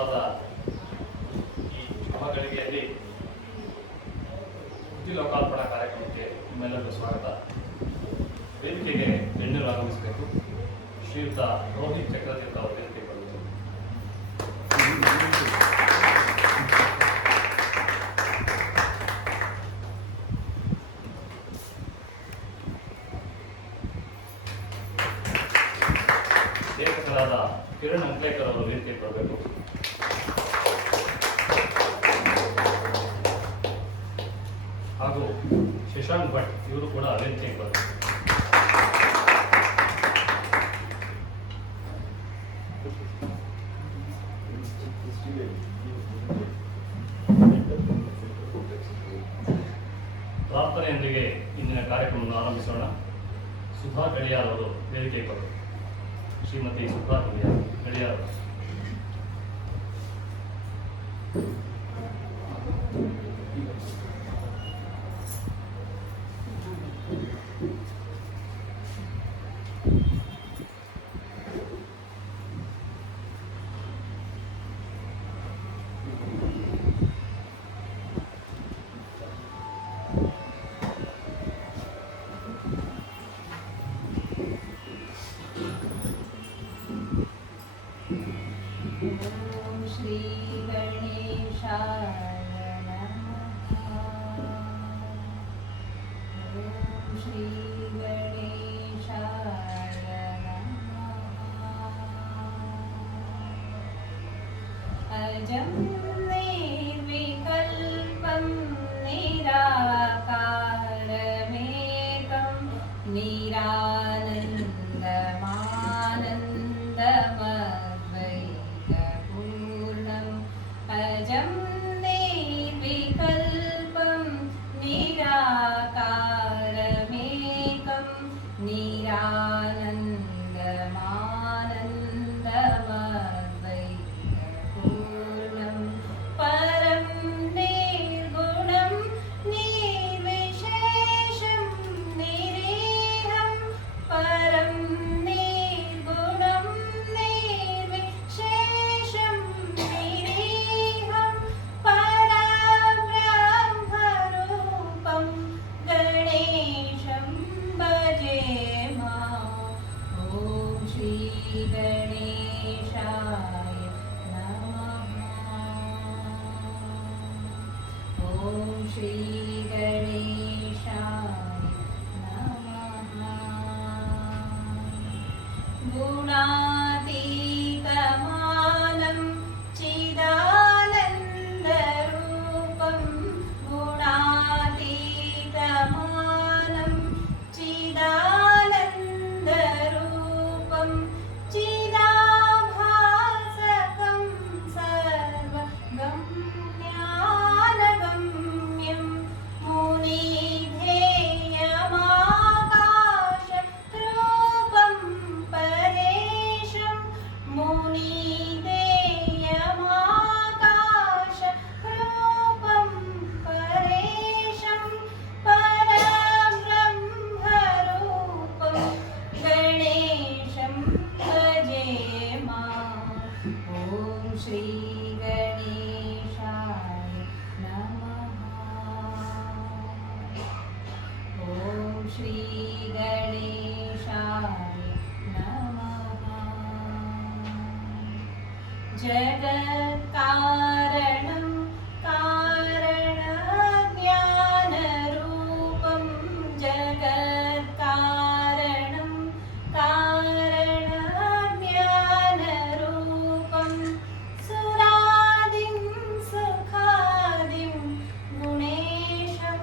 ಶುಭವಾದ ಈ ಶುಭಗಳಿಗೆಯಲ್ಲಿ ಬುದ್ಧಿ ಲೋಕಾರ್ಪಣಾ ಕಾರ್ಯಕ್ರಮಕ್ಕೆ ನಿಮ್ಮೆಲ್ಲರಿಗೂ ಸ್ವಾಗತ. ವೇದಿಕೆಗೆ ಗಣ್ಯರು ಆಗಮಿಸಬೇಕು. ಶ್ರೀಯುತ ರೋಹಿತ್ ಚಕ್ರತೀರ್ಥ ಅವರು ವೇದಿಕೆ ಬರಬೇಕು. ಲೇಖಕರಾದ ಕಿರಣ್ ಅಂಕ್ಲೇಕರ್ ಅವರು ವೇದಿಕೆ ಬರಬೇಕು. ಹಾಗೂ ಶಶಾಂಕ್ ಭಟ್ ಇವರು ಕೂಡ ವೇದಿಕೆಗೆ ಬರಬೇಕು. ಪ್ರಾರ್ಥನೆಯೊಂದಿಗೆ ಇಂದಿನ ಕಾರ್ಯಕ್ರಮವನ್ನು ಆರಂಭಿಸೋಣ. ಸುಧಾ ಗಡಿಯಾರ್ ಅವರು ವೇದಿಕೆಗೆ ಬರಬೇಕು. ಶ್ರೀಮತಿ ಸುಧಾ ಗಡಿಯಾರ್ ಅವರು. ओम श्री गणेशाय नमः। ओम श्री गणेशाय नमः। अजं निर्विकल्पं निराकारमेकं निरानन्दमानन्दमद्वैतपूर्णम्। अजं निर्विकल्पं निराकारमेकं निरानन्दमानन्दमद्वैतपूर्णम्। परं निर्गुणं निर्विशेषं निरीहं। परं निर्गुणं निर्विशेषं निरीहं। परब्रह्मरूपं गणेशं भजेम। ॐ श्री गणेशाय नमः। ॐ श्री गणेशाय नमः। गुणातीतमानं चिदानन्दरूपं। गुणातीतमानं चिदानन्दरूपं। चिदाभासकं सर्वगम्यानगम्यं। मुनिधेयमाकाशरूपं परेशं। मुनिधेयमाकाशरूपं परेशं। परब्रह्मरूपं गणेशं भजेम। ॐ श्री गणेशाय नमः। ॐ श्री गणेशाय नमः। जगत्कारणं कारणज्ञानरूपं। जगत्कारणं कारणज्ञानरूपं। सुरादिं सुखादिं गुणेशं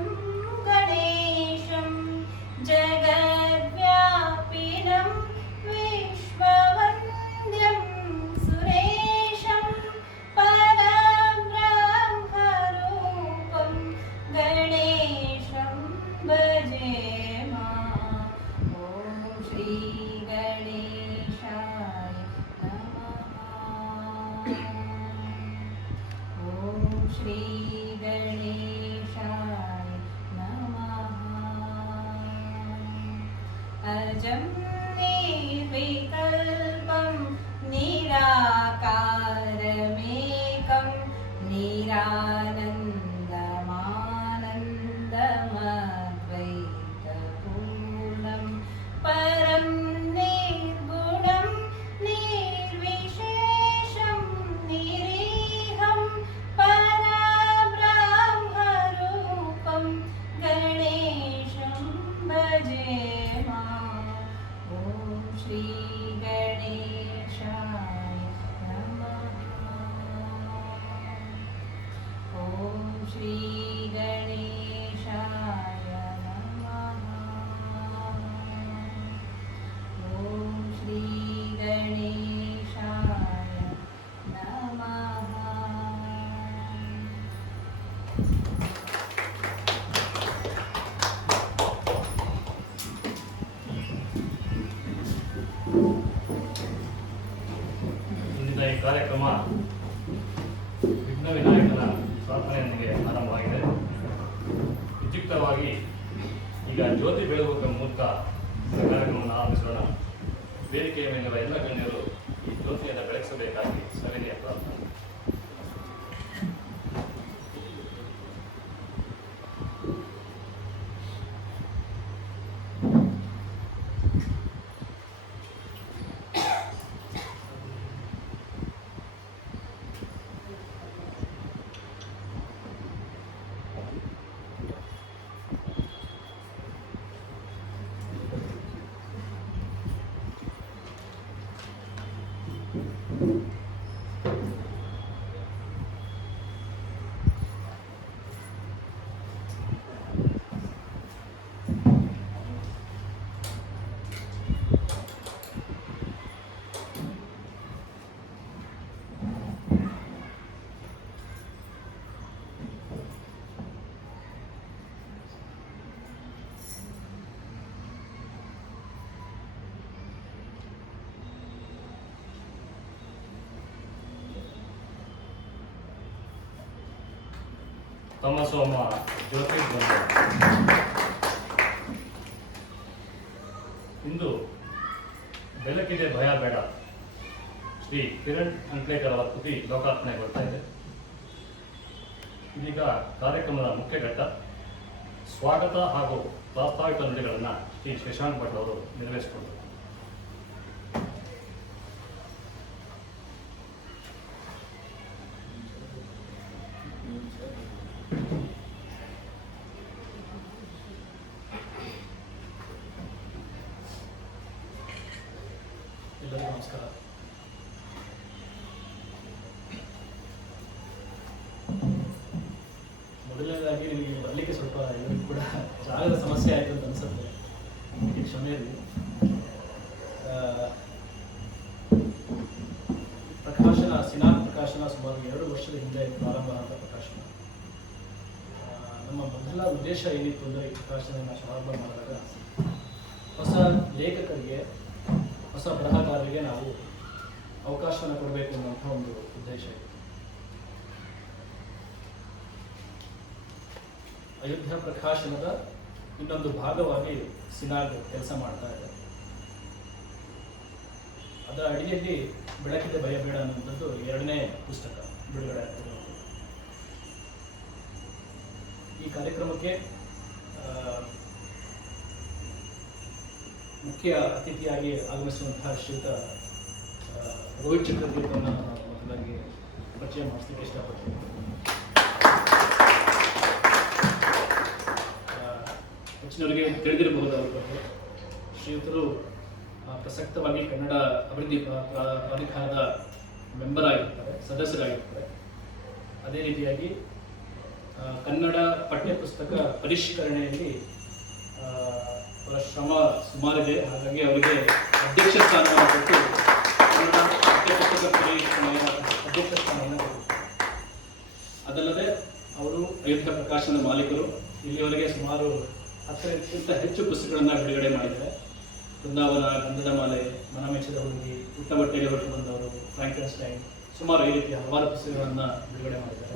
गणेशं। जगद्व्यापिनं विश्ववन्द्यं सुरेशं। परब्रह्मरूपं गणेशं भजेम। ॐ श्री गणेशाय नमः। ॐ श्री गणेशाय नमः। अजं निर्विकल्पं निराकारमेकं। निरानन्दमानन्दमद्वैतपूर्णं परं निर्गुणं निर्विशेषं निरीहं पराब्रह्मरूपं गणेशं भजे माम्। ॐ श्री गणेशाय नमः। ॐ श्री गणेशाय नमः। ॐ श्री गणेशाय नमः। ಇಂದಿನ ಈ ಕಾರ್ಯಕ್ರಮ ವಿಘ್ನ ವಿನಾಯಕನ ಪ್ರಾರ್ಥನೆಯೊಂದಿಗೆ ಆರಂಭವಾಗಿದೆ. ವಿದ್ಯುಕ್ತವಾಗಿ ಈಗ ಜ್ಯೋತಿ ಬೆಳಗುವ ಮೂಲಕ ಈ ಕಾರ್ಯಕ್ರಮವನ್ನು ಆರಂಭಿಸೋಣ. ವೇದಿಕೆಯ ಮೇಲಿರುವ ಎಲ್ಲ ಗಣ್ಯರು ಈ ಜ್ಯೋತಿಯನ್ನು ಬೆಳಗಿಸಬೇಕಾಗಿ ಸವಿನಯ ಪ್ರಾರ್ಥನೆ. ತಮ್ಮ ಸೋಮ ಜ್ಯೋತಿ ಬಂದ ಇಂದು ಬೆಳಕಿದೆ ಭಯ ಬೇಡ ಶ್ರೀ ಕಿರಣ್ ಅಂಕ್ಲೇಕರ್ ಅವರ ಕೃತಿ ಲೋಕಾರ್ಪಣೆಗೊಳ್ತಾ ಇದೆ. ಇದೀಗ ಕಾರ್ಯಕ್ರಮದ ಮುಖ್ಯ ಘಟ್ಟ ಸ್ವಾಗತ ಹಾಗೂ ಪ್ರಾಸ್ತಾವಿಕ ನುಡಿಗಳನ್ನು ಶ್ರೀ ಶಶಾಂಕ್ ಭಟ್ ಅವರು ನಿರ್ವಹಿಸಿಕೊಂಡರು. ಎಲ್ಲರಿಗೂ ನಮಸ್ಕಾರ. ಮೊದಲನೇದಾಗಿ ನಿಮಗೆ ಬರಲಿಕ್ಕೆ ಸ್ವಲ್ಪ ಎಲ್ಲರಿಗೂ ಕೂಡ ಜಾಗದ ಸಮಸ್ಯೆ ಆಯಿತು ಅಂತ ಅನಿಸುತ್ತೆ, ನಿಮಗೆ ಕ್ಷಮೆ ಇರಲಿ. ಪ್ರಕಾಶನ ಸಿನಾನ್ ಪ್ರಕಾಶನ ಸುಮಾರು 2 ವರ್ಷದ ಹಿಂದೆ ಪ್ರಾರಂಭ ಆದ ಪ್ರಕಾಶನ. ನಮ್ಮ ಮೊದಲ ಉದ್ದೇಶ ಏನಿತ್ತು ಅಂದರೆ ಈ ಪ್ರಕಾಶನ ಪ್ರಾರಂಭ ಮಾಡಿದಾಗ ಹೊಸ ಲೇಖಕರಿಗೆ, ಹೊಸ ಬರಹಗಾರರಿಗೆ ನಾವು ಅವಕಾಶವನ್ನು ಕೊಡಬೇಕು ಅನ್ನುವಂಥ ಒಂದು ಉದ್ದೇಶ ಇದೆ. ಅಯೋಧ್ಯ ಪ್ರಕಾಶನದ ಇನ್ನೊಂದು ಭಾಗವಾಗಿ ಸಿನಾಗ್ ಕೆಲಸ ಮಾಡ್ತಾ ಇದೆ. ಅದರ ಅಡಿಯಲ್ಲಿ ಬೆಳಕಿದೆ ಭಯ ಬೇಡ ಅನ್ನುವಂಥದ್ದು 2ನೇ ಪುಸ್ತಕ ಬಿಡುಗಡೆ ಆಗ್ತಿರೋದು. ಈ ಕಾರ್ಯಕ್ರಮಕ್ಕೆ ಮುಖ್ಯ ಅತಿಥಿಯಾಗಿ ಆಗಮಿಸುವಂತಹ ಶ್ರೀಯುತ ರೋಹಿತ್ ಚಕ್ರವರ್ತಿಯವರನ್ನು ಮೊದಲಾಗಿ ಪರಿಚಯ ಮಾಡಿಸ್ಲಿಕ್ಕೆ ಇಷ್ಟಪಡ್ತೀನಿ. ಹೆಚ್ಚಿನವರಿಗೆ ತಿಳಿದಿರಬಹುದು ಅವರ ಬಗ್ಗೆ. ಶ್ರೀಯುತರು ಪ್ರಸಕ್ತವಾಗಿ ಕನ್ನಡ ಅಭಿವೃದ್ಧಿ ಪ್ರಾಧಿಕಾರದ ಮೆಂಬರ್ ಆಗಿರ್ತಾರೆ, ಸದಸ್ಯರಾಗಿರ್ತಾರೆ. ಅದೇ ರೀತಿಯಾಗಿ ಕನ್ನಡ ಪಠ್ಯಪುಸ್ತಕ ಪರಿಷ್ಕರಣೆಯಲ್ಲಿ ಅವರ ಶ್ರಮ ಸುಮಾರಿದೆ. ಹಾಗಾಗಿ ಅವರಿಗೆ ಅಧ್ಯಕ್ಷ ಸ್ಥಾನವನ್ನು ಕೊಟ್ಟು ಕನ್ನಡ ಪಠ್ಯಪುಸ್ತಕ ಪರಿಷ್ಕರಣೆಯ ಅಧ್ಯಕ್ಷ ಸ್ಥಾನವನ್ನು ಕೊಟ್ಟರು. ಅದಲ್ಲದೆ ಅವರು ಅಯೋಧ್ಯ ಪ್ರಕಾಶನದ ಮಾಲೀಕರು. ಇಲ್ಲಿಯವರೆಗೆ ಸುಮಾರು 10ಕ್ಕಿಂತ ಹೆಚ್ಚು ಪುಸ್ತಕಗಳನ್ನು ಬಿಡುಗಡೆ ಮಾಡಿದ್ದಾರೆ. ಬೃಂದಾವನ, ಗಂಧದ ಮಾಲೆ, ಮನಮೆಚ್ಚಿದ ಹುಡುಗಿ, ಪುಟ್ಟ ಬಟ್ಟೆಗೆ ಹೊರಟು ಬಂದವರು, ಫ್ರಾಂಕೆನ್ಸ್ಟೈನ್, ಸುಮಾರು ಈ ರೀತಿಯ ಹಲವಾರು ಪುಸ್ತಕಗಳನ್ನು ಬಿಡುಗಡೆ ಮಾಡಿದ್ದಾರೆ.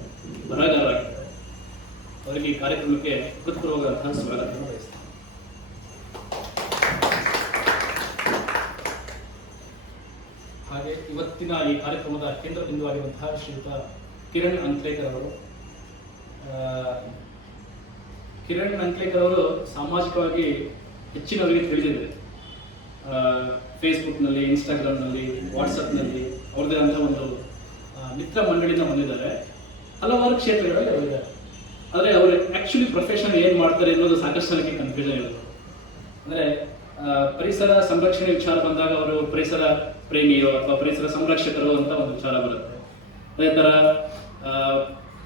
ಬರಹಗಾರರಾಗಿದ್ದಾರೆ. ಅವರಿಗೆ ಈ ಕಾರ್ಯಕ್ರಮಕ್ಕೆ ಹೃತ್ಪೂರ್ವಕವಾದಂತಹ ಸ್ವಾಗತವನ್ನು ಬಯಸ್ತಾರೆ. ಹಾಗೆ ಇವತ್ತಿನ ಈ ಕಾರ್ಯಕ್ರಮದ ಕೇಂದ್ರ ಬಿಂದುವಾಗಿರುವಂತಹ ಶ್ರೀಯುತ ಕಿರಣ್ ಅಂಕ್ಲೇಕರ್ ಅವರು ಕಿರಣ್ ಅಂಕ್ಲೇಕರ್ ಅವರು ಸಾಮಾಜಿಕವಾಗಿ ಹೆಚ್ಚಿನವರಿಗೆ ತಿಳಿದಿದೆ. ಫೇಸ್ಬುಕ್ನಲ್ಲಿ, ಇನ್ಸ್ಟಾಗ್ರಾಮ್ನಲ್ಲಿ, ವಾಟ್ಸಪ್ನಲ್ಲಿ ಅವ್ರದ್ದೇ ಅಂತ ಒಂದು ಮಿತ್ರ ಮಂಡಳಿನ ಹೊಂದಿದ್ದಾರೆ. ಹಲವಾರು ಕ್ಷೇತ್ರಗಳಲ್ಲಿ ಅವರಿದ್ದಾರೆ. ಆದರೆ ಅವರು ಆ್ಯಕ್ಚುಲಿ ಪ್ರೊಫೆಷನ್ ಏನು ಮಾಡ್ತಾರೆ ಅನ್ನೋದು ಸಾಕಷ್ಟು ಜನಕ್ಕೆ ಕನ್ಫ್ಯೂಷನ್ ಇರುತ್ತೆ. ಅಂದರೆ ಪರಿಸರ ಸಂರಕ್ಷಣೆ ವಿಚಾರ ಬಂದಾಗ ಅವರು ಪರಿಸರ ಪ್ರೇಮಿಯೋ ಅಥವಾ ಪರಿಸರ ಸಂರಕ್ಷಕರು ಅಂತ ಒಂದು ವಿಚಾರ ಬರುತ್ತೆ. ಅದೇ ಥರ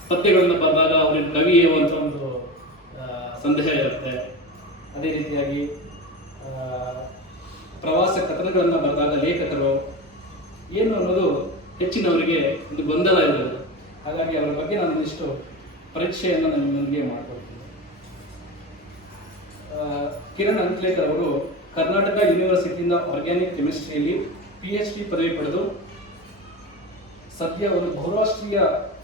ಪದ್ಯಗಳನ್ನು ಬರೆದಾಗ ಅವ್ರಿಗೆ ಕವಿಯೋ ಅಂತ ಒಂದು ಸಂದೇಹ ಇರುತ್ತೆ. ಅದೇ ರೀತಿಯಾಗಿ ಪ್ರವಾಸ ಕಥನಗಳನ್ನು ಬರೆದಾಗ ಲೇಖಕರು ಏನು ಅನ್ನೋದು ಹೆಚ್ಚಿನವರಿಗೆ ಒಂದು ಗೊಂದಲ ಇರೋದು. ಹಾಗಾಗಿ ಅವರ ಬಗ್ಗೆ ನಾನು ಒಂದಿಷ್ಟು ಪರೀಕ್ಷೆಯನ್ನು ನನಗೆ ಮಾಡಿಕೊಡ್ತೀನಿ. ಕಿರಣ್ ಅಂಕ್ಲೇಕರ್ ಅವರು ಕರ್ನಾಟಕ ಯೂನಿವರ್ಸಿಟಿಯಿಂದ ಆರ್ಗ್ಯಾನಿಕ್ ಕೆಮಿಸ್ಟ್ರಿಯಲ್ಲಿ PhD ಪದವಿ ಪಡೆದು ಸದ್ಯ ಒಂದು ಬಹುರಾಷ್ಟ್ರೀಯ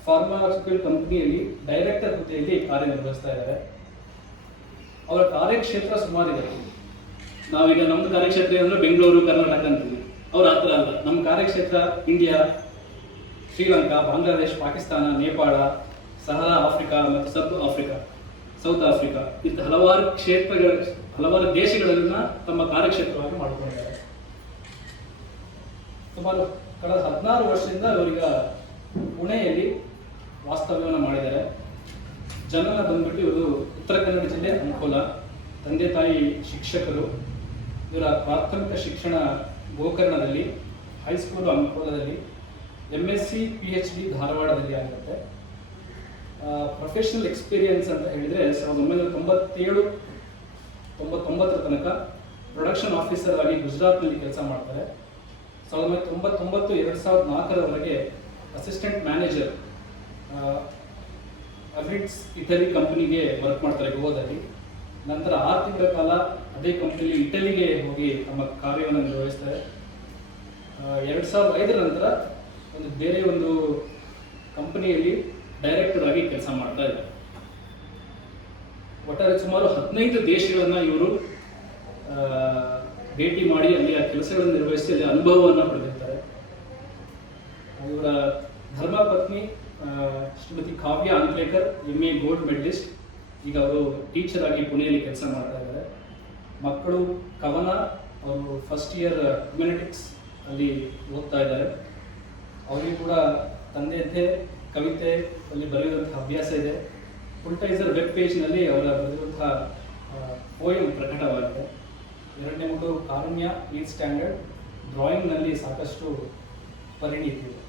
ಫಾರ್ಮಾಸ್ಯೂಟಿಕಲ್ ಕಂಪನಿಯಲ್ಲಿ ಡೈರೆಕ್ಟರ್ ಹುದ್ದೆಯಲ್ಲಿ ಕಾರ್ಯನಿರ್ವಹಿಸ್ತಾ ಇದ್ದಾರೆ. ಅವರ ಕಾರ್ಯಕ್ಷೇತ್ರ ಸುಮಾರಿದೆ. ನಾವೀಗ ನಮ್ಮದು ಕಾರ್ಯಕ್ಷೇತ್ರ ಅಂದರೆ ಬೆಂಗಳೂರು, ಕರ್ನಾಟಕ ಅಂತೀವಿ. ಅವ್ರ ಹತ್ರ ಅಲ್ಲ. ನಮ್ಮ ಕಾರ್ಯಕ್ಷೇತ್ರ ಇಂಡಿಯಾ, ಶ್ರೀಲಂಕಾ, ಬಾಂಗ್ಲಾದೇಶ್, ಪಾಕಿಸ್ತಾನ, ನೇಪಾಳ, ಸಹರಾ ಆಫ್ರಿಕಾ ಮತ್ತು ಸೌತ್ ಆಫ್ರಿಕಾ ಇಂಥ ಹಲವಾರು ದೇಶಗಳನ್ನ ತಮ್ಮ ಕಾರ್ಯಕ್ಷೇತ್ರವಾಗಿ ಮಾಡಿಕೊಂಡಿದ್ದಾರೆ. ಸುಮಾರು ಕಳೆದ 16 ವರ್ಷದಿಂದ ಇವರೀಗ ಪುಣೆಯಲ್ಲಿ ವಾಸ್ತವ್ಯವನ್ನು ಮಾಡಿದ್ದಾರೆ. ಜನನ ಬಂದ್ಬಿಟ್ಟು ಇವರು ಉತ್ತರ ಕನ್ನಡ ಜಿಲ್ಲೆ ಅಂಕೋಲ. ತಂದೆ ತಾಯಿ ಶಿಕ್ಷಕರು. ಇವರ ಪ್ರಾಥಮಿಕ ಶಿಕ್ಷಣ ಗೋಕರ್ಣದಲ್ಲಿ, ಹೈಸ್ಕೂಲು ಅಂಕೋಲದಲ್ಲಿ, MSc PhD ಧಾರವಾಡದಲ್ಲಿ ಆಗುತ್ತೆ. ಪ್ರೊಫೆಷನಲ್ ಎಕ್ಸ್ಪೀರಿಯನ್ಸ್ ಅಂತ ಹೇಳಿದರೆ 1997-99 ತನಕ ಪ್ರೊಡಕ್ಷನ್ ಆಫೀಸರ್ ಆಗಿ ಗುಜರಾತ್ನಲ್ಲಿ ಕೆಲಸ ಮಾಡ್ತಾರೆ. 1999-2004 ಅಸಿಸ್ಟೆಂಟ್ ಮ್ಯಾನೇಜರ್ ಅವಿಟ್ಸ್ ಇಟಲಿ ಕಂಪನಿಗೆ ವರ್ಕ್ ಮಾಡ್ತಾರೆ ಗೋವಾದಲ್ಲಿ. ನಂತರ 6 ತಿಂಗಳ ಕಾಲ ಅದೇ ಕಂಪನಿಯಲ್ಲಿ ಇಟಲಿಗೆ ಹೋಗಿ ತಮ್ಮ ಕಾರ್ಯವನ್ನು ನಿರ್ವಹಿಸ್ತಾರೆ. 2005 ನಂತರ ಬೇರೆ ಒಂದು ಕಂಪನಿಯಲ್ಲಿ ಡೈರೆಕ್ಟರ್ ಆಗಿ ಕೆಲಸ ಮಾಡ್ತಾ ಇದ್ದಾರೆ. ಒಟ್ಟಾರೆ ಸುಮಾರು 15 ದೇಶಗಳನ್ನು ಇವರು ಭೇಟಿ ಮಾಡಿ ಅಲ್ಲಿ ಆ ಕೆಲಸಗಳನ್ನು ನಿರ್ವಹಿಸಿ ಅಲ್ಲಿ ಅನುಭವವನ್ನು ಪಡೆದಿರ್ತಾರೆ. ಇವರ ಧರ್ಮಪತ್ನಿ ಶ್ರೀಮತಿ ಕಾವ್ಯ ಅಂಕ್ಲೇಕರ್ MA ಗೋಲ್ಡ್ ಮೆಡಲಿಸ್ಟ್. ಈಗ ಅವರು ಟೀಚರ್ ಆಗಿ ಪುಣೆಯಲ್ಲಿ ಕೆಲಸ ಮಾಡ್ತಾ ಇದ್ದಾರೆ. ಮಕ್ಕಳು ಕವನ, ಅವರು ಫಸ್ಟ್ ಇಯರ್ ಹ್ಯುಮ್ಯಾನಿಟಿಕ್ಸ್ ಅಲ್ಲಿ ಓದ್ತಾ ಇದ್ದಾರೆ. ಅವರಿಗೂ ಕೂಡ ತಂದೆಯಂತೆ ಕವಿತೆ ಅಲ್ಲಿ ಬರೆಯುವಂತಹ ಅಭ್ಯಾಸ ಇದೆ. ಫುಲ್ಟೈಸರ್ ವೆಬ್ ಪೇಜ್ನಲ್ಲಿ ಅವರ ಬರೆದಿರುವಂತಹ ಪೋಯಮ್ ಪ್ರಕಟವಾಗಿದೆ. 2ನೇ ಮಗಳು ಕಾರುಣ್ಯ 8th ಸ್ಟ್ಯಾಂಡರ್ಡ್. ಡ್ರಾಯಿಂಗ್ನಲ್ಲಿ ಸಾಕಷ್ಟು ಪರಿಣಿತಿ ಇದೆ.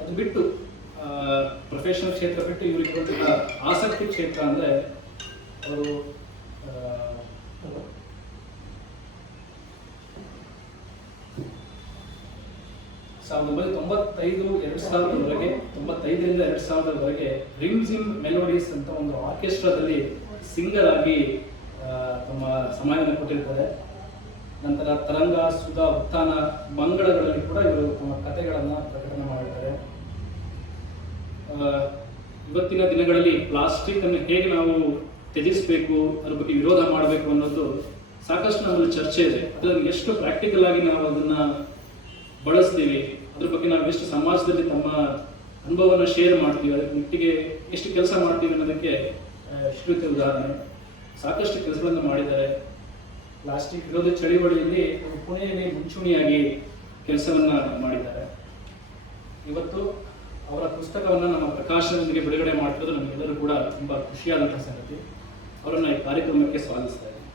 ಅದು ಬಿಟ್ಟು ಪ್ರೊಫೆಷನಲ್ ಕ್ಷೇತ್ರ ಬಿಟ್ಟು ಇವರಿಗಿರುವಂತಹ ಆಸಕ್ತಿ ಕ್ಷೇತ್ರ ಅಂದರೆ ಅವರು 1995-2000 2005-2000 ರಿಮ್ಜಿಮ್ ಮೆಲೋಡೀಸ್ ಅಂತ ಒಂದು ಆರ್ಕೆಸ್ಟ್ರಾದಲ್ಲಿ ಸಿಂಗರ್ ಆಗಿ ತಮ್ಮ ಸಮಯವನ್ನು ಕೊಟ್ಟಿರ್ತಾರೆ. ನಂತರ ತರಂಗ, ಸುಧಾ, ಉತ್ಥಾನ, ಮಂಗಳಗಳಲ್ಲಿ ಕೂಡ ಇವರು ತಮ್ಮ ಕಥೆಗಳನ್ನು ಪ್ರಕಟಣೆ ಮಾಡಿರ್ತಾರೆ. ಇವತ್ತಿನ ದಿನಗಳಲ್ಲಿ ಪ್ಲಾಸ್ಟಿಕ್ ಅನ್ನು ಹೇಗೆ ನಾವು ತ್ಯಜಿಸಬೇಕು, ಅದ್ರ ಬಗ್ಗೆ ವಿರೋಧ ಮಾಡಬೇಕು ಅನ್ನೋದು ಸಾಕಷ್ಟು ನಮ್ಮಲ್ಲಿ ಚರ್ಚೆ ಇದೆ. ಅದನ್ನು ಎಷ್ಟು ಪ್ರಾಕ್ಟಿಕಲ್ ಆಗಿ ನಾವು ಅದನ್ನು ಬಳಸ್ತೀವಿ, ಅದ್ರ ಬಗ್ಗೆ ನಾವು ಎಷ್ಟು ಸಮಾಜದಲ್ಲಿ ತಮ್ಮ ಅನುಭವವನ್ನು ಶೇರ್ ಮಾಡ್ತೀವಿ, ಅದಕ್ಕೆ ಮಟ್ಟಿಗೆ ಎಷ್ಟು ಕೆಲಸ ಮಾಡ್ತೀವಿ ಅನ್ನೋದಕ್ಕೆ ಶ್ರೀಯುತ ಉದಾಹರಣೆ. ಸಾಕಷ್ಟು ಕೆಲಸಗಳನ್ನು ಮಾಡಿದ್ದಾರೆ. ಪ್ಲಾಸ್ಟಿಕ್ ವಿರೋಧ ಚಳವಳಿಯಲ್ಲಿ ಪುಣೆಯಲ್ಲಿ ಮುಂಚೂಣಿಯಾಗಿ ಕೆಲಸವನ್ನು ಮಾಡಿದ್ದಾರೆ. ಇವತ್ತು ಅವರ ಪುಸ್ತಕವನ್ನು ನಮ್ಮ ಪ್ರಕಾಶನದೊಂದಿಗೆ ಬಿಡುಗಡೆ ಮಾಡಿರೋದು ನಮಗೆಲ್ಲರೂ ಕೂಡ ತುಂಬ ಖುಷಿಯಾದಂಥ ಸಂಗತಿ. ಅವರನ್ನು ಈ ಕಾರ್ಯಕ್ರಮಕ್ಕೆ ಸ್ವಾಗತಿಸ್ತಾ ಇದ್ದೀನಿ.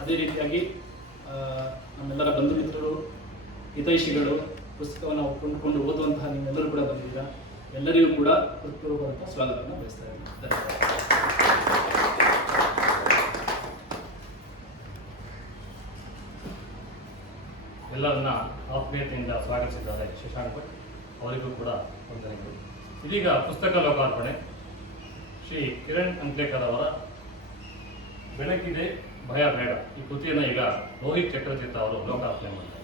ಅದೇ ರೀತಿಯಾಗಿ ನಮ್ಮೆಲ್ಲರ ಬಂಧು ಮಿತ್ರರು, ಹಿತೈಷಿಗಳು, ಪುಸ್ತಕವನ್ನು ಕೊಂಡುಕೊಂಡು ಓದುವಂತಹ ನಿಮ್ಮೆಲ್ಲರೂ ಕೂಡ ಬಂದಿದ್ದೀರಾ. ಎಲ್ಲರಿಗೂ ಕೂಡ ಹೃತ್ಪೂರ್ವಕ ಸ್ವಾಗತವನ್ನು ಬಯಸ್ತಾ ಇದ್ದೀನಿ. ಧನ್ಯವಾದ. ಎಲ್ಲರನ್ನ ಆತ್ಮೀಯತೆಯಿಂದ ಸ್ವಾಗತಿಸಿದ್ದಾರೆ ಶಶಾಂಕ್ ಭಟ್. ಅವರಿಗೂ ಕೂಡ ವಂದನೆಗಳು. ಇದೀಗ ಪುಸ್ತಕ ಲೋಕಾರ್ಪಣೆ. ಶ್ರೀ ಕಿರಣ್ ಅಂಕ್ಲೇಕರ್ ಅವರ ಬೆಳಕಿದೆ ಭಯ ಬೇಡ ಈ ಕೃತಿಯನ್ನು ಈಗ ರೋಹಿತ್ ಚಕ್ರತೀರ್ಥ ಅವರು ಲೋಕಾರ್ಪಣೆ ಮಾಡಿದ್ದಾರೆ.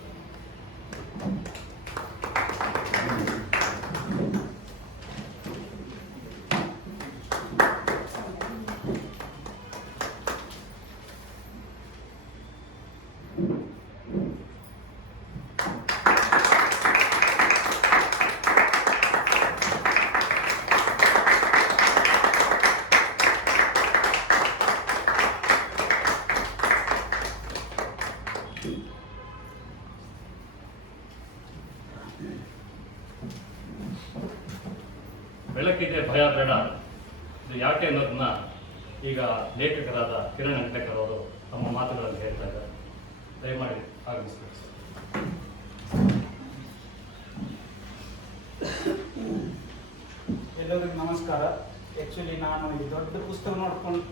ಬೆಳಕಿದೆ ಭಯ ಬೇಡ ಇದು ಯಾಕೆ ಅನ್ನೋದನ್ನ ಈಗ ಲೇಖಕರಾದ ಕಿರಣ್ ಅಂಟ್ಲೇಕರ್ ಅವರು ತಮ್ಮ ಮಾತುಗಳಲ್ಲಿ ಹೇಳ್ತಾ ಇದ್ದಾರೆ. ದಯಮಾಡಿ ಆಗಮಿಸ್ಬೇಕು. ಎಲ್ಲರಿಗೂ ನಮಸ್ಕಾರ. ಆ್ಯಕ್ಚುಲಿ ನಾನು ಈ ದೊಡ್ಡ ಪುಸ್ತಕ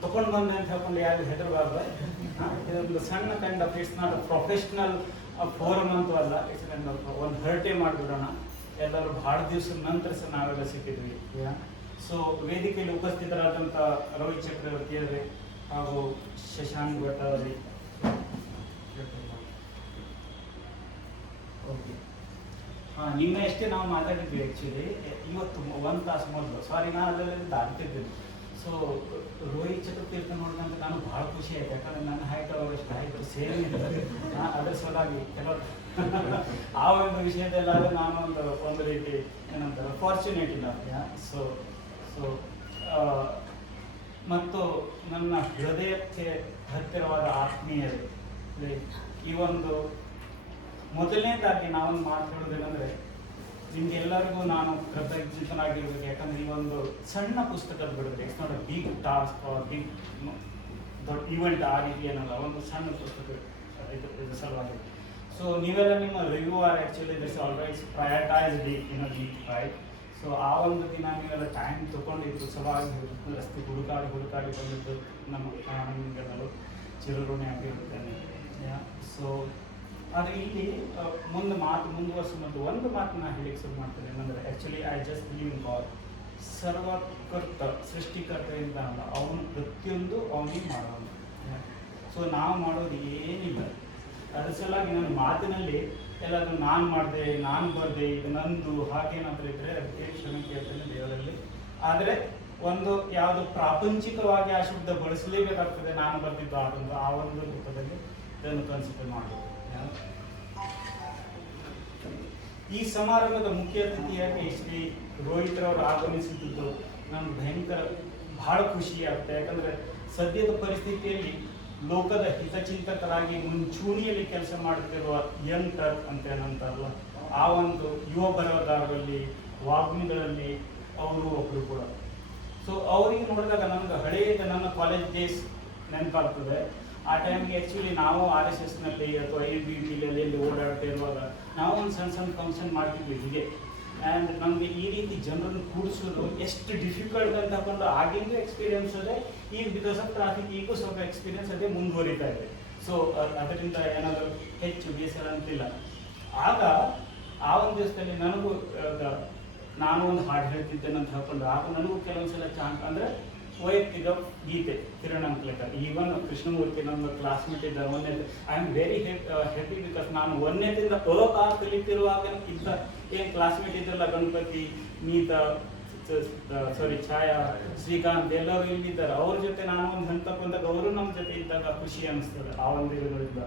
ತಗೊಂಡು ಬಂದೆ ಅಂತ ಹೇಳ್ಕೊಂಡು ಯಾರು ಹೆದರಬಾರ್ದು. ಇದೊಂದು ಸಣ್ಣ kind of it's not a professional forum ಅಂತೂ ಅಲ್ಲ. ಇಟ್ಸ್ ಕೈಂಡ್ ಆಫ್ ಒಂದು ಹರಟೆ ಮಾಡಿಬಿಡೋಣ. ಎಲ್ಲರೂ ಭಾಳ ದಿವಸದ ನಂತರ ಸಹ ನಾವೆಲ್ಲ ಸಿಕ್ಕಿದ್ವಿ. ಸೊ ವೇದಿಕೆಯಲ್ಲಿ ಉಪಸ್ಥಿತರಾದಂಥ ರವಿ ಚಕ್ರವರ್ತಿ ಅವರೇ ಹಾಗೂ ಶಶಾಂಕ್ ಭಟ್ ಅವರೇ, ಓಕೆ, ನಿನ್ನೆ ಅಷ್ಟೇ ನಾವು ಮಾತಾಡಿದ್ವಿ. ಆ್ಯಕ್ಚುಲಿ ಇವತ್ತು 1 ತಾಸು ಮೊದಲು, ಸಾರಿ ನಾನು ಅದರಲ್ಲಿ ದಾಟ್ತಿದ್ದೀನಿ. ಸೊ ರೋಹಿತ್ ಚಕ್ರತೀರ್ಥ ನೋಡಿದಂತೆ ನಾನು ಭಾಳ ಖುಷಿ ಆಯ್ತು. ಯಾಕಂದರೆ ನನ್ನ ಹೈಟ್ ಅವರಷ್ಟು ಹೈಟ್ ಸೇಮ್ ಇದೆ. ಅದರ ಸಲುವಾಗಿ ಕೆಲವರು ಆ ಒಂದು ವಿಷಯದಲ್ಲಾದರೆ ನಾನು ಒಂದು ರೀತಿ ಏನಂತಾರೆ ಫಾರ್ಚುನೇಟ್ ಇಲ್ಲ. ಸೊ ಮತ್ತು ನನ್ನ ಹೃದಯಕ್ಕೆ ಹತ್ತಿರವಾದ ಆತ್ಮೀಯರೇ, ಈ ಒಂದು ಮೊದಲನೇದಾಗಿ ನಾವೊಂದು ಮಾತು ಹೇಳೋದೇನೆಂದರೆ ನಿಮಗೆಲ್ಲರಿಗೂ ನಾನು ಕೃತಜ್ಞನಾಗಿರ್ಬೇಕು. ಯಾಕಂದರೆ ಈ ಒಂದು ಸಣ್ಣ ಪುಸ್ತಕದ ಬಿಡುಗಡೆ it's not a big task or big ದೊಡ್ಡ ಈವೆಂಟ್ ಆ ರೀತಿ ಏನಲ್ಲ, ಒಂದು ಸಣ್ಣ ಪುಸ್ತಕ ಇದು ಸಲುವಾಗಿ. ಸೊ ನೀವೆಲ್ಲ ನಿಮ್ಮ review are actually this always prioritised in a week, right? So ಆ ಒಂದು ದಿನ ನೀವೆಲ್ಲ ಟೈಮ್ ತೊಗೊಂಡಿದ್ದು ಸಲುವಾಗಿ ರಸ್ತೆ ಹುಡುಕಾಡಿ ಬಂದಿದ್ದು ನಮಗೆಲ್ಲರೂ ಚಿರಋಣಿ ಆಗಿರುತ್ತೇನೆ. ಸೊ ಆದರೆ ಇಲ್ಲಿ ಮುಂದೆ ಮಾತು ಮುಂದುವರಿಸೋ ಮೊದಲು ಒಂದು ಮಾತನ್ನ ಹೇಳಿಕ್ಕೆ ಶುರು ಮಾಡ್ತೇನೆ. ಏನಂದರೆ actually I just believe in God. ಸರ್ವಕರ್ತ ಸೃಷ್ಟಿಕರ್ತೆಯಿಂದ ಅಲ್ಲ, ಅವನು ಪ್ರತಿಯೊಂದು ಅವನಿಗೆ ಮಾಡೋನು. ಸೊ ನಾವು ಮಾಡೋದು ಏನಿಲ್ಲ. ಅದ್ರ ಸಲುವಾಗಿ ನನ್ನ ಮಾತಿನಲ್ಲಿ ಎಲ್ಲಾದರೂ ನಾನು ಮಾಡಿದೆ, ನಾನು ಬರದೆ, ಇದು ನಂದು ಹಾಗೇನಾದರೂ ಇದ್ದರೆ ಅದಕ್ಕೆ ಕ್ಷಮೆ ಕೇಳ್ತೇನೆ ದೇವರಲ್ಲಿ. ಆದರೆ ಒಂದು ಯಾವುದು ಪ್ರಾಪಂಚಿಕವಾಗಿ ಆ ಶಬ್ದ ಬಳಸಲೇಬೇಕಾಗ್ತದೆ, ನಾನು ಬರ್ತಿದ್ದು ಅದೊಂದು ಆ ಒಂದು ರೂಪದಲ್ಲಿ ಇದನ್ನು ಕನ್ಸಿಡರ್ ಮಾಡೋದು. ಈ ಸಮಾರಂಭದ ಮುಖ್ಯ ಅತಿಥಿಯಾಗಿ ಶ್ರೀ ರೋಹಿತ್ರವರು ಆಗಮಿಸಿದ್ದು ನಮ್ಗೆ ಭಯಂಕರ ಬಹಳ ಖುಷಿ ಆಗುತ್ತೆ. ಯಾಕಂದರೆ ಸದ್ಯದ ಪರಿಸ್ಥಿತಿಯಲ್ಲಿ ಲೋಕದ ಹಿತಚಿಂತಕರಾಗಿ ಮುಂಚೂಣಿಯಲ್ಲಿ ಕೆಲಸ ಮಾಡುತ್ತಿರುವ ಯಂಗ್ ಟರ್ಕ್ ಅಂತ ಏನಂತಾರಲ್ಲ, ಆ ಒಂದು ಯುವ ಬರಹಗಾರರಲ್ಲಿ ವಾಗ್ಮಿಗಳಲ್ಲಿ ಅವರು ಒಬ್ಬರು ಕೂಡ. ಸೊ ಅವರಿಗೆ ನೋಡಿದಾಗ ನನಗೆ ಹಳೆಯದ ನನ್ನ ಕಾಲೇಜ್ ಡೇಸ್ ನೆನಪಾಗ್ತದೆ. ಆ ಟೈಮ್ಗೆ ಆ್ಯಕ್ಚುಲಿ ನಾವು RSSನಲ್ಲಿ ಅಥವಾ ABVಯಲ್ಲಿ ಓಡಾಡ್ತಾ ಇರುವಾಗ ನಾವು ಒಂದು ಸಣ್ಣ ಫಂಕ್ಷನ್ ಮಾಡ್ತಿದ್ವಿ ಹೀಗೆ. ಆ್ಯಂಡ್ ನಮಗೆ ಈ ರೀತಿ ಜನರನ್ನು ಕೂಡಿಸೋದು ಎಷ್ಟು ಡಿಫಿಕಲ್ಟ್ ಅಂತ ಹಾಕೊಂಡು ಆಗಿಂದು ಎಕ್ಸ್ಪೀರಿಯನ್ಸ್ ಅದೇ, ಈಗ ಬಿಕಾಸ್ ಆಫ್ ಟ್ರಾಫಿಕ್ ಈಗೂ ಸ್ವಲ್ಪ ಎಕ್ಸ್ಪೀರಿಯನ್ಸ್ ಅದೇ ಮುಂದುವರಿತಾ ಇದೆ. ಸೊ ಅದರಿಂದ ಏನಾದರೂ ಹೆಚ್ಚು ಬೇಸರ ಅಂತಿಲ್ಲ. ಆಗ ಆ ಒಂದು ದಿವಸದಲ್ಲಿ ನನಗೂ ನಾನು ಒಂದು ಹಾಡು ಹೇಳ್ತಿದ್ದೇನೆ ಅಂತ ಹೇಳ್ಕೊಂಡು ಆಗ ನನಗೂ ಕೆಲವೊಂದು ಸಲ ಚಾನ್ಸ್ ಅಂದರೆ ವೈಯಕ್ತಿಕ ಗೀತೆ ಕಿರಣ್ ಅಂಟ್ಲೇಕರ್, ಈವನ್ ಕೃಷ್ಣಮೂರ್ತಿ ನಮ್ಮ ಕ್ಲಾಸ್ಮೇಟ್ ಇದ್ದಾರೆ. I am very happy because ನಾನು 1ನೇದಿಂದ ಕಲಿತಿರುವಾಗ ಇಂಥ ಏನು ಕ್ಲಾಸ್ಮೇಟ್ ಇದ್ರಲ್ಲ, ಗಣಪತಿ, ಮೀತಾ, ಛಾಯಾ, ಶ್ರೀಕಾಂತ್ ಎಲ್ಲರೂ ಇಲ್ಲಿದ್ದಾರೆ. ಅವ್ರ ಜೊತೆ ನಾನು ಒಂದು ಹಂತಕ್ಕೆ ಬಂದಾಗ ಅವರು ನಮ್ಮ ಜೊತೆ ಇದ್ದಾಗ ಖುಷಿ ಅನಿಸ್ತದೆ ಆ ಒಂದು ಇದರಿಂದ.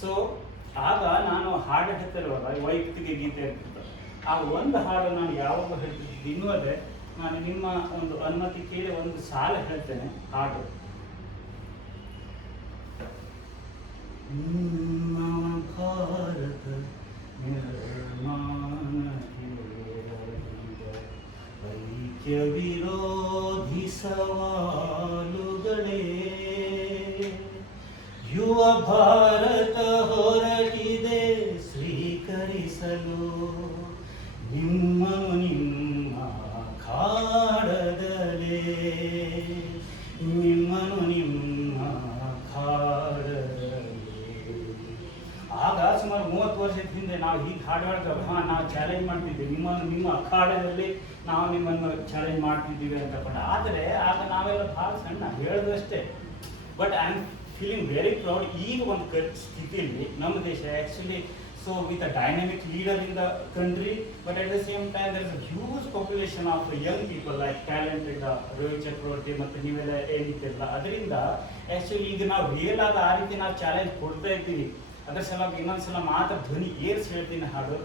ಸೊ ಆಗ ನಾನು ಹಾಡು ಹೇಳ್ತಿರುವಾಗ ವೈಯಕ್ತಿಕ ಗೀತೆ ಇರ್ತಿತ್ತು. ಆ ಒಂದು ಹಾಡು ನಾನು ಯಾವಾಗ ಹೇಳ್ತಿದ್ದೆ ಇನ್ನೂ ಅದೇ. ನಾನು ನಿಮ್ಮ ಒಂದು ಅನುಮತಿ ಕೇಳಿ ಒಂದು ಸಾಲ ಹೇಳ್ತೇನೆ ಹಾಡು. ಭಾರತ ಐಕ್ಯ ವಿರೋಧಿ ಸವಾಲುಗಳೇ, ಯುವ ಭಾರತ ಹೊರಟಿದೆ ಸ್ವೀಕರಿಸಲು ನಿಮ್ಮನು ನಿಮ್ಮ ಖಾಡದಲೇ, ನಿಮ್ಮನು ನಿಮ್ಮ ಖಾಡದಲೇ. ಆಗ ಸುಮಾರು 30 ವರ್ಷದ ಹಿಂದೆ ನಾವು ಹೀಗೆ ಹಾಡು ಹೇಳ್ದಾಗ ನಾವು ಚಾಲೆಂಜ್ ಮಾಡ್ತಿದ್ದೀವಿ, ನಿಮ್ಮ ಅಖಾಡದಲ್ಲಿ ನಾವು ನಿಮ್ಮನ್ನು ಚಾಲೆಂಜ್ ಮಾಡ್ತಿದ್ದೀವಿ ಅಂತಕೊಂಡು. ಆದರೆ ಆಗ ನಾವೆಲ್ಲ ಭಾಳ ಸಣ್ಣ ಹೇಳಿದಷ್ಟೇ. But I am feeling very proud. ಈಗ ಒಂದು ಸ್ಥಿತಿಯಲ್ಲಿ ನಮ್ಮ ದೇಶ actually so with a dynamic leader in the country, but at the same time there is a huge population of young people like talented Rohit Chakravarti ಮತ್ತು ನೀವೆಲ್ಲ ಏನಿದ್ದಿಲ್ಲ. ಅದರಿಂದ ಆ್ಯಕ್ಚುಲಿ ಈಗ ನಾವು ರಿಯಲ್ ಆದ ಆ ರೀತಿ ನಾವು ಚಾಲೆಂಜ್ ಕೊಡ್ತಾ ಇದ್ದೀವಿ. ಅದರ ಸಲುವಾಗಿ ಇನ್ನೊಂದ್ಸಲ ಮಾತ್ರ ಧ್ವನಿ ಏರ್ಸಿ ಹೇಳ್ತೀನಿ ಹಾಡು.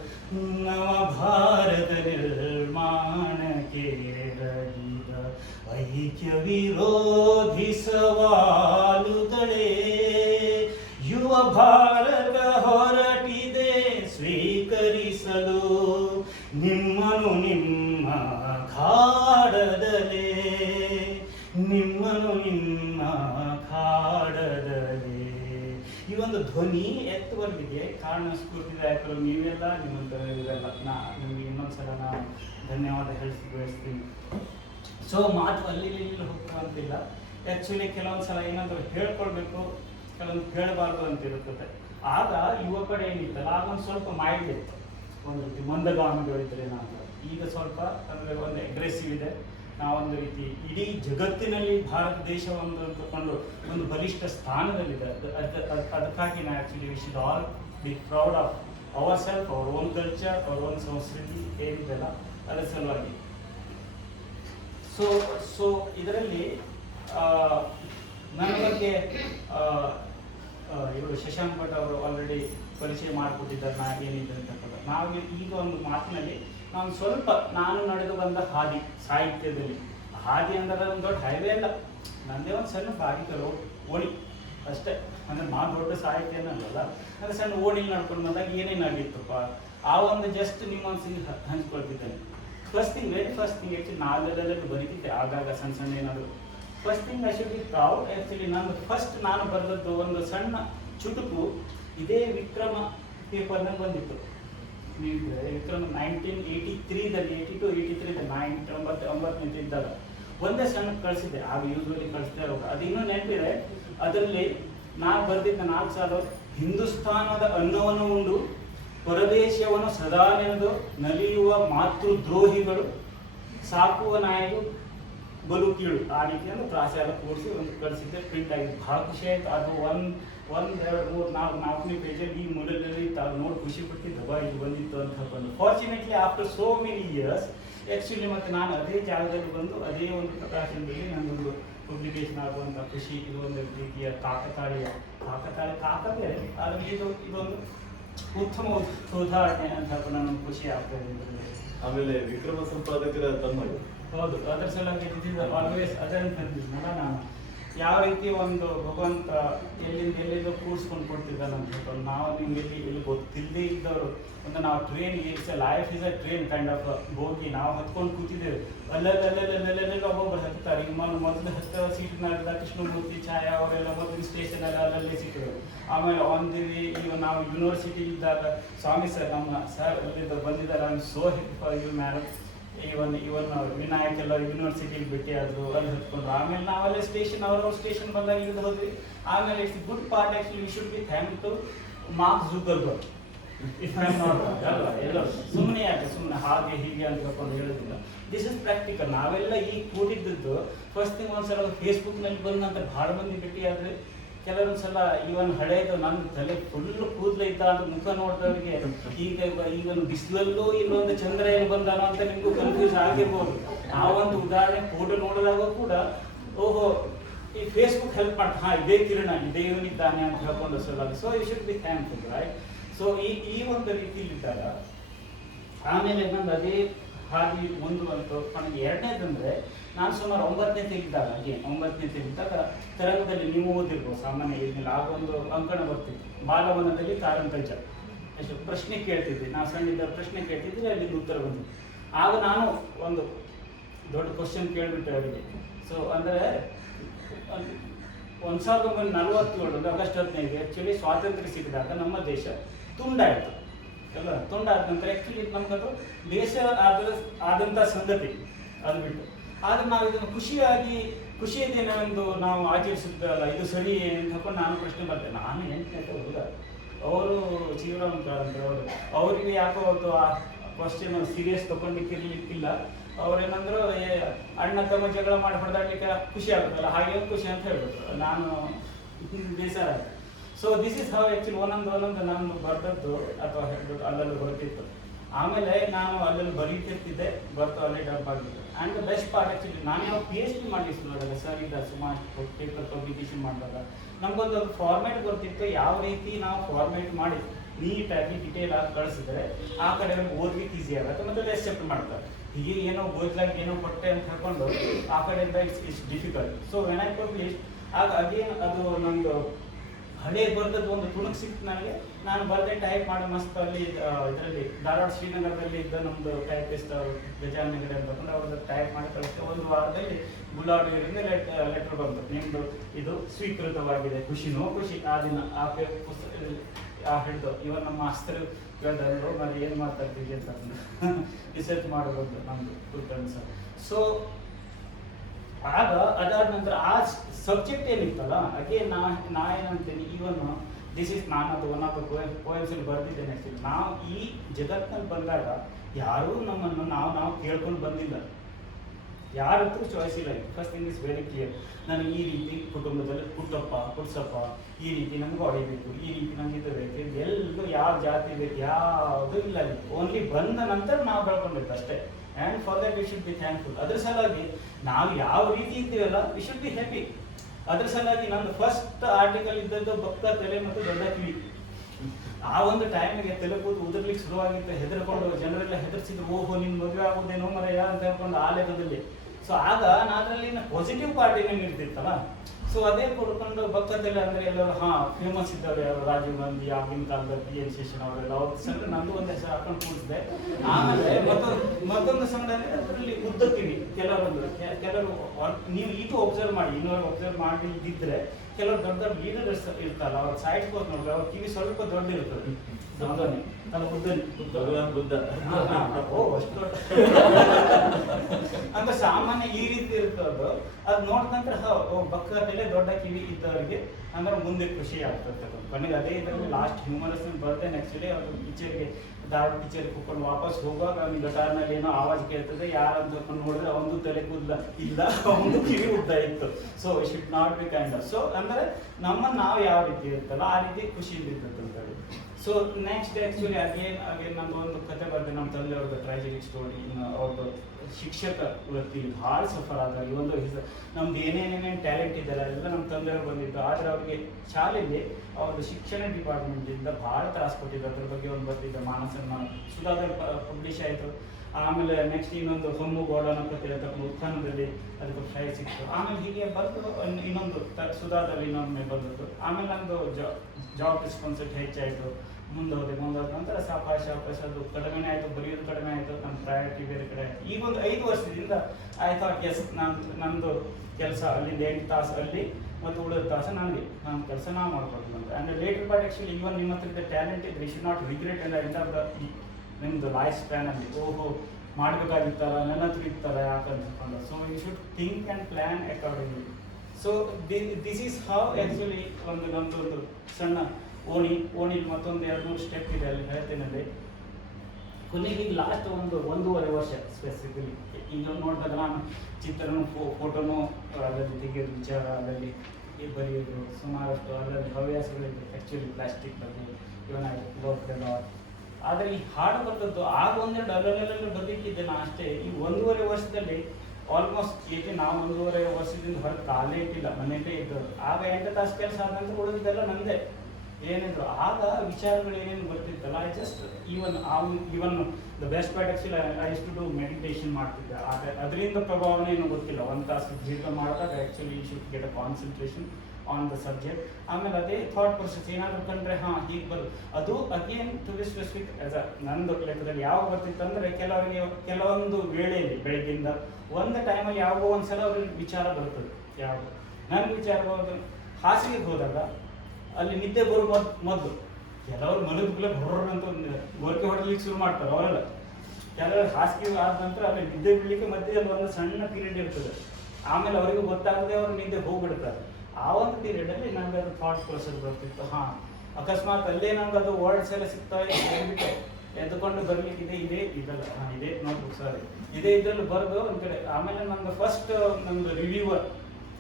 ನವ ಭಾರತ ನಿರ್ಮಾಣಕ್ಕೆ ರಗಿದ ಐಕ್ಯ ವಿರೋಧಿ ಸವಾಲುಗಳೇ, ಯುವ ಭಾರತ ಹೊರಟಿದೆ ಸ್ವೀಕರಿಸಲು ನಿಮ್ಮನು ನಿಮ್ಮ ಖಾಡದಲೇ, ಇಷ್ಟೊಂದು ಧ್ವನಿ ಎತ್ತು ಬಂದಿದೆ ಕಾರಣ ಸ್ಫೂರ್ತಿದಾಯಕರು ನೀವೆಲ್ಲ ನಿಮ್ಮಂತರ ಇವರೆಲ್ಲ ನಿಮಗೆ ಇನ್ನೊಂದ್ಸಲ ನಾನು ಧನ್ಯವಾದ ಬಯಸ್ತೀನಿ. ಸೊ ಮಾತು ಅಲ್ಲಿ ಇಲ್ಲಿ ಹೋಗ್ತಾವಂತಿಲ್ಲ. ಆ್ಯಕ್ಚುಲಿ ಕೆಲವೊಂದು ಸಲ ಏನಾದರೂ ಹೇಳ್ಕೊಳ್ಬೇಕು, ಕೆಲವೊಂದು ಹೇಳಬಾರ್ದು ಅಂತ ಇರುತ್ತದೆ. ಆಗ ಯುವಕರ ಏನಿತ್ತಲ್ಲ ಆಗ ಒಂದು ಸ್ವಲ್ಪ ಮೈಲ್ಡ್ ಇತ್ತು, ಒಂದು ರೀತಿ ಮಂದಗಾಮಿಗಳಿದ್ರೆ ನಾವು. ಈಗ ಸ್ವಲ್ಪ ಅಂದರೆ ಒಂದು ಅಗ್ರೆಸಿವ್ ಇದೆ. ನಾವೊಂದು ರೀತಿ ಇಡೀ ಜಗತ್ತಿನಲ್ಲಿ ಭಾರತ ದೇಶವನ್ನು ಅಂತಕೊಂಡು ಒಂದು ಬಲಿಷ್ಠ ಸ್ಥಾನದಲ್ಲಿದೆ. ಅದಕ್ಕಾಗಿ ನಾವು actually we should all B proud of our self, our own culture, our own ಸಂಸ್ಕೃತಿ ಏನಿದೆಲ್ಲ ಅದರ ಸಲುವಾಗಿ. ಸೊ ಇದರಲ್ಲಿ ನನ್ನ ಬಗ್ಗೆ ಇವರು ಶಶಾಂಕ್ ಭಟ್ ಅವರು ಆಲ್ರೆಡಿ ಪರಿಚಯ ಮಾಡಿಕೊಟ್ಟಿದ್ದಾರೆ ನಾ ಏನಿದೆ ಅಂತಕ್ಕಂಥ. ನಾವು ಈಗ ಒಂದು ಮಾತಿನಲ್ಲಿ ನಾನು ಸ್ವಲ್ಪ ನಾನು ನಡೆದು ಬಂದ ಹಾದಿ ಸಾಹಿತ್ಯದಲ್ಲಿ, ಹಾದಿ ಅಂದರೆ ಒಂದು ದೊಡ್ಡ ಹೈವೇ ಅಲ್ಲ, ನನ್ನದೇ ಒಂದು ಸಣ್ಣ ಬಾರಿಕ ರೋಡ್ ಓಣಿ ಅಷ್ಟೇ. ಅಂದರೆ ದೊಡ್ಡ ಸಾಹಿತ್ಯ ಅನ್ನೋಲ್ಲ, ಅಂದರೆ ಸಣ್ಣ ಓಣಿಲಿ ನಡ್ಕೊಂಡು ಬಂದಾಗ ಏನೇನಾಗಿತ್ತಪ್ಪ ಆ ಒಂದು ಜಸ್ಟ್ ನಿಮ್ಮ ಮನಸ್ಸಿಗೆ ಹಂಚ್ಕೊಳ್ತಿದ್ದೇನೆ. ಫಸ್ಟ್ ಥಿಂಗ್ ಆ್ಯಕ್ಚುಲಿ ನಾವೆಲ್ಲರೂ ಬರೀತಿದ್ದೆ ಆಗಾಗ ಸಣ್ಣ ಸಣ್ಣ ಏನಾದರೂ. First thing I should be proud. Actually ನಾನು ಬರೆದದ್ದು ಒಂದು ಸಣ್ಣ ಚುಟುಕು ಇದೇ ವಿಕ್ರಮ ಪೇಪರ್ನಾಗ ಬಂದಿತ್ತು. ವಿಕ್ರಮ 1983ದಲ್ಲಿ 82-83 ಇದ್ದಾಗ ಒಂದೇ ಸಣ್ಣ ಕಳಿಸಿದ್ದೆ. ಆಗ ಯೂಸ್ವಲಿ ಕಳಿಸ್ತಾ ಇರೋದು ಅದು ಇನ್ನೂ ನೆನಪಿದೆ. ಅದರಲ್ಲಿ ನಾನು ಬರೆದಿದ್ದ 4 ಸಾಲು, ಹಿಂದೂಸ್ತಾನದ ಅನ್ನವನ್ನು ಉಂಡು ಪರದೇಶವನ್ನು ಸದಾ ನೆನೆದು ನಲಿಯುವ ಮಾತೃದ್ರೋಹಿಗಳು, ಸಾಕುವ ನಾಯಿಗಳು ಬಲು ಕೀಳು. ಆ ರೀತಿಯನ್ನು ಪ್ರಾಸ ಎಲ್ಲ ಕೂಡಿಸಿ ಒಂದು ಕಳಿಸಿದ್ದೆ, ಪ್ರಿಂಟ್ ಆಗಿದ್ದು. ಭಾಳ ಖುಷಿ ಆಯಿತು. ಅದು ಒಂದು 2 3 4 4ನೇ ಪೇಜಲ್ಲಿ ಈ ಮೂಲದಲ್ಲಿ ತಾವು ನೋಡಿ ಖುಷಿ ಪಡ್ತಿದ್ದವ ಇದು ಬಂದಿತ್ತು ಅಂತ ಹೇಳ್ಕೊಂಡು. Fortunately after so many years actually ಮತ್ತು ನಾನು ಅದೇ ಜಾಗದಲ್ಲಿ ಬಂದು ಅದೇ ಒಂದು ಪ್ರಕಾಶನದಲ್ಲಿ ನನ್ನೊಂದು ಪಬ್ಲಿಕೇಶನ್ ಆಗುವಂಥ ಖುಷಿ, ಇದು ಒಂದು ರೀತಿಯ ಕಾಕತಾಳೀಯ ಕಾಕವೇ ಆದರೆ ಇದೊಂದು ಉತ್ತಮ ಉದಾಹರಣೆ ಅಂತ ಹೇಳ್ಕೊಂಡು ನನಗೆ ಖುಷಿ ಆಗ್ತದೆ. ಆಮೇಲೆ ವಿಕ್ರಮ ಸಂಪಾದಕರ ತಮ್ಮ ಹೌದು, ಅದರ ಸಲುವಾಗಿ ಆಲ್ವೇಸ್ ಅದನ್ನು ನಾನು ಯಾವ ರೀತಿ ಒಂದು ಭಗವಂತ ಎಲ್ಲಿಂದ ಕೂರಿಸ್ಕೊಂಡು ಕೊಡ್ತಿದ್ದಾನೆ ಅಂತ ಹೇಳ್ಕೊಂಡು. ನಾವು ನಿಮ್ಗೆ ಎಲ್ಲಿ ಗೊತ್ತಿಲ್ಲದೆ ಇದ್ದವರು ಒಂದು ನಾವು train life is a train kind of ಹೋಗಿ ನಾವು ಹತ್ಕೊಂಡು ಕೂತಿದ್ದೇವೆ. ಅಲ್ಲೆಲ್ಲ ಒಬ್ಬೊಬ್ಬರು ಹತ್ತಾರೆ. ಈಗ ಮೊದಲು 10 ಸೀಟ್ನಾಗ ಕೃಷ್ಣಮೂರ್ತಿ ಛಾಯಾ ಅವರೆಲ್ಲ ಮೊದಲು ಸ್ಟೇಷನಲ್ಲಿ ಅಲ್ಲಲ್ಲೇ ಸಿಕ್ಕಿದ್ರು. ಆಮೇಲೆ ಆನ್ ದಿ ವೇ ಈಗ ನಾವು ಯೂನಿವರ್ಸಿಟಿ ಇದ್ದಾಗ ಸ್ವಾಮಿ ಸರ್ ನಮ್ಮ ಸರ್ ಅಲ್ಲಿಂದ ಬಂದಿದ್ದಾರೆ. I am so happy for you madam. Even Vinayak ಎಲ್ಲ ಯೂನಿವರ್ಸಿಟಿಗೆ ಭೇಟಿ ಆದರು, ಅಲ್ಲಿ ಹತ್ಕೊಂಡ್ರು. ಆಮೇಲೆ ನಾವಲ್ಲೇ ಸ್ಟೇಷನ್ ಅವ್ರವ್ರ ಸ್ಟೇಷನ್ ಬಂದಾಗ ಇಳಿದು ಹೋದ್ವಿ. ಆಮೇಲೆ it's good part actually we should be thank to Mark Zuckerberg. If I am not ಅಲ್ಲ ಎಲ್ಲ ಸುಮ್ಮನೆ ಯಾಕೆ ಸುಮ್ಮನೆ ಹಾಗೆ ಹೀಗೆ ಅಂತ ಹೇಳ್ಕೊಂಡು ಹೇಳೋದಿಲ್ಲ. This is practical. ನಾವೆಲ್ಲ ಈಗ ಕೂಡಿದ್ದದ್ದು ಫಸ್ಟ್ ಥಿಂಗ್ ಒಂದ್ಸಲ ಫೇಸ್ಬುಕ್ನಲ್ಲಿ ಬಂದ ನಂತರ ಭಾಳ ಮಂದಿ ಭೇಟಿ ಆದರೆ ಕೆಲವೊಂದು ಸಲ ಇವನ್ ಹಳೇದು ನನ್ನ ತಲೆ ಫುಲ್ ಕೂದಲು ಇದ್ದ ಅಂತ ಮುಖ ನೋಡಿದವರಿಗೆ ಈಗ ಬಿಸಿಲಲ್ಲೂ ಇನ್ನೊಂದು ಚಂದ್ರ ಏನು ಬಂದಾನೋ ಅಂತ ನಿಮಗೂ ಕನ್ಫ್ಯೂಸ್ ಆಗಿರ್ಬೋದು. ಆ ಒಂದು ಉದಾಹರಣೆ ಫೋಟೋ ನೋಡಿದಾಗ ಕೂಡ ಓಹೋ ಈ ಫೇಸ್ಬುಕ್ ಹೆಲ್ಪ್ ಮಾಡ್ತಾ ಇದೇ ಕಿರಣ ಇದೇ ಇವನಿದ್ದಾನೆ ಅಂತ ಹೇಳ್ಕೊಂಡು ಸಲ. So you should be thankful right. So ಈ ಒಂದು ರೀತಿಯಲ್ಲಿದ್ದಾಗ ಆಮೇಲೆ ನಂದು ಅದೇ ಹಾಗೆ ಮುಂದೆ ಬಂತು. ನನಗೆ ಎರಡನೇದಂದರೆ ನಾನು ಸುಮಾರು 9ನೇ ತೆಗೆದಾಗ ತರಂಗದಲ್ಲಿ ನೀವು ಓದಿರ್ಬೋದು ಸಾಮಾನ್ಯ ಇದ್ಮೇಲೆ ಆಗೊಂದು ಅಂಕಣ ಬರ್ತಿತ್ತು. ಬಾಲವನದಲ್ಲಿ ಕಾರಂತಜ್ಜ ಎಷ್ಟು ಪ್ರಶ್ನೆ ಕೇಳ್ತಿದ್ದೆ, ನಾವು ಸಣ್ಣಿದ್ದ ಪ್ರಶ್ನೆ ಕೇಳ್ತಿದ್ದೆ, ಅಲ್ಲಿಂದ ಉತ್ತರ ಬಂದಿತ್ತು. ಆಗ ನಾನು ಒಂದು ದೊಡ್ಡ ಕ್ವಶನ್ ಕೇಳಿಬಿಟ್ಟೆ ಅವರಿಗೆ. ಸೊ ಅಂದರೆ 1947 ಆಗಸ್ಟ್ 15 ಆ್ಯಕ್ಚುಲಿ ಸ್ವಾತಂತ್ರ್ಯ ಸಿಕ್ಕಿದಾಗ ನಮ್ಮ ದೇಶ ತುಂಡಾಯಿತು ಎಲ್ಲ. ತುಂಡಾದ ನಂತರ ಆ್ಯಕ್ಚುಲಿ ನಮಗದು ದೇಶ ಆದಂಥ ಸಂಗತಿ ಅದು ಬಿಟ್ಟು. ಆದರೆ ನಾವು ಇದನ್ನು ಖುಷಿಯದೇನೆಂದು ನಾವು ಆಚರಿಸುತ್ತಲ್ಲ, ಇದು ಸರಿ ಅಂತ ಹೇಳ್ಕೊಂಡು ನಾನು ಪ್ರಶ್ನೆ ಬರ್ತೇನೆ. ನಾನು 8ನೇ ಹುಡುಗ, ಅವರು ಶಿವರಾಮ್ ಕಾರಂತರು ಅವರಿಗೆ ಯಾಕೋ ಅವತ್ತು ಆ ಕ್ವಶನ್ ಸೀರಿಯಸ್ ತೊಗೊಂಡಿಕ್ಕಿರ್ಲಿಕ್ಕಿಲ್ಲ. ಅವ್ರೇನಂದ್ರು ಅಣ್ಣ ತಮ್ಮ ಜಗಳ ಮಾಡಿ ಹೊಡೆದಾಡ್ಲಿಕ್ಕೆ ಖುಷಿ ಆಗುತ್ತಲ್ಲ, ಹಾಗೆ ಖುಷಿ ಅಂತ ಹೇಳ್ಬಿಟ್ರು. ನಾನು ಬೇಸರ ಆಯ್ತು. So this is how actually ಒಂದೊಂದು ನಾನು ಬರೆದದ್ದು ಅಥವಾ ಹೇಳ್ಬಿಟ್ಟು ಅಲ್ಲಲ್ಲಿ ಬರ್ತಿತ್ತು. ಆಮೇಲೆ ನಾನು ಅಲ್ಲಲ್ಲಿ ಬರೀತಿರ್ತಿದ್ದೆ, ಬರ್ತು ಅಲ್ಲೇ ಡಬ್ ಆಗಿತ್ತು. And the best part actually ನಾನು ಯಾವ PhD ಮಾಡಿಸ್ತಿಲ್ಲ ಸರ್, ಈಗ ಸುಮಾರು ಪೇಪರ್ ಪಬ್ಲಿಕೇಶನ್ ಮಾಡಿದಾಗ ನಮಗೊಂದು ಫಾರ್ಮ್ಯಾಟ್ ಬರ್ತಿತ್ತು. ಯಾವ ರೀತಿ ನಾವು ಫಾರ್ಮ್ಯಾಟ್ ಮಾಡಿ ನೀಟಾಗಿ ಡಿಟೇಲ್ ಆಗಿ ಕಳಿಸಿದ್ರೆ ಆ ಕಡೆ ಓದ್ಲಿಕ್ಕೆ ಈಸಿ ಆಗುತ್ತೆ ಮತ್ತು ಎಕ್ಸೆಪ್ಟ್ ಮಾಡ್ತಾರೆ. ಹೀಗೆ ಏನೋ ಓದ್ಲಾಗ ಏನೋ ಕೊಟ್ಟೆ ಅಂತ ಹೇಳ್ಕೊಂಡು ಆ ಕಡೆಯಿಂದ it's difficult. So when I publish ಆಗ ಅಗೇನ್ ಅದು ನಂದು ಹಳೆ ಬರ್ದದ್ದು ಒಂದು ತುಣುಕು ಸಿಕ್ತು ನನಗೆ. ನಾನು ಬರ್ದೆ ಟೈಪ್ ಮಾಡಿ ಮಸ್ತ್ ಅಲ್ಲಿ ಇದರಲ್ಲಿ ಧಾರವಾಡ ಶ್ರೀನಗರದಲ್ಲಿ ಇದ್ದ ನಮ್ಮದು ಟೈಪಿಸ್ಟ್ ಗಜಾನ್ ಹೆಗಡೆ ಅಂತ ಬಂದು ಅವ್ರದ್ದು ಟೈಪ್ ಮಾಡಿ ಕಳಿಸ್ತೇವೆ. ಒಂದು ವಾರದಲ್ಲಿ ಗುಲಾಬಿಯಿಂದ ಲೆಟರ್ ಬಂತು, ನಿಮ್ಮದು ಇದು ಸ್ವೀಕೃತವಾಗಿದೆ. ಖುಷಿನೋ ಖುಷಿ. ಆ ದಿನ ಆ ಪುಸ್ತಕ ಹಿಡಿದು ಇವನ್ ನಮ್ಮ ಮಾಸ್ತರು ಕೇಳಿದ್ರು, మరి ಏನು ಮಾತಾಡ್ತೀವಿ ಅಂತ ರಿಸರ್ಚ್ ಮಾಡೋದು ನಮ್ಮದು ಕುಲಕರ್ಣಿ ಸರ್. ಸೊ ಆಗ ಅದಾದ ನಂತರ ಆ ಸಬ್ಜೆಕ್ಟ್ ಏನಿತ್ತಲ್ಲ ಅದೇ ನಾ ಏನಂತೀನಿ, ಇವನ್ ದಿಸ್ ಇಸ್ ನಾನು ಅದು ಒನ್ ಆಫ್ ದ ಪೋಯಮ್ಸಲ್ಲಿ ಬರೆದಿದ್ದೇನೆ. ಆ್ಯಕ್ಚುಲಿ ನಾವು ಈ ಜಗತ್ತಿನಲ್ಲಿ ಬಂದಾಗ ಯಾರೂ ನಮ್ಮನ್ನು ನಾವು ಕೇಳ್ಕೊಂಡು ಬಂದಿಲ್ಲ, ಯಾರ ಹತ್ರ ಚಾಯ್ಸ್ ಇಲ್ಲ. First thing is very clear. ನಾನು ಈ ರೀತಿ ಕುಟುಂಬದಲ್ಲಿ ಪುಟ್ಸಪ್ಪ ಈ ರೀತಿ ನಮ್ಗೆ ಹೊಡಿಬೇಕು, ಈ ರೀತಿ ನಮ್ಗೆ ಇದು ಬೇಕು, ಎಲ್ಲರೂ ಯಾವ ಜಾತಿ ಬೇಕು ಯಾವುದೂ ಇಲ್ಲ. ಓನ್ಲಿ ಬಂದ ನಂತರ ನಾವು ಬೆಳ್ಕೊಂಡಿದ್ದು ಅಷ್ಟೇ. And for that we should be thankful. ಅದ್ರ ಸಲುವಾಗಿ ನಾವು ಯಾವ ರೀತಿ ಇದ್ದೀವಲ್ಲ ವಿ ಶುಡ್ ಬಿ ಹ್ಯಾಪಿ. ಅದ್ರ ಸಲುವಾಗಿ ನಂದು ಫಸ್ಟ್ ಆರ್ಟಿಕಲ್ ಇದ್ದದ್ದು ಭಕ್ತ ತಲೆ ಮತ್ತು ದೊಡ್ಡ ಕಿವಿ. ಆ ಒಂದು ಟೈಮಿಗೆ ತಲೆ ಕೂತು ಉದುರ್ಲಿಕ್ಕೆ ಶುರುವಾಗಿತ್ತು, ಹೆದರ್ಕೊಂಡು ಜನರೆಲ್ಲ ಹೆದರ್ಸಿದ್ರು, ಓಹೋ ನಿನ್ ಮದುವೆ ಆಗೋದೇನೋ ಮರೆಯ ಅಂತ ಹೇಳ್ಕೊಂಡು ಆ ಲೆಕ್ಕದಲ್ಲಿ. ಸೊ ಆಗ ಅದರಲ್ಲಿ ಪಾಸಿಟಿವ್ ಪಾರ್ಟ್ ಏನೇನು ಇರ್ತಿತ್ತಲ್ಲ, ಸೊ ಅದೇ ಕೊಡ್ಕೊಂಡು ಭಕ್ತದಲ್ಲಿ ಅಂದರೆ ಎಲ್ಲರೂ ಫೇಮಸ್ ಇದ್ದವರು ಯಾರು, ರಾಜೀವ್ ಗಾಂಧಿ ಆಗಿನ ಕಾಲದ PN ಶೇಷನ್ ಅವರೆಲ್ಲ ಅವ್ರ ಸಂಘ ನಂದು ಒಂದು ಹೆಸರು ಹಾಕೊಂಡು ಕೂಡಿಸಿದೆ. ಆಮೇಲೆ ಮತ್ತೊಂದು ಸಂಘ ಅದರಲ್ಲಿ ಉದ್ದಕ್ಕಿವಿ ಕೆಲವರು ನೀವು ಇದು ಒಬ್ಸರ್ವ್ ಮಾಡಿ, ಇನ್ನೊರು ಒಬ್ಸರ್ವ್ ಮಾಡಿದ್ದಿದ್ರೆ ಕೆಲವರು ದೊಡ್ಡ ದೊಡ್ಡ ಲೀಡರ್ಸ್ ಇರ್ತಾರಲ್ಲ, ಅವ್ರ ಸೈಡ್ ಹೋಗಿ ನೋಡ್ರಿ, ಅವ್ರ ಕಿವಿ ಸ್ವಲ್ಪ ದೊಡ್ಡ ಇರ್ತದೆ, ಭಗವಾನ್ ಬುದ್ಧ ಅಷ್ಟು ಅಂತ ಸಾಮಾನ್ಯ ಈ ರೀತಿ ಇರ್ತದ್ದು. ಅದು ನೋಡಿದ ನಂತರ ಬಕ್ಕದಲ್ಲಿ ದೊಡ್ಡ ಕಿವಿ ಇದ್ದವರಿಗೆ ಅಂದ್ರೆ ಮುಂದೆ ಖುಷಿ ಆಗ್ತದೆ. ಕೊನೆಗೆ ಅದೇ ಇದರಲ್ಲಿ ಲಾಸ್ಟ್ ಹ್ಯೂಮರಸ್ ಬರ್ತೇನೆ. ಆ್ಯಕ್ಚುಲಿ ಅವ್ರು ಟೀಚರ್ಗೆ ಧಾರವಾಡ ಟೀಚರ್ ಕೂತ್ಕೊಂಡು ವಾಪಸ್ ಹೋಗುವಾಗ ಅವ್ನಿಗೆ ಗಟಾರ್ನಲ್ಲಿ ಏನೋ ಆವಾಜ್ ಕೇಳ್ತದೆ, ಯಾರಂತ ನೋಡಿದ್ರೆ ಒಂದು ತಲೆ ಕೂದಲ ಇಲ್ಲ, ಒಂದು ಕಿವಿ ಉದ್ದ ಇತ್ತು. So it should not be kind of. So ಅಂದರೆ ನಮ್ಮನ್ನು ನಾವು ಯಾವ ರೀತಿ ಇರ್ತಲ್ಲ ಆ ರೀತಿ ಖುಷಿಯಿಂದ ಇರ್ತದೆ ಅಂತ ಹೇಳಿ. ಸೊ ನೆಕ್ಸ್ಟ್ ಆ್ಯಕ್ಚುಲಿ ಅಗೇನ್ ನಂದು ಒಂದು ಕತೆ ಬರ್ತದೆ. ನಮ್ಮ ತಂದೆಯವ್ರದ್ದು ಟ್ರಾಜಿಡಿಕ್ ಸ್ಟೋರಿ. ಅವ್ರದ್ದು ಶಿಕ್ಷಕ ವೃತ್ತಿ ಭಾಳ ಸಫರ್ ಆದಾಗ ಈ ಒಂದು ನಮ್ದು ಏನೇನೇನೇನು ಟ್ಯಾಲೆಂಟ್ ಇದ್ದಾರೆ ಎಲ್ಲ ನಮ್ಮ ತಂದೆಯವ್ರು ಬಂದಿದ್ದು. ಆದರೆ ಅವ್ರಿಗೆ ಶಾಲೆಯಲ್ಲಿ ಅವ್ರದ್ದು ಶಿಕ್ಷಣ ಡಿಪಾರ್ಟ್ಮೆಂಟಿಂದ ಭಾಳ ತ್ರಾಸ ಕೊಟ್ಟಿದ್ದು. ಅದ್ರ ಬಗ್ಗೆ ಒಂದು ಬರ್ತಿದ್ದ ಮಾನಸನ್ನ ಸುಧಾದಲ್ಲಿ ಪಬ್ಲಿಷ್ ಆಯಿತು. ಆಮೇಲೆ ನೆಕ್ಸ್ಟ್ ಇನ್ನೊಂದು ಹೊಮ್ಮು ಗೋಡನ ಕತೆ ತಗೊಂಡು ಉತ್ಥಾನದಲ್ಲಿ ಅದಕ್ಕೆ ಪ್ರೈಸ್ ಸಿಕ್ತು. ಆಮೇಲೆ ಹೀಗೆ ಬಂದು ಇನ್ನೊಂದು ಸುಧಾದಲ್ಲಿ ಇನ್ನೊಮ್ಮೆ ಬಂದದ್ದು. ಆಮೇಲೆ ನಮ್ಮದು ಜಾಬ್ ರೆಸ್ಪಾನ್ಸಿಬಿಲಿಟಿ ಹೆಚ್ಚಾಯಿತು. ಮುಂದೋದ ನಂತರ ಸಾವಕಾಶ ಅದು ಕಡಿಮೆ ಆಯಿತು, ಬರೆಯೋದು ಕಡಿಮೆ ಆಯಿತು, ನಮ್ಮ ಪ್ರಯಾರಿಟಿ ಬೇರೆ ಕಡೆ ಆಯಿತು. ಈಗ ಒಂದು 5 ವರ್ಷದಿಂದ ಐ ಥಾಟ್ ಎಸ್ ನಂದು ಕೆಲಸ ಅಲ್ಲಿಂದ 8 ತಾಸು ಅಲ್ಲಿ ಮತ್ತು ಉಳಿದ ತಾಸು ನನಗೆ ನನ್ನ ಕೆಲಸ ನಾವು ಮಾಡ್ಕೊಳ್ತೀನಿ ಅಂತ. And later part actually even ನಿಮ್ಮ ಹತ್ರ ಟ್ಯಾಲೆಂಟ್ ಇದ್ರೆ should not regret and end of the ನಿಮ್ಮದು ಲೈಫ್ ಸ್ಪ್ಯಾನಲ್ಲಿ ಓಹೋ ಮಾಡಬೇಕಾಗಿತ್ತಲ್ಲ ನನ್ನ ಹತ್ರ ಇತ್ತಲ್ಲ ಯಾಕಂತ. So you should think and plan accordingly. So this is how actually ನಮ್ಮದೊಂದು ಸಣ್ಣ ಓಣಿಲಿ ಮತ್ತೊಂದು 2-3 ಸ್ಟೆಪ್ ಇದೆ, ಅಲ್ಲಿ ಹೇಳ್ತೇನೆ. ಅಲ್ಲಿ ಕೊನೆಗೆ ಈಗ ಲಾಸ್ಟ್ 1.5 ವರ್ಷ ಸ್ಪೆಸಿಫಿಕಲಿ ಈಗ ನೋಡಿದಾಗ ನಾನು ಚಿತ್ರನೂ ಫೋಟೋನು ಅದರಲ್ಲಿ ತೆಗೆಯೋದು ವಿಚಾರ, ಅದರಲ್ಲಿ ಬರೆಯೋದು ಸುಮಾರಷ್ಟು ಅದರಲ್ಲಿ ಹವ್ಯಾಸಗಳಿದೆ. ಆ್ಯಕ್ಚುಲಿ ಪ್ಲಾಸ್ಟಿಕ್ ಬಗ್ಗೆ ಇವನ್ ವರ್ಕ್ ಆದರೆ ಈ ಹಾಡು ಬರ್ತದ್ದು ಆಗ 1-2 ಅಲ್ಲಲ್ಲಿ ಬದುಕಿದ್ದೆ ನಾನು ಅಷ್ಟೇ. ಈ 1.5 ವರ್ಷದಲ್ಲಿ ಆಲ್ಮೋಸ್ಟ್ ನಾವು 1.5 ವರ್ಷದಿಂದ ಹೊರಗೆ ಕಾಲೇ ಇಟ್ಟಿಲ್ಲ, ಮನೆಯಲ್ಲೇ ಇದ್ದವರು. ಆಗ 8 ತಾಸು ಕೆಲಸ ಆದ ನಂತರ ಉಳಿದಿದ್ದೆಲ್ಲ ನಮ್ಮದೇ ಏನಿದ್ರು. ಆಗ ವಿಚಾರಗಳು ಏನೇನು ಬರ್ತಿತ್ತಲ್ಲ I just even the best part actually I use to do meditation ಮಾಡ್ತಿದ್ದೆ. ಅದರಿಂದ ಪ್ರಭಾವನೆ ಏನೂ ಗೊತ್ತಿಲ್ಲ. 1 ತಾಸು ದೀರ್ಘ ಮಾಡಿದಾಗ actually you should get a concentration on the subject. ಆಮೇಲೆ ಅದೇ ಥಾಟ್ ಪ್ರೊಸೆಸ್ ಏನಾದರೂ ಕಂಡ್ರೆ ಹೀಗೆ ಅದು again to be specific as a ನಂದು ಲೆಕ್ಕದಲ್ಲಿ ಯಾವಾಗ ಬರ್ತಿತ್ತು ಅಂದರೆ ಕೆಲವೊಂದು ವೇಳೆಯಲ್ಲಿ ಬೆಳಗ್ಗಿಂದ ಒಂದು ಟೈಮಲ್ಲಿ ಯಾವಾಗೋ ಒಂದು ಸಲ ಅವ್ರಿಗೆ ವಿಚಾರ ಬರ್ತದೆ. ಯಾವುದು ನನಗೆ ವಿಚಾರ ಬರೋದು ಹಾಸಿಗೆಗೆ ಹೋದಾಗ ಅಲ್ಲಿ ನಿದ್ದೆ ಬರೋ ಮೊದಲು ಕೆಲವರು ಮಲಗಿಲ್ಲ ಹೊರ ಅಂತ ಒಂದು ಗೋರಿಕೆ ಹೊಡಲಿಕ್ಕೆ ಶುರು ಮಾಡ್ತಾರೆ ಅವರೆಲ್ಲ. ಕೆಲವರು ಹಾಸಿಗೆ ಆದ ನಂತರ ಅಲ್ಲಿ ನಿದ್ದೆ ಬಿಡಲಿಕ್ಕೆ ಮಧ್ಯದಲ್ಲಿ ಒಂದು ಸಣ್ಣ ಪೀರಿಯಡ್ ಇರ್ತದೆ. ಆಮೇಲೆ ಅವರಿಗೂ ಗೊತ್ತಾಗದೆ ಅವರು ನಿದ್ದೆ ಹೋಗ್ಬಿಡ್ತಾರೆ. ಆ ಒಂದು ಪೀರಿಯಡಲ್ಲಿ ನನಗೆ ಅದು ಥಾಟ್ ಪ್ರೊಸೆಸ್ ಬರ್ತಿತ್ತು. ಅಕಸ್ಮಾತ್ ಅಲ್ಲೇ ನಂಗೆ ಅದು ವರ್ಡ್ಸ್ ಎಲ್ಲ ಸಿಗ್ತವೆ, ಎದ್ದುಕೊಂಡು ಬರಲಿಕ್ಕಿದೆ ಇದಲ್ಲ ಇದೇ ನೋಟ್ಬುಕ್ ಸಾರಿ ಇದೇ ಇದರಲ್ಲಿ ಬರೆದು ಒಂದು ಕಡೆ. ಆಮೇಲೆ ನಮ್ದು ಫಸ್ಟ್ ನಮ್ಮದು ರಿವ್ಯೂವರ್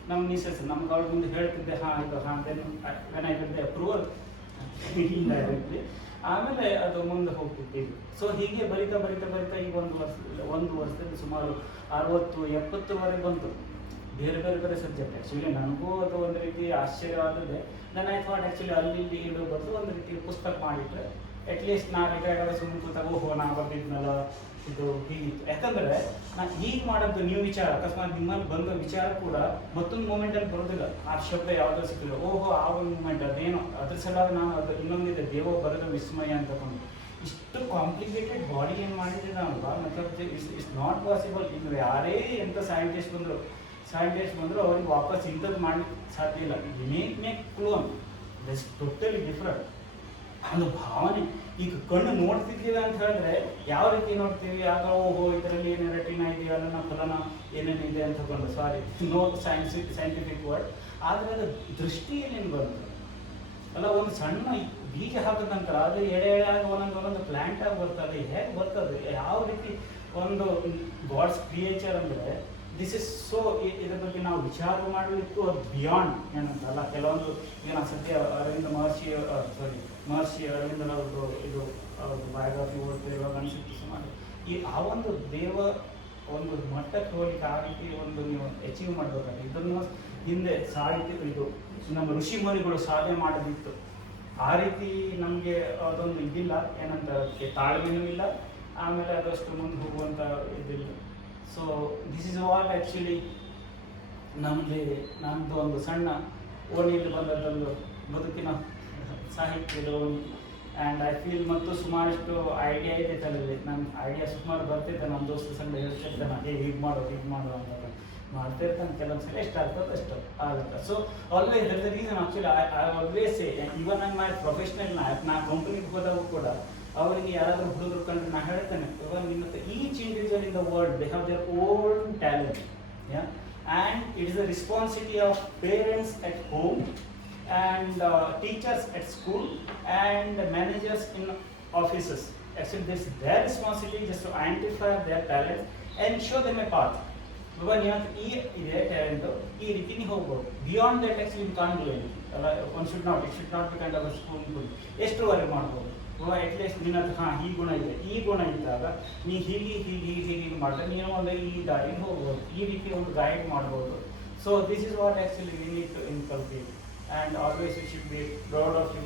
ನಮ್ಮ ಮಿಸಸ್ ನಮ್ಗೆ ಅವ್ರ ಮುಂದೆ ಹೇಳ್ತಿದ್ದೆ ಇದು when I get the approval indirectly. ಆಮೇಲೆ ಅದು ಮುಂದೆ ಹೋಗ್ತಿದ್ದೀವಿ. ಸೊ ಹೀಗೆ ಬರಿತಾ ಈಗ ಒಂದು ವರ್ಷದಲ್ಲಿ ಸುಮಾರು 60-70ವರೆಗೆ ಬಂತು. ಬೇರೆ ಸಬ್ಜೆಕ್ಟ್. ಆ್ಯಕ್ಚುಲಿ ನನಗೂ ಅದು ಒಂದು ರೀತಿ ಆಶ್ಚರ್ಯವಾದದ್ದೇ. ನಾನು ಐ ಥಾಟ್ ಆ್ಯಕ್ಚುಲಿ ಅಲ್ಲಿ ಇಡೋ ಬದಲು ಒಂದು ರೀತಿ ಪುಸ್ತಕ ಮಾಡಿಟ್ರೆ ಅಟ್ಲೀಸ್ಟ್ ನಾ ರಿಟೈರ್ಡ್ ಆಗಿ ಸುಮ್ಮನೆ ಕೂತಾಗ ಓಹೋ ನಾ ಬರ್ತಿದ್ನಲ್ಲ ಇದು ಹೀಗಿತ್ತು. ಯಾಕಂದ್ರೆ ನಾ ಈಗ ಮಾಡೋದು ನೀವು ವಿಚಾರ ಅಕಸ್ಮಾತ್ ನಿಮ್ಮಲ್ಲಿ ಬಂದ ವಿಚಾರ ಕೂಡ ಮತ್ತೊಂದು ಮೂಮೆಂಟಲ್ಲಿ ಬರೋದಿಲ್ಲ. ಆ ಶಬ್ದ ಯಾವುದೋ ಸಿಕ್ಕಿಲ್ಲ, ಓಹೋ ಆ ಒಂದು ಮೂಮೆಂಟ್ ಅದೇನೋ ಅದ್ರ ಸಲುವಾಗಿ ನಾನು ಅದು ಇನ್ನೊಂದಿದೆ ದೇವ ಬರೆದ ವಿಸ್ಮಯ ಅಂತಕೊಂಡು ಇಷ್ಟು ಕಾಂಪ್ಲಿಕೇಟೆಡ್ ಬಾಡಿ ಏನು ಮಾಡಿದ್ದೀನಲ್ವಾ, ಮತ್ತಲಬ್ ಇಟ್ಸ್ ನಾಟ್ ಪಾಸಿಬಲ್. ಇನ್ನು ಯಾರೇ ಎಂಥ ಸೈಂಟಿಸ್ಟ್ ಬಂದರು ಅವ್ರಿಗೆ ವಾಪಸ್ ಇಂಥದ್ದು ಮಾಡ್ಲಿಕ್ಕೆ ಸಾಧ್ಯ ಇಲ್ಲ. Make clone that's totally different. ಅದು ಭಾವನೆ ಈಗ ಕಣ್ಣು ನೋಡ್ತಿದ್ದೀವಿ ಅಂತ ಹೇಳಿದ್ರೆ ಯಾವ ರೀತಿ ನೋಡ್ತೀವಿ, ಆಗ ಓಹೋ ಇದರಲ್ಲಿ ಏನು ರೆಟಿನಾ ಇದೆಯಾ ಅಲ್ಲ ಫಲನ ಏನೇನಿದೆ ಅಂತ ತಗೊಂಡು ಸಾರಿ ನೋ ಸೈಂಟಿಫಿಕ್ ವರ್ಡ್. ಆದರೆ ಅದು ದೃಷ್ಟಿಯಲ್ಲಿ ಬಂತು ಅಲ್ಲ, ಒಂದು ಸಣ್ಣ ಬೀಜ ಹಾಕಿದ ನಂತರ ಅದು ಎಳೆ ಆಗಿ ಒಂದೊಂದು ಪ್ಲ್ಯಾಂಟ್ ಆಗಿ ಬರ್ತದೆ. ಹೇಗೆ ಬರ್ತದೆ, ಯಾವ ರೀತಿ ಒಂದು ಗಾಡ್ಸ್ ಕ್ರಿಯೇಚರ್ ಅಂದರೆ ದಿಸ್ ಇಸ್ ಸೋ. ಇದ್ರ ಬಗ್ಗೆ ನಾವು ವಿಚಾರ ಮಾಡಲಿಕ್ಕೂ ಅದು ಬಿಯಾಂಡ್ ಏನಂತಲ್ಲ. ಕೆಲವೊಂದು ಈಗ ನಾವು ಸದ್ಯ ಮಹರ್ಷಿ ಅರವಿಂದರವ್ರದ್ದು ಇದು ಅವ್ರದ್ದು ಬಯೋಗ್ರಫಿ ಓದ್ತಿರುವಾಗ ಅನಿಸುತ್ತೆ ಸುಮಾರು ಆ ಒಂದು ದೇವ ಒಂದು ಮಟ್ಟಕ್ಕೆ ಹೋಗ್ಲಿಕ್ಕೆ ಆ ರೀತಿ ಒಂದು ನೀವು ಅಚೀವ್ ಮಾಡಬೇಕಾದ್ರೆ ಇದನ್ನು ಹಿಂದೆ ಸಾಹಿತ್ಯ ಇದು ನಮ್ಮ ಋಷಿ ಮುನಿಗಳು ಸಾಧನೆ ಮಾಡೋದಿತ್ತು. ಆ ರೀತಿ ನಮಗೆ ಅದೊಂದು ಇದಿಲ್ಲ, ಏನಂತ ಅದಕ್ಕೆ ತಾಳ್ಮೆನೂ ಇಲ್ಲ, ಆಮೇಲೆ ಅದಷ್ಟು ಮುಂದೆ ಹೋಗುವಂಥ ಇದಿಲ್ಲ. So this is what actually ನಮ್ಮದು ಒಂದು ಸಣ್ಣ ಓಣಿಯಲ್ಲಿ ಬಂದದ್ದೊಂದು ಬದುಕಿನ ಸಾಹಿತ್ಯದ ಓಣಿ. ಆ್ಯಂಡ್ ಐ ಫೀಲ್ ಮತ್ತು ಸುಮಾರಷ್ಟು ಐಡಿಯಾ ಇದೆ ತಲೆಯಲ್ಲಿ. ನನ್ನ ಐಡಿಯಾ ಸುಮಾರು ಬರ್ತಿದ್ದೆ, ನಮ್ಮ ದೋಸ್ತ ಸಂಘ ಹೇಳ್ತಿರ್ತಾನೆ ಅದೇ ಹೀಗೆ ಮಾಡು ಅಂತ ಮಾಡ್ತಿರ್ತಾನೆ. ಕೆಲವೊಂದು ಸಲ ಎಷ್ಟು ಆಗ್ತದೆ ಅಷ್ಟು ಆಗುತ್ತೆ. So always that the reason actually I always say even ನನ್ನ ಮೈ ಪ್ರೊಫೆಷ್ನಲ್ ನಾ ಕಂಪ್ನಿಗೆ ಹೋದಾಗೂ ಕೂಡ ಅವರಿಗೆ ಯಾರಾದರೂ ಹುಡುಗರು ಕಂಡ್ರೆ ನಾ ಹೇಳ್ತೇನೆ, ಇವಾಗ ನಿಮ್ಮ each individual in the world they have their own talent. And it is the responsibility of parents at home and teachers at school and managers in offices. Actually, this is their responsibility just to identify their talent and show them a path. Because you have talent, ಈ ರೀತಿ ನೀವು ಹೋಗ್ಬೋದು. Beyond that, actually, you can't do anything. One should not. It should not be kind of a spoonful. ಎಷ್ಟುವರೆಗೆ ಮಾಡ್ಬೋದು. At least ನಿನ್ನ ಹತ್ರ ಈ ಗುಣ ಇದ್ದಾಗ ನೀ ಹೀಗೆ ಮಾಡಿದ್ರೆ ನೀನು ಒಂದು ಈ ದಾರಿಗೆ ಹೋಗ್ಬೋದು, ಈ ರೀತಿ ಒಂದು ಗೈಡ್ ಮಾಡ್ಬೋದು. So this is what actually we need to inculcate and always you should be proud of you.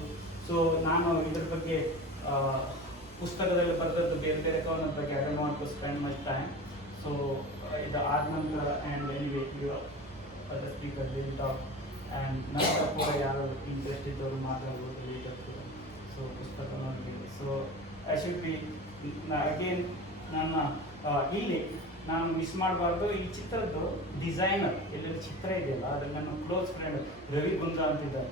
So ನಾನು ಇದ್ರ ಬಗ್ಗೆ ಪುಸ್ತಕದಲ್ಲಿ ಬರೆದದ್ದು ಬೇರೆ ಕಾರಣದ ಬಗ್ಗೆ I don't want to spend much time. So ಇದು ಆದ ನಂತರ and anyway other speaker will talk and ನಂತರ ಕೂಡ ಯಾರು ಇಂಟ್ರೆಸ್ಟ್ ಇದ್ದವರು ಮಾತಾಡ್ಬೋದು ಲೇಟರ್ ಕೂಡ. ಸೊ ಪುಸ್ತಕ ನೋಡ್ತೀವಿ. So I should B again ನನ್ನ ಇಲ್ಲಿ ನಾನು ಮಿಸ್ ಮಾಡಬಾರ್ದು. ಈ ಚಿತ್ರದ್ದು ಡಿಸೈನರ್ ಎಲ್ಲೆಲ್ಲಿ ಚಿತ್ರ ಇದೆಯಲ್ಲ ಅದ್ರಲ್ಲಿ ನನ್ನ ಕ್ಲೋಸ್ ಫ್ರೆಂಡ್ ರವಿ ಗುಂಜಾ ಅಂತಿದ್ದಾರೆ.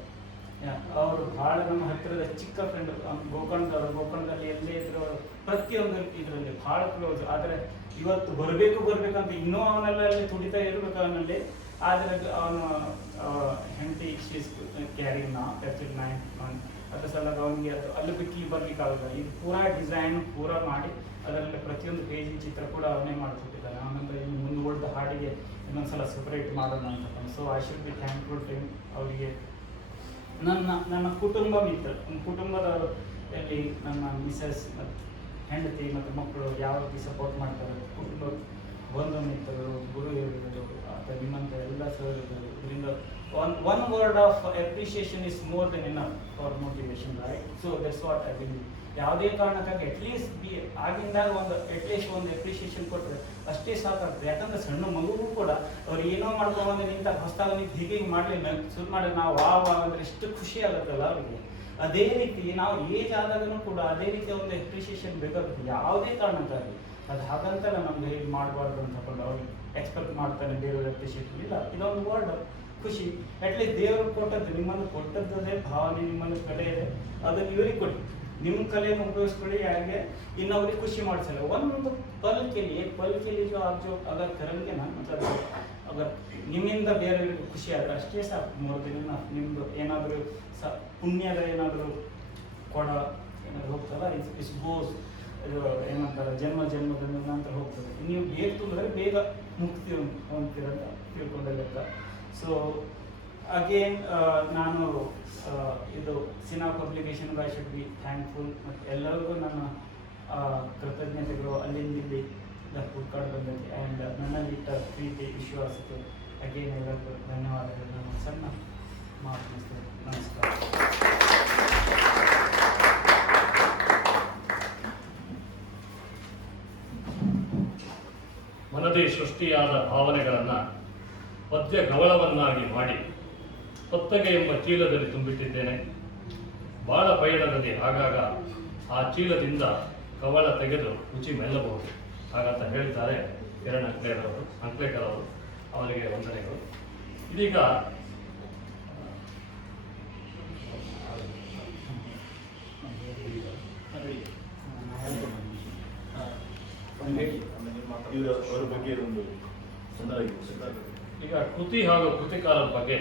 ಅವರು ಭಾಳ ನಮ್ಮ ಹತ್ತಿರದ ಚಿಕ್ಕ ಫ್ರೆಂಡ್, ಗೋಕರ್ಣದಲ್ಲಿ ಎಲ್ಲೇ ಇದ್ರು ಪ್ರತಿಯೊಂದು ಇದರಲ್ಲಿ ಭಾಳ ಕ್ಲೋಸ್. ಆದರೆ ಇವತ್ತು ಬರಬೇಕಂತ ಇನ್ನೂ ಅವನಲ್ಲಿ ತುಡಿತಾ ಇರಬೇಕು ಅವನಲ್ಲಿ. ಆದರೆ ಅವನು ಹೆಂಡತಿ ಶೀಸ್ ಕ್ಯಾರಿಂಗ್ ನಾ ಆ್ಯಕ್ಚುಲಿ 9th month. ಅದ್ರ ಸಲುವಾಗಿ ಅವನಿಗೆ ಅದು ಅಲ್ಲಿ ಬಿಟ್ಟು ಬರ್ಲಿಕ್ಕೆ ಆಗೋಲ್ಲ. ಇದು ಪೂರಾ ಡಿಸೈನ್ ಪೂರಾ ಮಾಡಿ ಅದರಲ್ಲಿ ಪ್ರತಿಯೊಂದು ಪೇಜಿನ ಚಿತ್ರ ಕೂಡ ಅವನೇ ಮಾಡಿಕೊಟ್ಟಿದ್ದಾನೆ. ಆನಂತರ ಇನ್ನು ಮುಂದುವರೆದ ಹಾಡಿಗೆ ಇನ್ನೊಂದ್ಸಲ ಸೆಪರೇಟ್ ಮಾಡೋಣ ಅಂತ. So I should be thankful to him. ಅವರಿಗೆ ನನ್ನ ಕುಟುಂಬದವರು ಎಲ್ಲಿ ನನ್ನ ಮಿಸಸ್ ಮತ್ತು ಹೆಂಡತಿ ಮತ್ತು ಮಕ್ಕಳು ಯಾವ ರೀತಿ ಸಪೋರ್ಟ್ ಮಾಡ್ತಾರೆ, ಕುಟುಂಬ ಬಂಧು ಮಿತ್ರರು, ಗುರು ಹಿರಿಯರು ಅಥವಾ ನಿಮ್ಮಂಥ ಎಲ್ಲ ಸರ್ ಇದ್ದರು. ಇದರಿಂದ one word of appreciation is more than enough for motivation, right? So that's what I believe. ಯಾವುದೇ ಕಾರಣಕ್ಕಾಗಿ ಅಟ್ಲೀಸ್ಟ್ ಆಗಿಂದಾಗ ಅಟ್ಲೀಸ್ಟ್ ಒಂದು ಅಪ್ರಿಷಿಯೇಷನ್ ಕೊಟ್ಟರೆ ಅಷ್ಟೇ ಸಾಕಾಗ್ತದೆ. ಯಾಕಂದ್ರೆ ಸಣ್ಣ ಮಗುಗೂ ಕೂಡ ಅವ್ರು ಏನೋ ಮಾಡ್ಕೊಂಡು ನಿಂತ ಹೊಸದಾಗ ನಿಂತು ಹೀಗೆ ಮಾಡಲಿಲ್ಲ ಶುರು ಮಾಡಿ ನಾವು ವಾ ಅಂದರೆ ಎಷ್ಟು ಖುಷಿ ಆಗುತ್ತಲ್ಲ ಅವರಿಗೆ. ಅದೇ ರೀತಿ ನಾವು ಏಜ್ ಆದಾಗೂ ಕೂಡ ಅದೇ ರೀತಿ ಒಂದು ಅಪ್ರಿಷಿಯೇಷನ್ ಬೇಕಾಗುತ್ತೆ ಯಾವುದೇ ಕಾರಣಕ್ಕಾಗಿ. ಅದು ಹಾಗಂತಲ್ಲ ನಮ್ಗೆ ಹೇಗೆ ಮಾಡಬಾರ್ದು ಅಂತಕೊಂಡು ಅವ್ರಿಗೆ ಎಕ್ಸ್ಪೆಕ್ಟ್ ಮಾಡ್ತಾನೆ ಬೇರೆಯವ್ರ ಅಪ್ರಿಷಿಯೇಷನ್ ಇಲ್ಲ. ಇದೊಂದು ವರ್ಡ್ ಖುಷಿ. ಅಟ್ಲೀಸ್ಟ್ ದೇವರು ಕೊಟ್ಟದ್ದು ನಿಮ್ಮನ್ನು ಕೊಟ್ಟದ್ದೇ ಭಾವನೆ, ನಿಮ್ಮನ್ನು ಕಲೆ ಇದೆ, ಅದನ್ನು ಇವರಿಗೆ ಕೊಡಿ. ನಿಮ್ಮ ಕಲೆಯನ್ನು ಉಪಯೋಗಿಸ್ಕೊಳ್ಳಿ. ಹಾಗೆ ಇನ್ನೊಬ್ರಿಗೆ ಖುಷಿ ಮಾಡಿಸಲ್ಲ. ಒಂದು पल के लिए जो आप जो अगर करेंगे ना, मतलब अगर ನಿಮ್ಮಿಂದ ಬೇರೆಯವರಿಗೆ ಖುಷಿ ಆದರೆ ಅಷ್ಟೇ ಸಾಕು. 3 ದಿನ ನಿಮ್ಮದು ಏನಾದರೂ ಪುಣ್ಯದ ಏನಾದರೂ ಕೊಡ ಏನಾದರೂ ಹೋಗ್ತಲ್ಲ, ಇಸ್ ಗೋಸ್ ಏನಂತಾರೆ ಜನ್ಮದ ನಂತರ ಹೋಗ್ತದೆ. ನೀವು ಬೇಗ ತುಂಬಿದ್ರೆ ಬೇಗ ಮುಕ್ತಿ ಹೊಂದ್ತೀರಂತ ತಿಳ್ಕೊಂಡ ಲೆಕ್ಕ. ಸೊ ಅಗೇನ್ ನಾನು ಇದು ಸಿನಾ ಪಬ್ಲಿಕೇಶನ್ಗೆ ಐ ಶುಡ್ ಬಿ ಥ್ಯಾಂಕ್ಫುಲ್. ಮತ್ತು ಎಲ್ಲರಿಗೂ ನನ್ನ ಕೃತಜ್ಞತೆಗಳು ಅಲ್ಲಿಂದ ಇಲ್ಲಿ ಹುಡ್ಕಾಡು ಬಂದೈತಿ. ಆ್ಯಂಡ್ ನನ್ನಲ್ಲಿಟ್ಟ ಪ್ರೀತಿ ವಿಶ್ವಾಸಕ್ಕೆ ಅಗೇನ್ ಎಲ್ಲರಿಗೂ ಧನ್ಯವಾದಗಳು. ನಾನು ಸಣ್ಣ ಮಾತು ನಮಸ್ಕಾರ. ಮನದೇ ಸೃಷ್ಟಿಯಾದ ಭಾವನೆಗಳನ್ನು ಪದ್ಯ ಗವಳವನ್ನಾಗಿ ಮಾಡಿ ಹೊತ್ತಗೆ ಎಂಬ ಚೀಲದಲ್ಲಿ ತುಂಬಿಟ್ಟಿದ್ದೇನೆ. ಬಾಳ ಪಯಣದಲ್ಲಿ ಆಗಾಗ ಆ ಚೀಲದಿಂದ ಕವಳ ತೆಗೆದು ರುಚಿ ಮೆಲ್ಲಬಹುದು ಹಾಗಂತ ಹೇಳಿದ್ದಾರೆ ಕಿರಣ್ ಅಂಕ್ಲೇಕರ್ ಅವರು. ಅವರಿಗೆ ವಂದನೆಗಳು. ಇದೀಗ ಅವರ ಬಗ್ಗೆ ಒಂದು ಈಗ ಕೃತಿ ಹಾಗೂ ಕೃತಿಕಾರರ ಬಗ್ಗೆ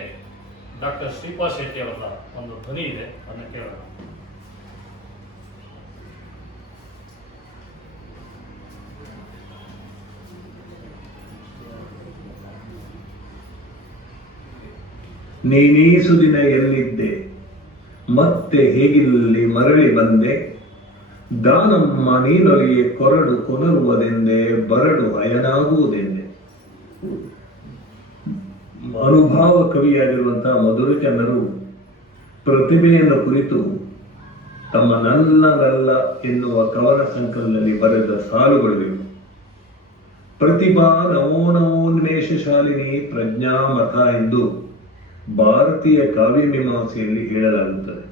ಡಾಕ್ಟರ್ ಶ್ರೀಪಾದ್ ಶೆಟ್ಟಿ ಅವರ ಒಂದು ಧ್ವನಿ ಇದೆ, ಅದನ್ನು ಕೇಳೋಣ. ನೀನೀಸು ದಿನ ಎಲ್ಲಿದ್ದೆ, ಮತ್ತೆ ಹೇಗಿಲ್ಲಿ ಮರಳಿ ಬಂದೆ, ದಾನಮ್ಮ ನೀನೊಲಿಯೇ ಕೊರಡು ಕೊನರುವುದೆಂದೆ, ಬರಡು ಅಯನಾಗುವುದೆಂದೆ. ಅನುಭಾವ ಕವಿಯಾಗಿರುವಂತಹ ಮಧುರಚಂದ್ರರು ಪ್ರತಿಭೆಯನ್ನು ಕುರಿತು ತಮ್ಮ ನನ್ನದಲ್ಲ ಎನ್ನುವ ಕವನ ಸಂಕಲನದಲ್ಲಿ ಬರೆದ ಸಾಲುಗಳಿವೆ. ಪ್ರತಿಭಾ ನವೋನವೋನ್ಮೇಷ ಶಾಲಿನಿ ಪ್ರಜ್ಞಾಮತ ಎಂದು ಭಾರತೀಯ ಕಾವ್ಯಮೀಮಾಂಸೆಯಲ್ಲಿ ಹೇಳಲಾಗುತ್ತದೆ.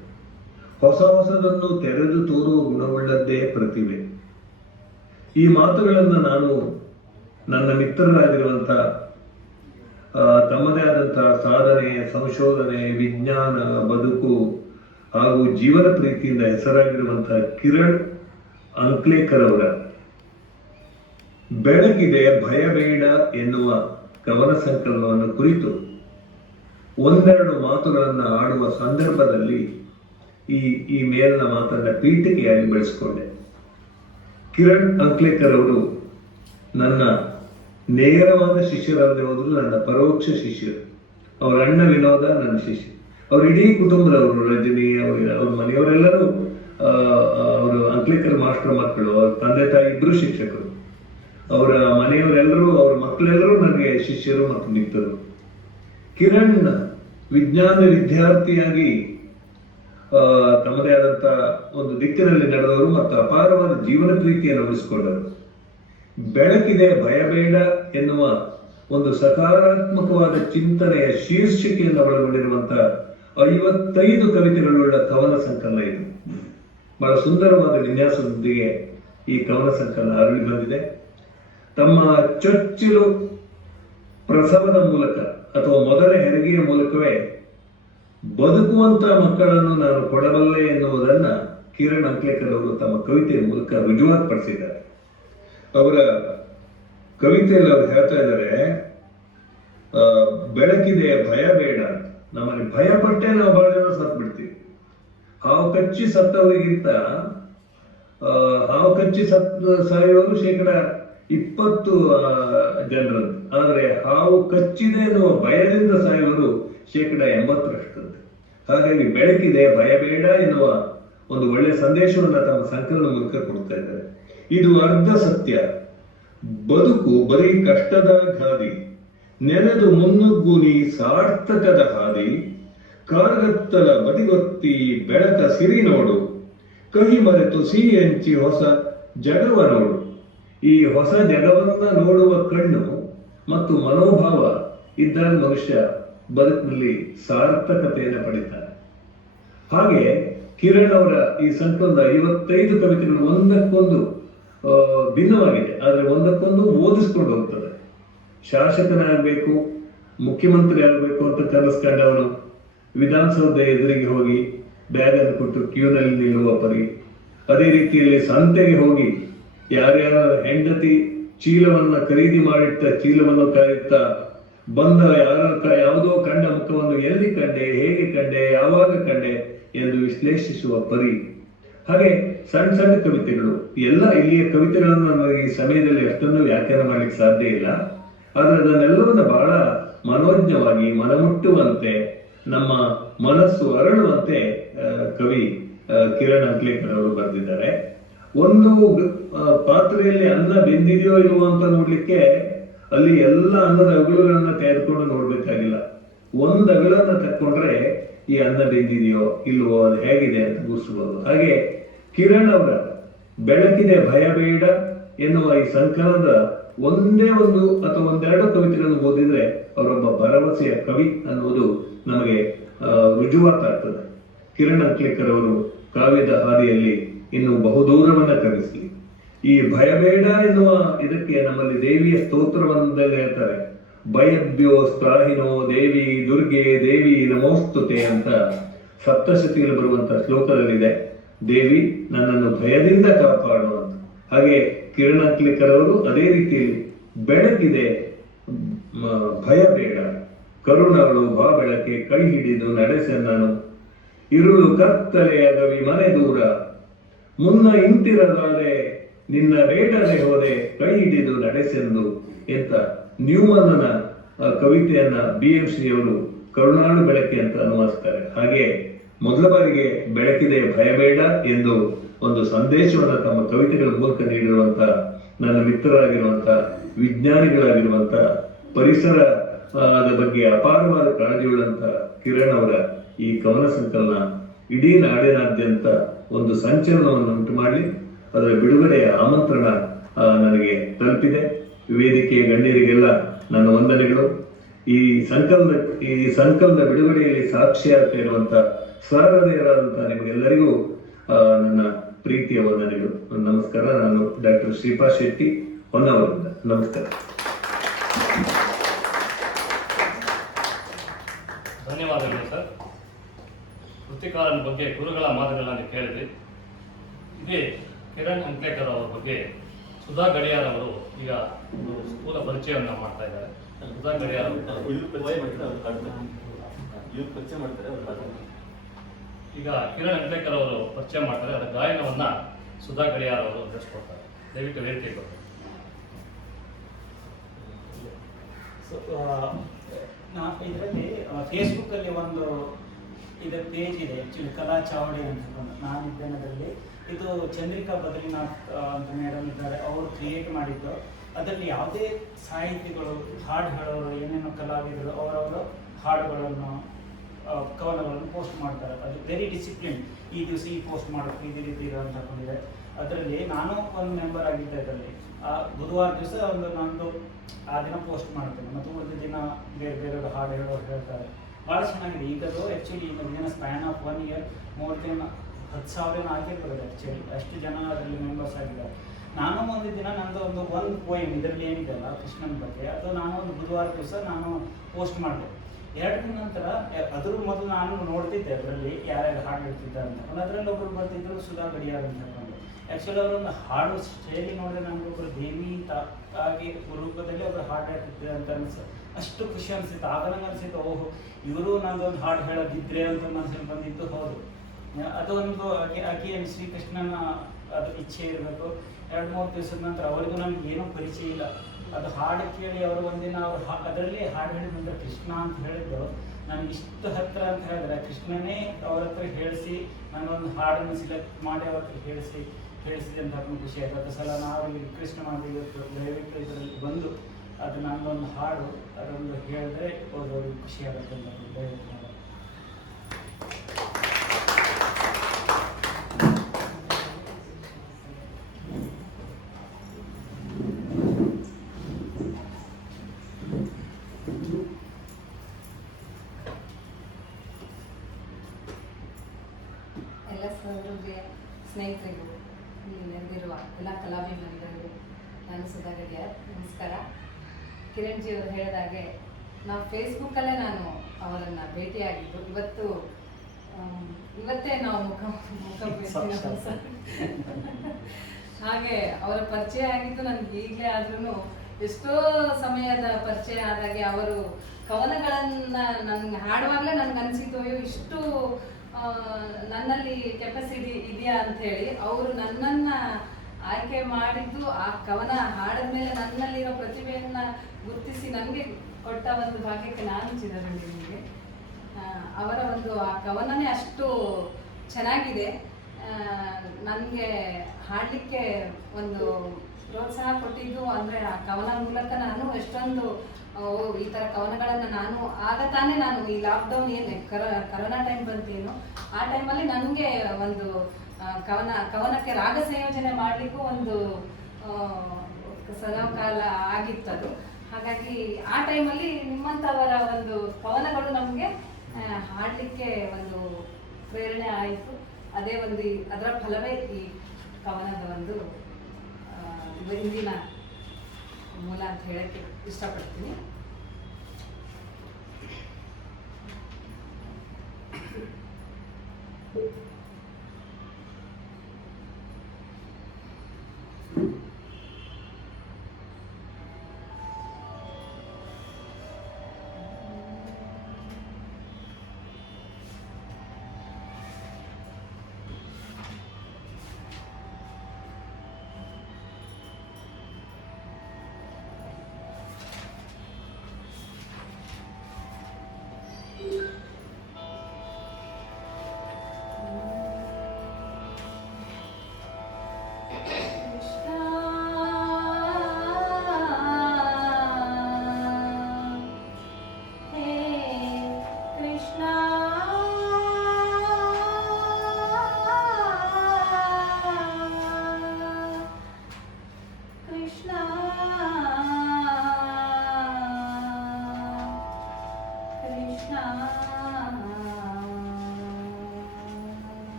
ಹೊಸ ಹೊಸದನ್ನು ತೆರೆದು ತೋರುವ ಗುಣವುಳ್ಳದ್ದೇ ಪ್ರತಿಭೆ. ಈ ಮಾತುಗಳನ್ನು ನಾನು ನನ್ನ ಮಿತ್ರರಾಗಿರುವಂಥ ತಮ್ಮದೇ ಆದಂತಹ ಸಾಧನೆ, ಸಂಶೋಧನೆ, ವಿಜ್ಞಾನ, ಬದುಕು ಹಾಗೂ ಜೀವನ ಪ್ರೀತಿಯಿಂದ ಹೆಸರಾಗಿರುವಂತಹ ಕಿರಣ್ ಅಂಕ್ಲೇಕರ್ ಅವರ ಬೆಳಗಿದೆ ಭಯಬೇಡ ಎನ್ನುವ ಕವನ ಸಂಕಲನವನ್ನು ಕುರಿತು ಒಂದೆರಡು ಮಾತುಗಳನ್ನು ಆಡುವ ಸಂದರ್ಭದಲ್ಲಿ ಈ ಮೇಲಿನ ಮಾತನ್ನ ಪೀಠಿಕೆಯಾಗಿ ಬೆಳೆಸ್ಕೊಂಡೆ. ಕಿರಣ್ ಅಂಕ್ಲೇಕರ್ ಅವರು ನನ್ನ ನೇರವಾದ ಶಿಷ್ಯರಲ್ಲದೆ ಹೋದ್ರು ನನ್ನ ಪರೋಕ್ಷ ಶಿಷ್ಯರು. ಅವರ ಅಣ್ಣ ವಿನೋದ ನನ್ನ ಶಿಷ್ಯ. ಅವ್ರ ಇಡೀ ಕುಟುಂಬದವರು, ರಜನಿ, ಅವ್ರ ಮನೆಯವರೆಲ್ಲರೂ ಅವರು ಅಂಕ್ಲೇಕರ್ ಮಾಸ್ಟರ್ ಮಕ್ಕಳು. ಅವ್ರ ತಂದೆ ತಾಯಿ ಇಬ್ರು ಶಿಕ್ಷಕರು. ಅವರ ಮನೆಯವರೆಲ್ಲರೂ, ಅವ್ರ ಮಕ್ಕಳೆಲ್ಲರೂ ನನಗೆ ಶಿಷ್ಯರು ಮತ್ತು ಮಿತ್ರರು. ಕಿರಣ್ ವಿಜ್ಞಾನ ವಿದ್ಯಾರ್ಥಿಯಾಗಿ ತಮ್ಮದೇ ಆದಂತ ಒಂದು ದಿಕ್ಕಿನಲ್ಲಿ ನಡೆದವರು ಮತ್ತು ಅಪಾರವಾದ ಜೀವನ ಪ್ರೀತಿಯನ್ನು ಉಳಿಸಿಕೊಂಡರು. ಬೆಳಕಿದೆ ಭಯಬೇಡ ಎನ್ನುವ ಒಂದು ಸಕಾರಾತ್ಮಕವಾದ ಚಿಂತನೆಯ ಶೀರ್ಷಿಕೆಯನ್ನು ಒಳಗೊಂಡಿರುವಂತಹ 55 ಕವಿತೆಗಳುಳ್ಳ ಕವನ ಸಂಕಲನ ಇದು. ಬಹಳ ಸುಂದರವಾದ ವಿನ್ಯಾಸದೊಂದಿಗೆ ಈ ಕವನ ಸಂಕಲನ ಅರಳಿ ಬಂದಿದೆ. ತಮ್ಮ ಚೊಚ್ಚಲು ಪ್ರಸವದ ಮೂಲಕ ಅಥವಾ ಮೊದಲ ಹೆರಿಗೆಯ ಮೂಲಕವೇ ಬದುಕುವಂತ ಮಕ್ಕಳನ್ನು ನಾನು ಕೊಡಬಲ್ಲೆ ಎನ್ನುವುದನ್ನ ಕಿರಣ್ ಅಂಕ್ಲೇಕರ್ ಅವರು ತಮ್ಮ ಕವಿತೆಯ ಮೂಲಕ ರುಜುವಾತುಪಡಿಸಿದ್ದಾರೆ. ಅವರ ಕವಿತೆಯಲ್ಲಿ ಅವರು ಹೇಳ್ತಾ ಇದ್ದಾರೆ, ಬೆಳಕಿದೆ ಭಯ ಬೇಡ. ನಮ್ಮಲ್ಲಿ ಭಯ ಪಟ್ಟೆ ನಾವು ಬಹಳ ಜನ ಸತ್ ಬಿಡ್ತೀವಿ. ಹಾವು ಕಚ್ಚಿ ಸತ್ತವರಿಗಿಂತ ಹಾವು ಕಚ್ಚಿ ಸಾಯುವವರು 20% ಜನರಂತೆ. ಆದರೆ ಹಾವು ಕಚ್ಚಿದೆ ಎನ್ನುವ ಭಯದಿಂದ ಸಾಯುವರು 80%. ಹಾಗಾಗಿ ಬೆಳಕಿದೆ ಭಯಬೇಡ ಎನ್ನುವ ಒಂದು ಒಳ್ಳೆಯ ಸಂದೇಶವನ್ನು ತಮ್ಮ ಸಂಕಲನ ಮೂಲಕ ಕೊಡ್ತಾ ಇದ್ದಾರೆ. ಇದು ಅರ್ಧ ಸತ್ಯ. ಬದುಕು ಬರೀ ಕಷ್ಟದ ಗಾದಿ, ನೆನೆದು ಮುನ್ನುಗ್ಗು ನೀ ಸಾರ್ಥಕದ ಹಾದಿ, ಕಾರ್ಗತ್ತಲ ಬದಿಗೊತ್ತಿ ಬೆಳಕ ಸಿರಿ ನೋಡು, ಕಹಿ ಮರೆತು ಸಿಹಿ ಹಂಚಿ ಹೊಸ ಜಗವ ನೋಡು. ಈ ಹೊಸ ಜಗವನ್ನ ನೋಡುವ ಕಣ್ಣು ಮತ್ತು ಮನೋಭಾವ ಇದ್ದಾಗ ಮನುಷ್ಯ ಬದುಕಿನಲ್ಲಿ ಸಾರ್ಥಕತೆಯನ್ನು ಪಡಿತಾನೆ. ಹಾಗೆ ಕಿರಣ್ ಅವರ ಈ ಸಂಕಲನದ 55 ಕವಿತೆಗಳು ಒಂದಕ್ಕೊಂದು ಭಿನ್ನವಾಗಿದೆ, ಆದರೆ ಒಂದಕ್ಕೊಂದು ಓದಿಸ್ಕೊಂಡು ಹೋಗ್ತದೆ. ಶಾಸಕನಾಗಬೇಕು, ಮುಖ್ಯಮಂತ್ರಿ ಆಗಬೇಕು ಅಂತ ಕನಸ್ಕೊಂಡವನು ವಿಧಾನಸೌಧ ಎದುರಿಗೆ ಹೋಗಿ ಬ್ಯಾಗ್ ಅನ್ನು ಕೊಟ್ಟು ಕ್ಯೂನಲ್ಲಿ ನಿಲ್ಲುವ ಪರಿ, ಅದೇ ರೀತಿಯಲ್ಲಿ ಸಂತೆಗೆ ಹೋಗಿ ಯಾರ್ಯಾರ ಹೆಂಡತಿ ಚೀಲವನ್ನ ಖರೀದಿ ಮಾಡಿಟ್ಟ ಚೀಲವನ್ನು ಕಾಯುತ್ತಾ ಬಂದ ಯಾವುದೋ ಕಂಡ ಮುಖವನ್ನು ಎಲ್ಲಿ ಕಂಡೆ, ಹೇಗೆ ಕಂಡೆ, ಯಾವಾಗ ಕಂಡೆ ಎಂದು ವಿಶ್ಲೇಷಿಸುವ ಪರಿ. ಹಾಗೆ ಸಣ್ಣ ಸಣ್ಣ ಕವಿತೆಗಳು ಎಲ್ಲ ಇಲ್ಲಿಯ ಕವಿತೆಗಳನ್ನು ನನಗೆ ಈ ಸಮಯದಲ್ಲಿ ಅಷ್ಟೊಂದು ವ್ಯಾಖ್ಯಾನ ಮಾಡ್ಲಿಕ್ಕೆ ಸಾಧ್ಯ ಇಲ್ಲ. ಆದರೆ ಅದನ್ನೆಲ್ಲವನ್ನ ಬಹಳ ಮನೋಜ್ಞವಾಗಿ ಮನಮುಟ್ಟುವಂತೆ, ನಮ್ಮ ಮನಸ್ಸು ಅರಳುವಂತೆ ಕವಿ ಕಿರಣ್ ಅಂಕ್ಲೇಕರ್ ಅವರು ಬರೆದಿದ್ದಾರೆ. ಒಂದು ಪಾತ್ರೆಯಲ್ಲಿ ಅನ್ನ ಬೆಂದಿದೆಯೋ ಇಲ್ವೋ ಅಂತ ನೋಡ್ಲಿಕ್ಕೆ ಅಲ್ಲಿ ಎಲ್ಲ ಅನ್ನದ ಅಗಲುಗಳನ್ನ ತೆಗೆದುಕೊಂಡು ನೋಡ್ಬೇಕಾಗಿಲ್ಲ. ಒಂದು ಅಗಲನ್ನ ತಕ್ಕೊಂಡ್ರೆ ಈ ಅನ್ನ ಬೆಂದಿದೆಯೋ ಇಲ್ವೋ, ಅದು ಹೇಗಿದೆ ಅಂತ ಗುರ್ಸ್ಬೋದು. ಹಾಗೆ ಕಿರಣ್ ಅವರ ಬೆಳಕಿದೆ ಭಯಬೇಡ ಎನ್ನುವ ಈ ಸಂಕಲನದ ಒಂದೇ ಒಂದು ಅಥವಾ ಒಂದೆರಡು ಕವಿತೆಗಳನ್ನು ಓದಿದ್ರೆ ಅವರೊಬ್ಬ ಭರವಸೆಯ ಕವಿ ಅನ್ನುವುದು ನಮಗೆ ರುಜುವಾತಾಗ್ತದೆ. ಕಿರಣ್ ಅಂಕ್ಲೇಕರ್ ಅವರು ಕಾವ್ಯದ ಹಾದಿಯಲ್ಲಿ ಇನ್ನು ಬಹುದೂರವನ್ನ ಕ್ರಮಿಸಲಿ. ಈ ಭಯಬೇಡ ಎನ್ನುವ ಇದಕ್ಕೆ ನಮ್ಮಲ್ಲಿ ದೇವಿಯ ಸ್ತೋತ್ರವೊಂದಲ್ಲಿ ಹೇಳ್ತಾರೆ, ಭಯಭ್ಯೋ ಸ್ತ್ರಾಹಿನೋ ದೇವಿ ದುರ್ಗೆ ದೇವಿ ನಮೋಸ್ತುತೆ ಅಂತ ಸಪ್ತಶತಿಯಲ್ಲಿ ಬರುವಂತ ಶ್ಲೋಕದಲ್ಲಿದೆ. ದೇವಿ ನನ್ನನ್ನು ಭಯದಿಂದ ಕಾಪಾಡು ಅಂತ. ಹಾಗೆ ಕಿರಣ್ ಅಂಕ್ಲೇಕರ್ ಅವರು ಅದೇ ರೀತಿಯಲ್ಲಿ ಬೆಳಕಿದೆ, ಭಯ ಬೇಡ, ಕರುಣಗಳು ಬಾ ಬೆಳಕೆ ಕೈ ಹಿಡಿದು ನಡೆಸೆನ್ನನು, ಇರುಳು ಕತ್ತಲೆಯ ಗವಿ ಮನೆ ದೂರ, ಮುನ್ನ ಇಂತಿರದಾದೆ ನಿನ್ನ ಬೇಡದೆ ಹೋದೆ ಕೈ ಹಿಡಿದು ನಡೆಸೆಂದು ಎಂತ ನ್ಯೂಮನ್ನ ಕವಿತೆಯನ್ನ BMC ಅವರು ಕರುಣಾಳು ಬೆಳಕೆ ಅಂತ ಅನುವಾದಿಸ್ತಾರೆ. ಹಾಗೆ ಮೊದಲ ಬಾರಿಗೆ ಬೆಳಕಿದೆ ಭಯಬೇಡ ಎಂದು ಒಂದು ಸಂದೇಶವನ್ನ ತಮ್ಮ ಕವಿತೆಗಳ ಮೂಲಕ ನೀಡಿರುವಂತ ನನ್ನ ಮಿತ್ರರಾಗಿರುವಂತ ವಿಜ್ಞಾನಿಗಳಾಗಿರುವಂತ ಪರಿಸರ ಬಗ್ಗೆ ಅಪಾರವಾದ ಕಾಳಜಿಯುಳ್ಳಂತ ಕಿರಣ್ ಅವರ ಈ ಕವನ ಸಂಕಲನ ಇಡೀ ನಾಡಿನಾದ್ಯಂತ ಒಂದು ಸಂಚಲನವನ್ನು ಉಂಟು ಮಾಡಲಿ. ಅದರ ಬಿಡುಗಡೆಯ ಆಮಂತ್ರಣ ನನಗೆ ತಲುಪಿದೆ. ವೇದಿಕೆಯ ಗಣ್ಯರಿಗೆಲ್ಲ ನನ್ನ ವಂದನೆಗಳು. ಈ ಸಂಕಲನದ ಬಿಡುಗಡೆಯಲ್ಲಿ ಸಾಕ್ಷಿಯಾಗ್ತಾ ಇರುವಂತ ಸಹೃದಯರಾದಂತಹ ನಿಮಗೆಲ್ಲರಿಗೂ ನನ್ನ ಪ್ರೀತಿಯ ವಂದನೆಗಳು. ನಮಸ್ಕಾರ. ನಾನು ಡಾಕ್ಟರ್ ಶ್ರೀಪಾದ್ ಶೆಟ್ಟಿ, ಹೊನ್ನಾವರದಿಂದ. ನಮಸ್ಕಾರ. ಧನ್ಯವಾದಗಳು ಸರ್. ಕೃತಿಕಾರನ ಬಗ್ಗೆ ಗುರುಗಳ ಮಾತುಗಳನ್ನು ಕೇಳಿದ್ರಿ. ಇದೇ ಕಿರಣ್ ಅಂಕ್ಲೇಕರ್ ಅವರ ಬಗ್ಗೆ ಸುಧಾ ಗಡಿಯಾರ್ ಅವರು ಈಗ ಒಂದು ಸ್ಥೂಲ ಪರಿಚಯವನ್ನು ಮಾಡ್ತಾ ಇದ್ದಾರೆ. ಸುಧಾ ಗಡಿಯಾರ್ ಈಗ ಕಿರಣ್ ಅಂಕ್ಲೇಕರ್ ಅವರು ಪರಿಚಯ ಮಾಡ್ತಾರೆ. ಅದರ ಗಾಯನವನ್ನ ಸುಧಾ ಗಡಿಯಾರ್ ಅವರು ನಡೆಸ್ಕೊಡ್ತಾರೆ. ದಯವಿಟ್ಟು ವೇದಿಕೆಗೆ ಬರ್ತಾರೆ. ಇದರಲ್ಲಿ ಫೇಸ್ಬುಕ್ಕಲ್ಲಿ ಒಂದು ಇದರ ಪೇಜ್ ಇದೆ, ಆ್ಯಕ್ಚುಲಿ ಕಲಾ ಚಾವಡಿ ಅಂತ ನಾನಿದ್ದೇನೆ ಅದರಲ್ಲಿ. ಇದು ಚಂದ್ರಿಕಾ ಬದ್ರಿನಾಥ್ ಅಂತ ಮೇಡಮ್ ಇದ್ದಾರೆ, ಅವರು ಕ್ರಿಯೇಟ್ ಮಾಡಿದ್ದು. ಅದರಲ್ಲಿ ಯಾವುದೇ ಸಾಹಿತಿಗಳು, ಹಾಡು ಹೇಳೋರು, ಏನೇನೋ ಕಲಾವಿದರು ಅವರವರ ಹಾಡುಗಳನ್ನು, ಕವನಗಳನ್ನು ಪೋಸ್ಟ್ ಮಾಡ್ತಾರೆ. ಅದು ವೆರಿ ಡಿಸಿಪ್ಲಿನ್. ಈ ದಿವಸ ಈ ಪೋಸ್ಟ್ ಮಾಡಬೇಕು, ಇದೇ ರೀತಿ ಅಂತ ಹಾಕೊಂಡಿದೆ. ಅದರಲ್ಲಿ ನಾನು ಒಂದು ಮೆಂಬರ್ ಆಗಿದ್ದೆ. ಅದರಲ್ಲಿ ಬುಧವಾರ ದಿವಸ ನಂದು ಆ ದಿನ ಪೋಸ್ಟ್ ಮಾಡ್ತೇನೆ, ಮತ್ತು ಒಂದು ದಿನ ಬೇರೆ ಬೇರೆ ಹಾಡು ಹೇಳೋರು ಹೇಳ್ತಾರೆ. ಭಾಳ ಚೆನ್ನಾಗಿದೆ. ಈಗದು ಆ್ಯಕ್ಚುಲಿ ಈಗ span of 1 year more than 10,000 ಆಗಿರ್ಬೋದು. ಆ್ಯಕ್ಚುಲಿ ಅಷ್ಟು ಜನ ಅದರಲ್ಲಿ ಮೆಂಬರ್ಸ್ ಆಗಿದ್ದಾರೆ. ನಾನು ಒಂದು ದಿನ ನಂದು ಒಂದು ಪೋಯಮ್ ಇದರಲ್ಲಿ ಏನಿದೆಯಲ್ಲ ಕೃಷ್ಣನ ಬಗ್ಗೆ, ಅದು ನಾನು ಒಂದು ಬುಧವಾರ ದಿವಸ ನಾನು ಪೋಸ್ಟ್ ಮಾಡಿದೆ. 2 ದಿನ ನಂತರ ಅದ್ರ ಮೊದಲು ನಾನು ನೋಡ್ತಿದ್ದೆ ಅದರಲ್ಲಿ ಯಾರ್ಯಾರು ಹಾಡು ಹೇಳ್ತಿದ್ದಾರೆ ಅಂತ. ಅದರಲ್ಲಿ ಒಬ್ಬರು ಬರ್ತಿದ್ರು, ಸುಧಾ ಗಡಿಯಾರ್ ಅಂತ ಹೇಳ್ಕೊಂಡು. ಆ್ಯಕ್ಚುಲಿ ಅವರೊಂದು ಹಾಡು ಶೈಲಿ ನೋಡಿದ್ರೆ ನನಗೆ ಒಬ್ಬರು ದೇವಿ ಆಗಿ ರೂಪದಲ್ಲಿ ಒಬ್ಬರು ಹಾಡು ಹೇಳ್ತಿದ್ದಾರೆ ಅಂತ ಅಷ್ಟು ಖುಷಿ ಅನಿಸಿತ್ತು. ಆಗ ನಂಗೆ ಅನಿಸಿತ್ತು, ಓಹೋ ಇವರು ನಂದೊಂದು ಹಾಡು ಹೇಳೋದಿದ್ರೆ ಅಂತ ಮನಸ್ಸಿಗೆ ಬಂದಿತ್ತು. ಹೌದು, ಅದೊಂದು ಆಕೆ ಶ್ರೀಕೃಷ್ಣನ ಅದು ಇಚ್ಛೆ ಇರಬೇಕು. 2-3 ದಿವಸದ ನಂತರ ಅವರಿಗೂ ನಮ್ಗೆ ಏನೂ ಪರಿಚಯ ಇಲ್ಲ. ಅದು ಹಾಡು ಕೇಳಿ ಅವರು ಒಂದಿನ ಅವ್ರು ಅದರಲ್ಲಿ ಹಾಡು ಹೇಳಿದ್ರೆ ಕೃಷ್ಣ ಅಂತ ಹೇಳಿದ್ದು ನನಗೆ ಇಷ್ಟು ಹತ್ತಿರ ಅಂತ ಹೇಳಿದ್ರೆ, ಕೃಷ್ಣನೇ ಅವ್ರ ಹತ್ರ ಹೇಳಿಸಿ ನಾನೊಂದು ಹಾಡನ್ನು ಸಿಲೆಕ್ಟ್ ಮಾಡಿ ಅವ್ರ ಹತ್ರ ಹೇಳಿಸಿದೆ ಅಂತ ಹಾಕೊಂಡು ಖುಷಿ ಆಯ್ತು. ಅದು ಸಲ ನಾವು ರಿಕ್ವೆಸ್ಟ್ ಮಾಡಿ ದಯವಿಟ್ಟು ಇದರಲ್ಲಿ ಬಂದು ಅದು ನನ್ನೊಂದು ಹಾಡು ಅದೊಂದು ಹೇಳಿದ್ರೆ ಅವ್ರಿಗೆ ಖುಷಿ ಆಗುತ್ತೆ ಅಂತ ದಯವಿಟ್ಟು. ಎಲ್ಲ ಸಹೃದಯ ಸ್ನೇಹಿತರಿಗೂ, ಇಲ್ಲಿ ನೆರೆದಿರುವ ಎಲ್ಲ ಕಲಾಭಿಮಾನಿಗಳಿಗೂ ನಾನು ಸುಧಾ ಗಡಿಯಾರ್. ನಮಸ್ಕಾರ. ಕಿರಣ್ ಜಿ ಅವರು ಹೇಳಿದಾಗೆ ನಾವು ಫೇಸ್ಬುಕ್ಕಲ್ಲೇ ನಾನು ಅವರನ್ನು ಭೇಟಿಯಾಗಿದ್ದು. ಇವತ್ತೇ ನಾವು ಮುಖ ಹಾಗೆ ಅವರ ಪರಿಚಯ ಆಗಿದ್ದು ನನಗೆ ಈಗಲೇ ಆದ್ರೂ ಎಷ್ಟೋ ಸಮಯದ ಪರಿಚಯ ಆದಾಗೆ ಅವರು ಕವನಗಳನ್ನು ನನಗೆ ಹಾಡುವಾಗಲೇ ನನಗೆ ಅನಿಸಿತು, ಅಯ್ಯೋ ಇಷ್ಟು ನನ್ನಲ್ಲಿ ಕೆಪಾಸಿಟಿ ಇದೆಯಾ ಅಂಥೇಳಿ. ಅವರು ನನ್ನನ್ನು ಆಯ್ಕೆ ಮಾಡಿದ್ದು ಆ ಕವನ ಹಾಡಿದ ಮೇಲೆ ನನ್ನಲ್ಲಿರೋ ಪ್ರತಿಭೆಯನ್ನು ಗುರುತಿಸಿ ನನಗೆ ಕೊಟ್ಟ ಒಂದು ಭಾಗ್ಯಕ್ಕೆ ನಾನು ಚಿರಋಣಿ. ನಿಮಗೆ ಅವರ ಒಂದು ಆ ಕವನನೇ ಅಷ್ಟು ಚೆನ್ನಾಗಿದೆ. ನನಗೆ ಹಾಡಲಿಕ್ಕೆ ಒಂದು ಪ್ರೋತ್ಸಾಹ ಕೊಟ್ಟಿದ್ದು ಅಂದರೆ ಆ ಕವನ ಮೂಲಕ ನಾನು ಎಷ್ಟೊಂದು ಈ ಥರ ಕವನಗಳನ್ನು ನಾನು ಆಗ ತಾನೇ ನಾನು ಈ ಲಾಕ್ಡೌನ್ ಏನೇ ಕರೋನಾ ಟೈಮ್ ಬಂತೇನು ಆ ಟೈಮಲ್ಲಿ ನನಗೆ ಒಂದು ಕವನಕ್ಕೆ ರಾಗ ಸಂಯೋಜನೆ ಮಾಡಲಿಕ್ಕೂ ಒಂದು ಕಾಲ ಆಗಿತ್ತದು. ಹಾಗಾಗಿ ಆ ಟೈಮಲ್ಲಿ ನಿಮ್ಮಂಥವರ ಒಂದು ಕವನಗಳು ನಮಗೆ ಹಾಡಲಿಕ್ಕೆ ಒಂದು ಪ್ರೇರಣೆ ಆಯಿತು. ಅದೇ ಒಂದು ಅದರ ಫಲವೇ ಈ ಕವನದ ಒಂದು ಇಂದಿನ ಮೂಲ ಅಂತ ಹೇಳಕ್ಕೆ ಇಷ್ಟಪಡ್ತೀನಿ.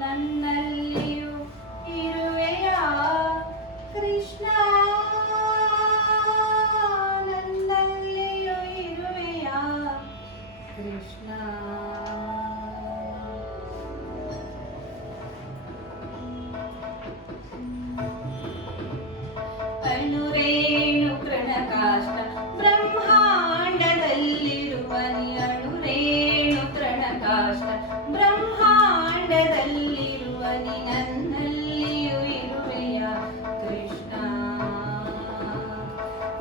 ನನ್ನಲ್ಲಿಯೂ ಇರುವೆಯ ಕೃಷ್ಣ, ನನ್ನಲ್ಲಿಯೂ ಇರುವೆಯ ಕೃಷ್ಣ. ಅಣುರೇಣು ತೃಣಕಾಷ್ಟ ಬ್ರಹ್ಮಾಂಡದಲ್ಲಿರುವ ನೀ, ಅಣುರೇಣು ತೃಣಕಾಷ್ಟ ಬ್ರಹ್ಮಾಂಡದಲ್ಲಿರುವ ನೀ, ನನ್ನಲ್ಲಿಯೂ ಇರುವೆಯ ಕೃಷ್ಣ,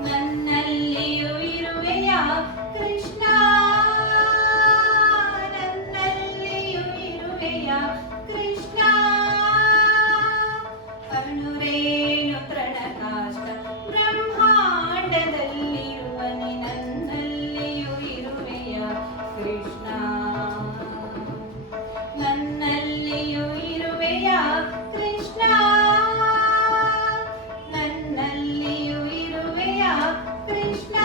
ನನ್ನಲ್ಲಿಯೂ ಇರುವೆಯ ಕೃಷ್ಣ, ನನ್ನಲ್ಲಿಯೂ ಇರುವೆಯ ಕೃಷ್ಣ. ಅಣುರೇಣು ತೃಣಕಾಷ್ಟ ಬ್ರಹ್ಮಾಂಡದಲ್ಲಿರುವ ನೀ, ನನ್ನಲ್ಲಿಯೂ ಇರುವೆಯ ಕೃಷ್ಣ, ನನ್ನಲ್ಲಿಯೂ ಇರುವೆಯ ಕೃಷ್ಣ, ನನ್ನಲ್ಲಿಯೂ ಇರುವೆಯ ಕೃಷ್ಣ.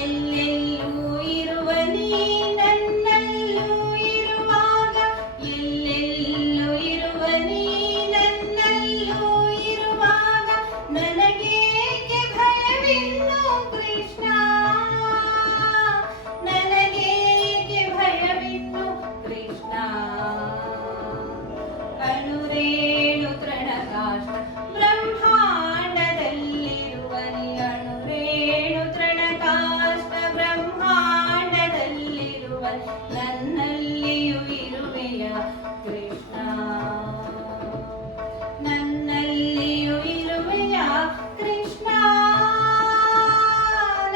ಎಲ್ಲೆಲ್ಲೂ ಇರುವ ನೀ, ನನ್ನಲ್ಲೂ ಇರುವಾಗ, ಎಲ್ಲೆಲ್ಲೂ ಇರುವ ನೀ, ನನ್ನಲ್ಲೂ ಇರುವಾಗ, ನನಗೇಕೆ ಭಯವಿನ್ನು ಕೃಷ್ಣ, ನನಗೇಕೆ ಭಯವಿನ್ನು ಕೃಷ್ಣ. ಅಣುರೇಣು ತೃಣಕಾಷ್ಟ ಬ್ರಹ್ಮಾಂಡದಲ್ಲಿರುವ ನೀ, ಅಣುರೇಣು ತೃಣಕಾಷ್ಟ ಬ್ರಹ್ಮಾಂಡದಲ್ಲಿರುವ ನನ್ನಲ್ಲಿಯೂ ಇರುವೆಯ ಕೃಷ್ಣ, ನನ್ನಲ್ಲಿಯೂ ಇರುವೆಯ ಕೃಷ್ಣ,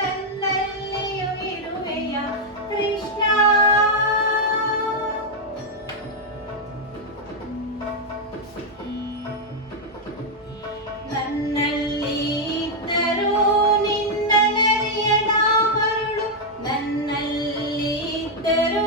ನನ್ನಲ್ಲಿಯೂ ಇರುವೆಯ ಕೃಷ್ಣ. ನನ್ನಲ್ಲಿ ಇದ್ದರೂ ನಿನ್ನನರಿಯದ ಮರುಳು, ನನ್ನಲ್ಲಿ ಇದ್ದರೂ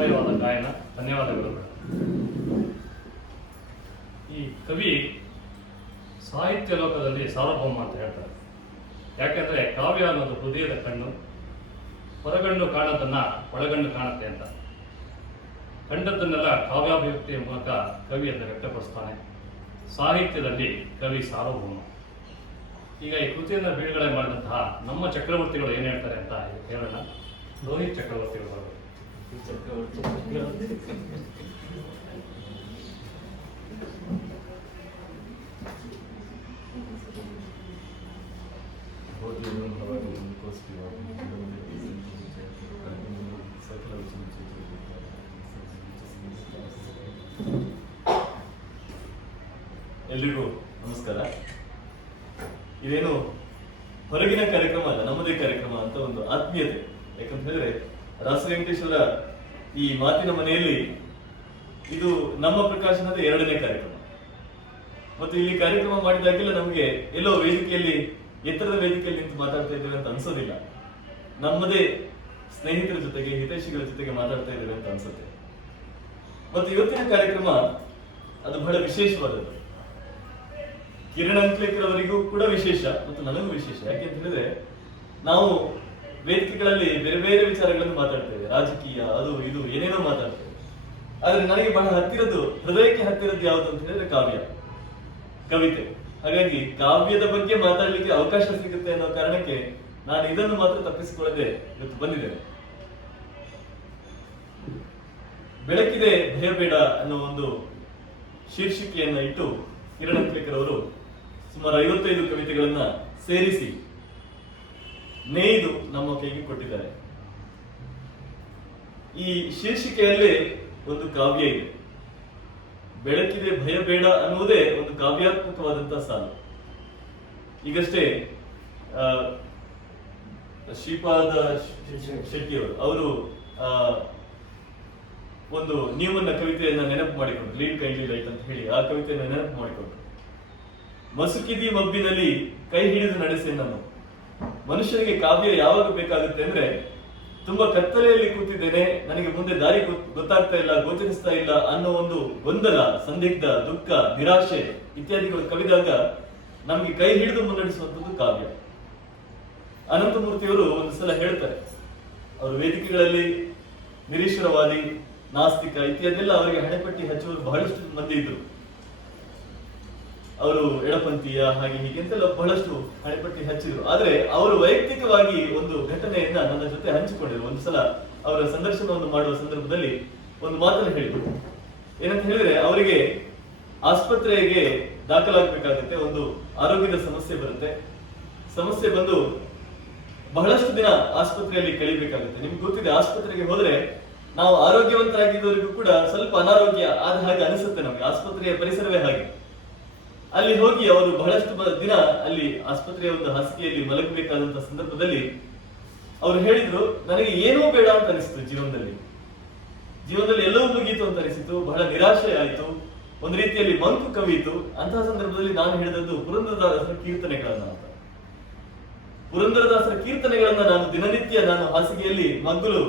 ಅಸಾಧ್ಯವಾದ ಗಾಯನ. ಧನ್ಯವಾದಗಳು. ಈ ಕವಿ ಸಾಹಿತ್ಯ ಲೋಕದಲ್ಲಿ ಸಾರ್ವಭೌಮ ಅಂತ ಹೇಳ್ತಾರೆ. ಯಾಕೆಂದರೆ ಕಾವ್ಯ ಅನ್ನೋದು ಹೃದಯದ ಕಣ್ಣು. ಹೊರಗಣ್ಣು ಕಾಣೋದನ್ನ ಒಳಗಣ್ಣು ಕಾಣುತ್ತೆ ಅಂತ. ಕಂಡದ್ದನ್ನೆಲ್ಲ ಕಾವ್ಯಾಭಿವ್ಯಕ್ತಿಯ ಮೂಲಕ ಕವಿಯನ್ನು ವ್ಯಕ್ತಪಡಿಸ್ತಾನೆ. ಸಾಹಿತ್ಯದಲ್ಲಿ ಕವಿ ಸಾರ್ವಭೌಮ. ಈಗ ಈ ಕೃತಿಯನ್ನು ಬಿಡುಗಡೆ ಮಾಡಿದಂತಹ ನಮ್ಮ ಚಕ್ರವರ್ತಿಗಳು ಏನು ಹೇಳ್ತಾರೆ ಅಂತ ಹೇಳೋಣ. ರೋಹಿತ್ ಚಕ್ರವರ್ತಿಗಳು ಬರಬೇಕು. ಎಲ್ರಿಗೂ ನಮಸ್ಕಾರ. ಇದೇನು ಹೊರಗಿನ ಕಾರ್ಯಕ್ರಮ ಅಲ್ಲ, ನಮ್ಮದೇ ಕಾರ್ಯಕ್ರಮ ಅಂತ ಒಂದು ಆತ್ಮೀಯತೆ. ಯಾಕಂತ ಹೇಳಿದ್ರೆ ರಾಸ ವೆಂಕಟೇಶ್ವರ ಈ ಮಾತಿನ ಮನೆಯಲ್ಲಿ ಇದು ನಮ್ಮ ಪ್ರಕಾಶನದ 2ನೇ ಕಾರ್ಯಕ್ರಮ. ಮತ್ತು ಇಲ್ಲಿ ಕಾರ್ಯಕ್ರಮ ಮಾಡಿದಾಗೆಲ್ಲ ನಮಗೆ ಎಲ್ಲೋ ವೇದಿಕೆಯಲ್ಲಿ, ಎತ್ತರದ ವೇದಿಕೆಯಲ್ಲಿ ನಿಂತು ಮಾತಾಡ್ತಾ ಇದ್ದೇವೆ ಅಂತ ಅನ್ಸೋದಿಲ್ಲ. ನಮ್ಮದೇ ಸ್ನೇಹಿತರ ಜೊತೆಗೆ, ಹಿತೈಷಿಗಳ ಜೊತೆಗೆ ಮಾತಾಡ್ತಾ ಇದ್ದೇವೆ ಅಂತ ಅನ್ಸುತ್ತೆ. ಮತ್ತು ಇವತ್ತಿನ ಕಾರ್ಯಕ್ರಮ ಅದು ಬಹಳ ವಿಶೇಷವಾದದ್ದು. ಕಿರಣ್ ಅಂಕ್ಲೇಕರ್ ಅವರಿಗೂ ಕೂಡ ವಿಶೇಷ ಮತ್ತು ನನಗೂ ವಿಶೇಷ. ಯಾಕೆ ಅಂತ ಹೇಳಿದ್ರೆ ನಾವು ವೇದಿಕೆಗಳಲ್ಲಿ ಬೇರೆ ಬೇರೆ ವಿಚಾರಗಳನ್ನು ಮಾತಾಡ್ತೇವೆ, ರಾಜಕೀಯ, ಅದು ಇದು ಏನೇನೋ ಮಾತಾಡ್ತೇವೆ. ಆದ್ರೆ ನನಗೆ ಬಹಳ ಹತ್ತಿರದ್ದು, ಹೃದಯಕ್ಕೆ ಹತ್ತಿರದ್ದು ಯಾವುದು ಅಂತ ಹೇಳಿದ್ರೆ ಕಾವ್ಯ, ಕವಿತೆ. ಹಾಗಾಗಿ ಕಾವ್ಯದ ಬಗ್ಗೆ ಮಾತಾಡ್ಲಿಕ್ಕೆ ಅವಕಾಶ ಸಿಗುತ್ತೆ ಅನ್ನೋ ಕಾರಣಕ್ಕೆ ನಾನು ಇದನ್ನು ಮಾತ್ರ ತಪ್ಪಿಸಿಕೊಳ್ಳದೆ ಇವತ್ತು ಬಂದಿದ್ದೇನೆ. ಬೆಳಕಿದೆ ಭಯಬೇಡ ಅನ್ನೋ ಒಂದು ಶೀರ್ಷಿಕೆಯನ್ನ ಇಟ್ಟು ಕಿರಣ್ ಅಂಕ್ಲೇಕರ್ ಅವರು ಸುಮಾರು 55 ಕವಿತೆಗಳನ್ನ ಸೇರಿಸಿ ನೇಯ್ದು ನಮ್ಮ ಕೈಗೆ ಕೊಟ್ಟಿದ್ದಾರೆ. ಈ ಶೀರ್ಷಿಕೆಯಲ್ಲೇ ಒಂದು ಕಾವ್ಯ ಇದೆ. ಬೆಳಕಿದೆ ಭಯಬೇಡ ಅನ್ನುವುದೇ ಒಂದು ಕಾವ್ಯಾತ್ಮಕವಾದಂತಹ ಸಾಲು. ಈಗಷ್ಟೇ ಶ್ರೀಪಾದ ಶೆಟ್ಟಿಯವರು ಅವರು ಒಂದು ನ್ಯೂಮನ್ನ ಕವಿತೆಯನ್ನ ನೆನಪು ಮಾಡಿಕೊಂಡ್ರು, ಲೀಡ್ ಕೈಂಡ್ಲಿ ಲೈಟ್ ಅಂತ ಹೇಳಿ ಆ ಕವಿತೆಯನ್ನ ನೆನಪು ಮಾಡಿಕೊಂಡ್ರು. ಮಸುಕಿದಿ ಮಬ್ಬಿನಲ್ಲಿ ಕೈ ಹಿಡಿದು ನಡೆಸೆ ನಾನು. ಮನುಷ್ಯನಿಗೆ ಕಾವ್ಯ ಯಾವಾಗ ಬೇಕಾಗುತ್ತೆ ಅಂದ್ರೆ ತುಂಬಾ ಕತ್ತಲೆಯಲ್ಲಿ ಕೂತಿದ್ದೇನೆ, ನನಗೆ ಮುಂದೆ ದಾರಿ ಗೊತ್ತಾಗ್ತಾ ಇಲ್ಲ, ಗೋಚರಿಸ್ತಾ ಇಲ್ಲ ಅನ್ನೋ ಒಂದು ಗೊಂದಲ, ಸಂದಿಗ್ಧ, ದುಃಖ, ನಿರಾಶೆ ಇತ್ಯಾದಿಗಳು ಕವಿದಾಗ ನಮ್ಗೆ ಕೈ ಹಿಡಿದು ಮುನ್ನಡೆಸುವಂಥದ್ದು ಕಾವ್ಯ. ಅನಂತಮೂರ್ತಿಯವರು ಒಂದು ಸಲ ಹೇಳ್ತಾರೆ, ಅವರು ವೇದಿಕೆಗಳಲ್ಲಿ ನಿರೀಶ್ವರವಾದಿ, ನಾಸ್ತಿಕ ಇತ್ಯಾದೆಲ್ಲ ಅವರಿಗೆ ಹಣೆಪಟ್ಟಿ ಹಚ್ಚುವರು ಬಹಳಷ್ಟು ಮಂದಿ ಇದ್ರು. ಅವರು ಎಡಪಂಥೀಯ ಹಾಗೆ ಹೀಗೆ ಅಂತೆಲ್ಲ ಬಹಳಷ್ಟು ಹಣೆಪಟ್ಟಿ ಹಚ್ಚಿದ್ರು. ಆದ್ರೆ ಅವರು ವೈಯಕ್ತಿಕವಾಗಿ ಒಂದು ಘಟನೆಯನ್ನ ನನ್ನ ಜೊತೆ ಹಂಚಿಕೊಂಡಿದ್ರು. ಒಂದು ಸಲ ಅವರ ಸಂದರ್ಶನವನ್ನು ಮಾಡುವ ಸಂದರ್ಭದಲ್ಲಿ ಒಂದು ಮಾತನ್ನು ಹೇಳಿದ್ರು. ಏನಂತ ಹೇಳಿದ್ರೆ, ಅವರಿಗೆ ಆಸ್ಪತ್ರೆಗೆ ದಾಖಲಾಗಬೇಕಾಗುತ್ತೆ, ಒಂದು ಆರೋಗ್ಯದ ಸಮಸ್ಯೆ ಬರುತ್ತೆ. ಸಮಸ್ಯೆ ಬಂದು ಬಹಳಷ್ಟು ದಿನ ಆಸ್ಪತ್ರೆಯಲ್ಲಿ ಕಳಿಬೇಕಾಗುತ್ತೆ. ನಿಮ್ಗೆ ಗೊತ್ತಿದೆ, ಆಸ್ಪತ್ರೆಗೆ ಹೋದ್ರೆ ನಾವು ಆರೋಗ್ಯವಂತರಾಗಿದ್ದವರಿಗೂ ಕೂಡ ಸ್ವಲ್ಪ ಅನಾರೋಗ್ಯ ಆದ ಹಾಗೆ ಅನಿಸುತ್ತೆ ನಮಗೆ. ಆಸ್ಪತ್ರೆಯ ಪರಿಸರವೇ ಹಾಗೆ. ಅಲ್ಲಿ ಹೋಗಿ ಅವರು ಬಹಳಷ್ಟು ದಿನ ಅಲ್ಲಿ ಆಸ್ಪತ್ರೆಯ ಒಂದು ಹಾಸಿಗೆಯಲ್ಲಿ ಮಲಗಬೇಕಾದಂತಹ ಸಂದರ್ಭದಲ್ಲಿ ಅವರು ಹೇಳಿದ್ರು, ನನಗೆ ಏನೂ ಬೇಡ ಅಂತ ಅನಿಸ್ತು ಜೀವನದಲ್ಲಿ ಎಲ್ಲವೂ ಮುಗೀತು ಅಂತ ಅನಿಸಿತು. ಬಹಳ ನಿರಾಶೆ ಆಯಿತು, ಒಂದು ರೀತಿಯಲ್ಲಿ ಮಂಕು ಕವಿಯಿತು. ಅಂತಹ ಸಂದರ್ಭದಲ್ಲಿ ನಾನು ಹೇಳಿದದ್ದು ಪುರಂದರದಾಸರ ಕೀರ್ತನೆಗಳನ್ನ ಅಂತ. ಪುರಂದರದಾಸರ ಕೀರ್ತನೆಗಳನ್ನ ನಾನು ದಿನನಿತ್ಯ ನಾನು ಹಾಸಿಗೆಯಲ್ಲಿ ಮಗ್ಗುಲು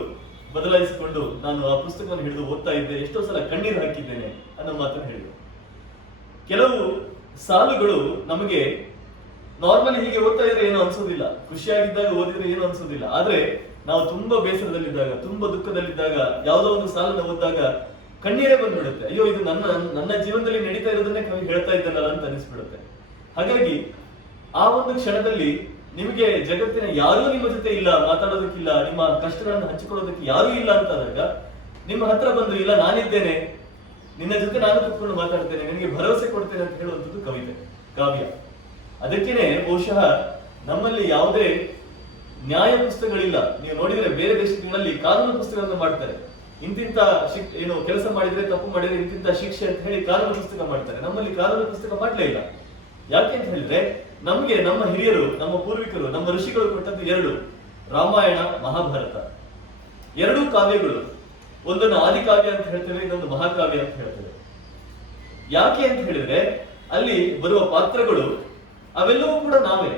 ಬದಲಾಯಿಸಿಕೊಂಡು ನಾನು ಆ ಪುಸ್ತಕವನ್ನು ಹಿಡಿದು ಓದ್ತಾ ಇದ್ದೆ. ಎಷ್ಟೋ ಸಲ ಕಣ್ಣೀರು ಹಾಕಿದ್ದೇನೆ ಅನ್ನೋ ಮಾತನ್ನು ಹೇಳಿದರು. ಕೆಲವು ಸಾಲುಗಳು ನಮಗೆ ನಾರ್ಮಲಿ ಹೀಗೆ ಓದ್ತಾ ಇದ್ರೆ ಏನೋ ಅನ್ಸೋದಿಲ್ಲ, ಖುಷಿಯಾಗಿದ್ದಾಗ ಓದಿದ್ರೆ ಏನೋ ಅನ್ಸೋದಿಲ್ಲ. ಆದ್ರೆ ನಾವು ತುಂಬಾ ಬೇಸರದಲ್ಲಿದ್ದಾಗ, ತುಂಬಾ ದುಃಖದಲ್ಲಿದ್ದಾಗ ಯಾವುದೋ ಒಂದು ಸಾಲನ್ನು ಓದಿದಾಗ ಕಣ್ಣೀರೇ ಬಂದ್ಬಿಡುತ್ತೆ. ಅಯ್ಯೋ, ಇದು ನನ್ನ ಜೀವನದಲ್ಲಿ ನಡೀತಾ ಇರೋದನ್ನೇ ಕವಿ ಹೇಳ್ತಾ ಇದ್ದಲ್ಲ ಅಂತ ಅನಿಸ್ಬಿಡುತ್ತೆ. ಹಾಗಾಗಿ ಆ ಒಂದು ಕ್ಷಣದಲ್ಲಿ ನಿಮಗೆ ಜಗತ್ತಿನ ಯಾರೂ ನಿಮ್ಮ ಜೊತೆ ಇಲ್ಲ, ಮಾತಾಡೋದಕ್ಕಿಲ್ಲ, ನಿಮ್ಮ ಕಷ್ಟಗಳನ್ನು ಹಂಚಿಕೊಳ್ಳೋದಕ್ಕೆ ಯಾರೂ ಇಲ್ಲ ಅಂತಾದಾಗ ನಿಮ್ಮ ಹತ್ರ ಬಂದು, ಇಲ್ಲ ನಾನಿದ್ದೇನೆ, ನಿನ್ನ ಜೊತೆ ನಾನು ಕೂತ್ಕೊಂಡು ಮಾತಾಡ್ತೇನೆ, ನಿನಗೆ ಭರವಸೆ ಕೊಡ್ತೇನೆ ಅಂತ ಹೇಳುವಂಥದ್ದು ಕವಿತೆ, ಕಾವ್ಯ. ಅದಕ್ಕೇನೆ ಬಹುಶಃ ನಮ್ಮಲ್ಲಿ ಯಾವುದೇ ನ್ಯಾಯ ಪುಸ್ತಕಗಳಿಲ್ಲ. ನೀವು ನೋಡಿದ್ರೆ ಬೇರೆ ದೇಶಗಳಲ್ಲಿ ಕಾನೂನು ಪುಸ್ತಕಗಳನ್ನು ಮಾಡ್ತಾರೆ. ಇಂತಿಂತ ಏನು ಕೆಲಸ ಮಾಡಿದ್ರೆ, ತಪ್ಪು ಮಾಡಿದ್ರೆ ಇಂತಿಂತ ಶಿಕ್ಷೆ ಅಂತ ಹೇಳಿ ಕಾನೂನು ಪುಸ್ತಕ ಮಾಡ್ತಾರೆ. ನಮ್ಮಲ್ಲಿ ಕಾನೂನು ಪುಸ್ತಕ ಮಾಡ್ಲೇ ಇಲ್ಲ. ಯಾಕೆ ಅಂತ ಹೇಳಿದ್ರೆ, ನಮ್ಗೆ ನಮ್ಮ ಹಿರಿಯರು, ನಮ್ಮ ಪೂರ್ವಿಕರು, ನಮ್ಮ ಋಷಿಗಳು ಕೊಟ್ಟದ್ದು 2: ರಾಮಾಯಣ, ಮಹಾಭಾರತ. 2 ಕಾವ್ಯಗಳು. ಒಂದನ್ನು ಆದಿಕಾವ್ಯ ಅಂತ ಹೇಳ್ತೇವೆ, ಇನ್ನೊಂದು ಮಹಾಕಾವ್ಯ ಅಂತ ಹೇಳ್ತೇವೆ. ಯಾಕೆ ಅಂತ ಹೇಳಿದ್ರೆ, ಅಲ್ಲಿ ಬರುವ ಪಾತ್ರಗಳು ಅವೆಲ್ಲವೂ ಕೂಡ ನಾವೇ.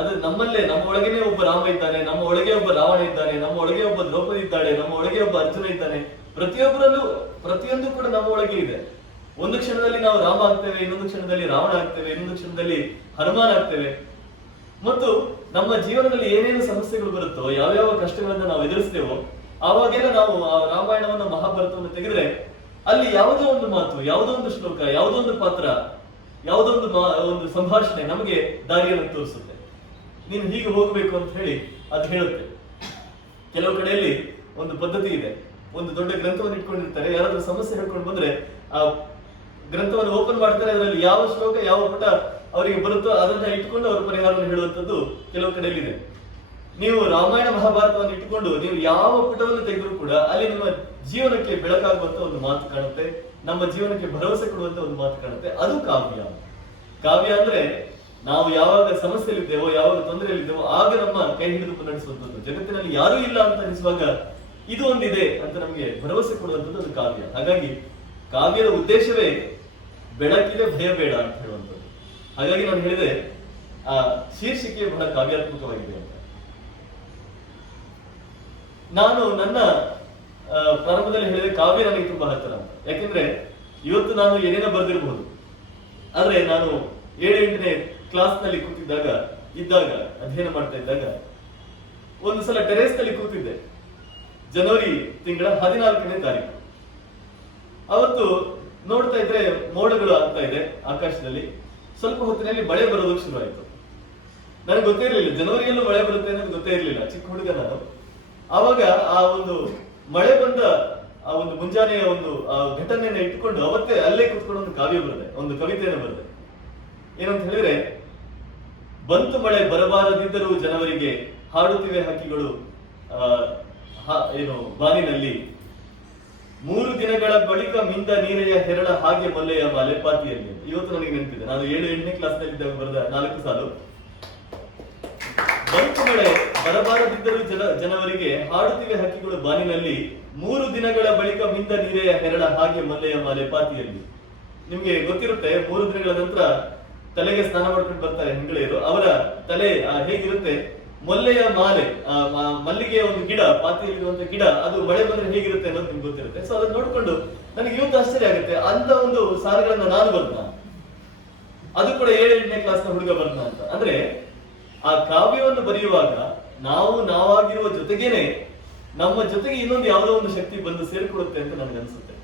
ಅದು ನಮ್ಮಲ್ಲೇ, ನಮ್ಮ ಒಳಗೇನೆ ಒಬ್ಬ ರಾಮ ಇದ್ದಾನೆ, ನಮ್ಮ ಒಳಗೆ ಒಬ್ಬ ರಾವಣ ಇದ್ದಾನೆ, ನಮ್ಮ ಒಳಗೆ ಒಬ್ಬ ದ್ರೌಪದಿ ಇದ್ದಾಳೆ, ನಮ್ಮ ಒಳಗೆ ಒಬ್ಬ ಅರ್ಜುನ ಇದ್ದಾನೆ. ಪ್ರತಿಯೊಬ್ಬರಲ್ಲೂ ಪ್ರತಿಯೊಂದು ಕೂಡ ನಮ್ಮ ಒಳಗೆ ಇದೆ. ಒಂದು ಕ್ಷಣದಲ್ಲಿ ನಾವು ರಾಮ ಆಗ್ತೇವೆ, ಇನ್ನೊಂದು ಕ್ಷಣದಲ್ಲಿ ರಾವಣ ಆಗ್ತೇವೆ, ಇನ್ನೊಂದು ಕ್ಷಣದಲ್ಲಿ ಹನುಮಾನ್ ಆಗ್ತೇವೆ. ಮತ್ತು ನಮ್ಮ ಜೀವನದಲ್ಲಿ ಏನೇನು ಸಮಸ್ಯೆಗಳು ಬರುತ್ತೋ, ಯಾವ್ಯಾವ ಕಷ್ಟಗಳನ್ನ ನಾವು ಎದುರಿಸ್ತೇವೋ, ಆವಾಗೆಲ್ಲ ನಾವು ಆ ರಾಮಾಯಣವನ್ನ ಮಹಾಭಾರತವನ್ನು ತೆಗೆದ್ರೆ ಅಲ್ಲಿ ಯಾವುದೋ ಒಂದು ಮಾತು, ಯಾವುದೋ ಒಂದು ಶ್ಲೋಕ, ಯಾವುದೋ ಒಂದು ಪಾತ್ರ, ಯಾವುದೋ ಒಂದು ಸಂಭಾಷಣೆ ನಮಗೆ ದಾರಿಯನ್ನು ತೋರಿಸುತ್ತೆ. ನೀನು ಹೀಗೆ ಹೋಗ್ಬೇಕು ಅಂತ ಹೇಳಿ ಅದು ಹೇಳುತ್ತೆ. ಕೆಲವು ಕಡೆಯಲ್ಲಿ ಒಂದು ಪದ್ಧತಿ ಇದೆ, ಒಂದು ದೊಡ್ಡ ಗ್ರಂಥವನ್ನು ಇಟ್ಕೊಂಡಿರ್ತಾರೆ, ಯಾರಾದ್ರೂ ಸಮಸ್ಯೆ ಹೇಳ್ಕೊಂಡು ಬಂದ್ರೆ ಆ ಗ್ರಂಥವನ್ನು ಓಪನ್ ಮಾಡ್ತಾರೆ, ಅದರಲ್ಲಿ ಯಾವ ಶ್ಲೋಕ ಯಾವ ಪುಟ ಅವರಿಗೆ ಬರುತ್ತೋ ಅದನ್ನ ಇಟ್ಕೊಂಡು ಅವರ ಪರಿಹಾರವನ್ನು ಹೇಳುವಂಥದ್ದು ಕೆಲವು ಕಡೆಯಲ್ಲಿ ಇದೆ. ನೀವು ರಾಮಾಯಣ ಮಹಾಭಾರತವನ್ನು ಇಟ್ಟುಕೊಂಡು ನೀವು ಯಾವ ಪುಟವನ್ನು ತೆಗೆದರೂ ಕೂಡ ಅಲ್ಲಿ ನಿಮ್ಮ ಜೀವನಕ್ಕೆ ಬೆಳಕಾಗುವಂತ ಒಂದು ಮಾತು ಕಾಣುತ್ತೆ, ನಮ್ಮ ಜೀವನಕ್ಕೆ ಭರವಸೆ ಕೊಡುವಂತ ಒಂದು ಮಾತು ಕಾಣುತ್ತೆ. ಅದು ಕಾವ್ಯ. ಕಾವ್ಯ ಅಂದ್ರೆ ನಾವು ಯಾವಾಗ ಸಮಸ್ಯೆಯಲ್ಲಿದ್ದೇವೋ, ಯಾವಾಗ ತೊಂದರೆಯಲ್ಲಿದ್ದೇವೋ ಆಗ ನಮ್ಮ ಕೈ ಹಿಡಿದು ಮುನ್ನಡೆಸುವಂಥದ್ದು. ಜಗತ್ತಿನಲ್ಲಿ ಯಾರೂ ಇಲ್ಲ ಅಂತ ಅನಿಸುವಾಗ ಇದು ಒಂದಿದೆ ಅಂತ ನಮಗೆ ಭರವಸೆ ಕೊಡುವಂಥದ್ದು ಅದು ಕಾವ್ಯ. ಹಾಗಾಗಿ ಕಾವ್ಯದ ಉದ್ದೇಶವೇ ಬೆಳಕಿಗೆ ಭಯ ಬೇಡ ಅಂತ ಹೇಳುವಂಥದ್ದು. ಹಾಗಾಗಿ ನಾನು ಹೇಳಿದೆ ಆ ಶೀರ್ಷಿಕೆ ಬಹಳ ಕಾವ್ಯಾತ್ಮಕವಾಗಿದೆ ಅಂತ. ನಾನು ನನ್ನ ಪ್ರಾರಂಭದಲ್ಲಿ ಹೇಳಿದೆ ಕಾವ್ಯ ನನಗೆ ತುಂಬಾ ಹತ್ತಿರ ಅಂತ. ಯಾಕೆಂದ್ರೆ ಇವತ್ತು ನಾನು ಏನೇನೋ ಬರೆದಿರಬಹುದು, ಆದ್ರೆ ನಾನು 7-8ನೇ ಕ್ಲಾಸ್ ನಲ್ಲಿ ಇದ್ದಾಗ ಅಧ್ಯಯನ ಮಾಡ್ತಾ ಇದ್ದಾಗ ಒಂದು ಸಲ ಟೆರೇಸ್ ನಲ್ಲಿ ಕೂತಿದ್ದೆ. ಜನವರಿ ತಿಂಗಳ 14ನೇ ತಾರೀಕು. ಅವತ್ತು ನೋಡ್ತಾ ಇದ್ರೆ ಮೋಡಗಳು ಆಗ್ತಾ ಇದೆ ಆಕಾಶದಲ್ಲಿ. ಸ್ವಲ್ಪ ಹೊತ್ತಿನಲ್ಲಿ ಮಳೆ ಬರೋದಕ್ಕೆ ಶುರು ಆಯ್ತು. ನನಗೆ ಗೊತ್ತೇ ಇರಲಿಲ್ಲ ಜನವರಿಯಲ್ಲೂ ಮಳೆ ಬರುತ್ತೆ ಅನ್ನೋದು ಗೊತ್ತೇ ಇರಲಿಲ್ಲ, ಚಿಕ್ಕ ಹುಡುಗ ನಾನು. ಆವಾಗ ಆ ಒಂದು ಮಳೆ ಬಂದ ಆ ಒಂದು ಮುಂಜಾನೆಯ ಒಂದು ಘಟನೆಯನ್ನ ಇಟ್ಕೊಂಡು ಅವತ್ತೇ ಅಲ್ಲೇ ಕೂತ್ಕೊಂಡು ಒಂದು ಕಾವ್ಯ ಬರೆದೆ, ಒಂದು ಕವಿತೆಯನ್ನು ಬರೆದೆ. ಏನಂತ ಹೇಳಿದ್ರೆ, ಬಂತು ಮಳೆ ಬರಬಾರದಿದ್ದರೂ ಜನವರಿಗೆ, ಹಾಡುತ್ತಿವೆ ಹಕ್ಕಿಗಳು ಬಾನಿನಲ್ಲಿ, 3 ದಿನಗಳ ಬಳಿಕ ಮಿಂದ ನೀರೆಯ ಹೆರಳ ಹಾಗೆ ಮಲ್ಲೆಯ ಮಲೆಪಾತಿಯಲ್ಲಿ. ಇವತ್ತು ನನಗೆ ನೆನಪಿದೆ, ನಾನು 7-8ನೇ ಕ್ಲಾಸ್ ನಲ್ಲಿ ಇದ್ದಾಗ ಬರೆದ 4 ಸಾಲು. ಬಂತು ಮಳೆ ಬರಬಾರದಿದ್ದರೂ ಜನವರಿಗೆ, ಹಾಡುತ್ತಿವೆ ಹಕ್ಕಿಗಳು ಬಾನಿನಲ್ಲಿ, 3 ದಿನಗಳ ಬಳಿಕ ಮಿಂದ ನೀರೆಯ ಹೆರಳ ಹಾಗೆ ಮಲ್ಲೆಯ ಮಲೆಪಾತಿಯಲ್ಲಿ. ನಿಮ್ಗೆ ಗೊತ್ತಿರುತ್ತೆ, 3 ದಿನಗಳ ನಂತರ ತಲೆಗೆ ಸ್ನಾನ ಮಾಡ್ಕೊಂಡು ಬರ್ತಾರೆ ಹೆಂಗಳೆಯರು. ಅವರ ತಲೆ ಹೇಗಿರುತ್ತೆ, ಮೊಲ್ಲೆಯ ಮಾಲೆ, ಮಲ್ಲಿಗೆ ಒಂದು ಗಿಡ, ಪಾತಿಯಲ್ಲಿರುವಂತ ಗಿಡ, ಅದು ಮಳೆ ಬಂದ್ರೆ ಹೇಗಿರುತ್ತೆ ಅನ್ನೋದು ನಿಮ್ಗೆ ಗೊತ್ತಿರುತ್ತೆ. ಸೊ ಅದನ್ನ ನೋಡ್ಕೊಂಡು ನನಗೆ ಇವತ್ತು ಆಶ್ಚರ್ಯ ಆಗುತ್ತೆ, ಅಂತ ಒಂದು ಸಾಲುಗಳನ್ನ ನಾನು ಬರ್ದ, ಅದು ಕೂಡ 7-8ನೇ ಕ್ಲಾಸ್ ನ ಹುಡುಗ ಬರ್ದ ಅಂತ. ಅಂದ್ರೆ ಆ ಕಾವ್ಯವನ್ನು ಬರೆಯುವಾಗ ನಾವಾಗಿರುವ ಜೊತೆಗೇನೆ ನಮ್ಮ ಜೊತೆಗೆ ಇನ್ನೊಂದು ಯಾವುದೋ ಒಂದು ಶಕ್ತಿ ಬಂದು ಸೇರ್ಕೊಳ್ಳುತ್ತೆ ಅಂತ ನನಗೆ ಅನ್ಸುತ್ತೆ.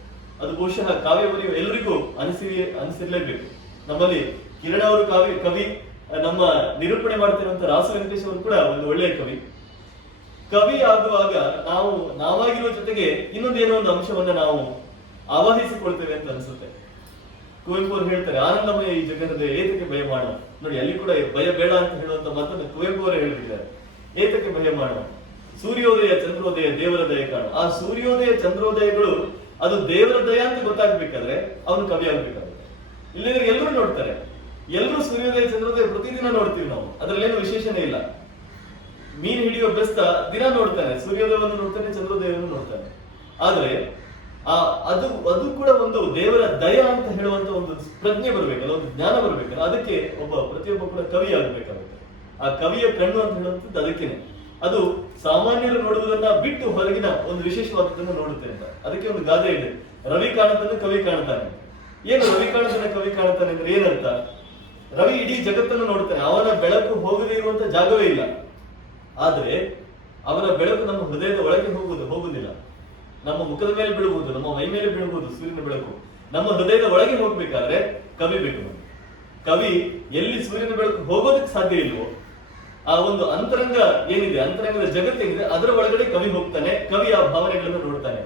ಅದು ಬಹುಶಃ ಕಾವ್ಯ ಬರೆಯುವ ಎಲ್ಲರಿಗೂ ಅನಿಸಿರ್ಲೇಬೇಕು. ನಮ್ಮಲ್ಲಿ ಕಿರಣ ಅವರು ಕವಿ, ನಮ್ಮ ನಿರೂಪಣೆ ಮಾಡ್ತಿರುವಂತ ರಾಸು ವೆಂಕಟೇಶ್ ಅವರು ಕೂಡ ಒಂದು ಒಳ್ಳೆಯ ಕವಿ ಆಗುವಾಗ ನಾವಾಗಿರುವ ಜೊತೆಗೆ ಇನ್ನೊಂದೇನೋ ಒಂದು ಅಂಶವನ್ನ ನಾವು ಆವಾಹಿಸಿಕೊಳ್ತೇವೆ ಅಂತ ಅನ್ಸುತ್ತೆ. ಕುವೆಂಪು ಅವರು ಹೇಳ್ತಾರೆ, ಆನಂದಮಯ ಈ ಜಗತ್ತದ ಏತಕ್ಕೆ ಭಯ ಮಾಡ. ನೋಡಿ, ಅಲ್ಲಿ ಕೂಡ ಭಯ ಬೇಡ ಅಂತ ಹೇಳುವಂತ ಮಾತನ್ನು ಕುವೆಂಪು ಅವರೇ ಹೇಳಿದ್ದಾರೆ. ಏತಕ್ಕೆ ಭಯ ಮಾಡ, ಸೂರ್ಯೋದಯ ಚಂದ್ರೋದಯ ದೇವರ ದಯ ಕಾಣು. ಆ ಸೂರ್ಯೋದಯ ಚಂದ್ರೋದಯಗಳು ಅದು ದೇವರ ದಯ ಅಂತ ಗೊತ್ತಾಗ್ಬೇಕಾದ್ರೆ ಅವನು ಕವಿ ಆಗ್ಬೇಕಾಗುತ್ತೆ. ಇಲ್ಲಿದ್ರೆ ಎಲ್ಲರೂ ನೋಡ್ತಾರೆ, ಎಲ್ಲರೂ ಸೂರ್ಯೋದಯ ಚಂದ್ರೋದಯ ಪ್ರತಿದಿನ ನೋಡ್ತೀವಿ ನಾವು, ಅದ್ರಲ್ಲೇನು ವಿಶೇಷನೇ ಇಲ್ಲ. ಮೀನು ಹಿಡಿಯೋ ಬೆಸ್ತ ದಿನ ನೋಡ್ತಾನೆ, ಸೂರ್ಯೋದಯವನ್ನು ನೋಡ್ತಾನೆ, ಚಂದ್ರೋದಯವನ್ನು ನೋಡ್ತಾನೆ. ಆದ್ರೆ ಅದು ಕೂಡ ಒಂದು ದೇವರ ದಯ ಅಂತ ಹೇಳುವಂತ ಒಂದು ಪ್ರಜ್ಞೆ ಬರ್ಬೇಕಲ್ಲ, ಒಂದು ಜ್ಞಾನ ಬರ್ಬೇಕಲ್ಲ, ಅದಕ್ಕೆ ಪ್ರತಿಯೊಬ್ಬ ಕೂಡ ಕವಿ ಆಗ್ಬೇಕಾಗುತ್ತೆ. ಆ ಕವಿಯ ಕಣ್ಣು ಅಂತ ಹೇಳುವಂಥದ್ದು ಅದಕ್ಕೇನೆ. ಅದು ಸಾಮಾನ್ಯರು ನೋಡುವುದನ್ನ ಬಿಟ್ಟು ಹೊರಗಿನ ಒಂದು ವಿಶೇಷವಾದದ್ದನ್ನು ನೋಡುತ್ತೆ ಅಂತ. ಅದಕ್ಕೆ ಒಂದು ಗಾದೆ ಇದೆ, ರವಿ ಕಾಣುತ್ತನ್ನು ಕವಿ ಕಾಣುತ್ತಾನೆ. ಏನು ರವಿ ಕಾಣುತ್ತನ್ನ ಕವಿ ಕಾಣುತ್ತಾನೆ ಅಂದ್ರೆ ಏನರ್ಥ? ರವಿ ಇಡೀ ಜಗತ್ತನ್ನು ನೋಡ್ತಾನೆ, ಅವನ ಬೆಳಕು ಹೋಗದೇ ಇರುವಂತ ಜಾಗವೇ ಇಲ್ಲ. ಆದ್ರೆ ಅವನ ಬೆಳಕು ನಮ್ಮ ಹೃದಯದ ಒಳಗೆ ಹೋಗುವುದಿಲ್ಲ. ನಮ್ಮ ಮುಖದ ಮೇಲೆ ಬೀಳುವುದು, ನಮ್ಮ ಮೈ ಮೇಲೆ ಬೀಳುವುದು ಸೂರ್ಯನ ಬೆಳಕು. ನಮ್ಮ ಹೃದಯದ ಒಳಗೆ ಹೋಗ್ಬೇಕಾದ್ರೆ ಕವಿ ಬೇಕು. ಕವಿ ಎಲ್ಲಿ ಸೂರ್ಯನ ಬೆಳಕು ಹೋಗೋದಕ್ಕೆ ಸಾಧ್ಯ ಇಲ್ವೋ, ಆ ಒಂದು ಅಂತರಂಗ ಏನಿದೆ, ಅಂತರಂಗದ ಜಗತ್ತೇನಿದೆ, ಅದರ ಒಳಗಡೆ ಕವಿ ಹೋಗ್ತಾನೆ, ಕವಿ ಆ ಭಾವನೆಗಳನ್ನು ನೋಡ್ತಾನೆ.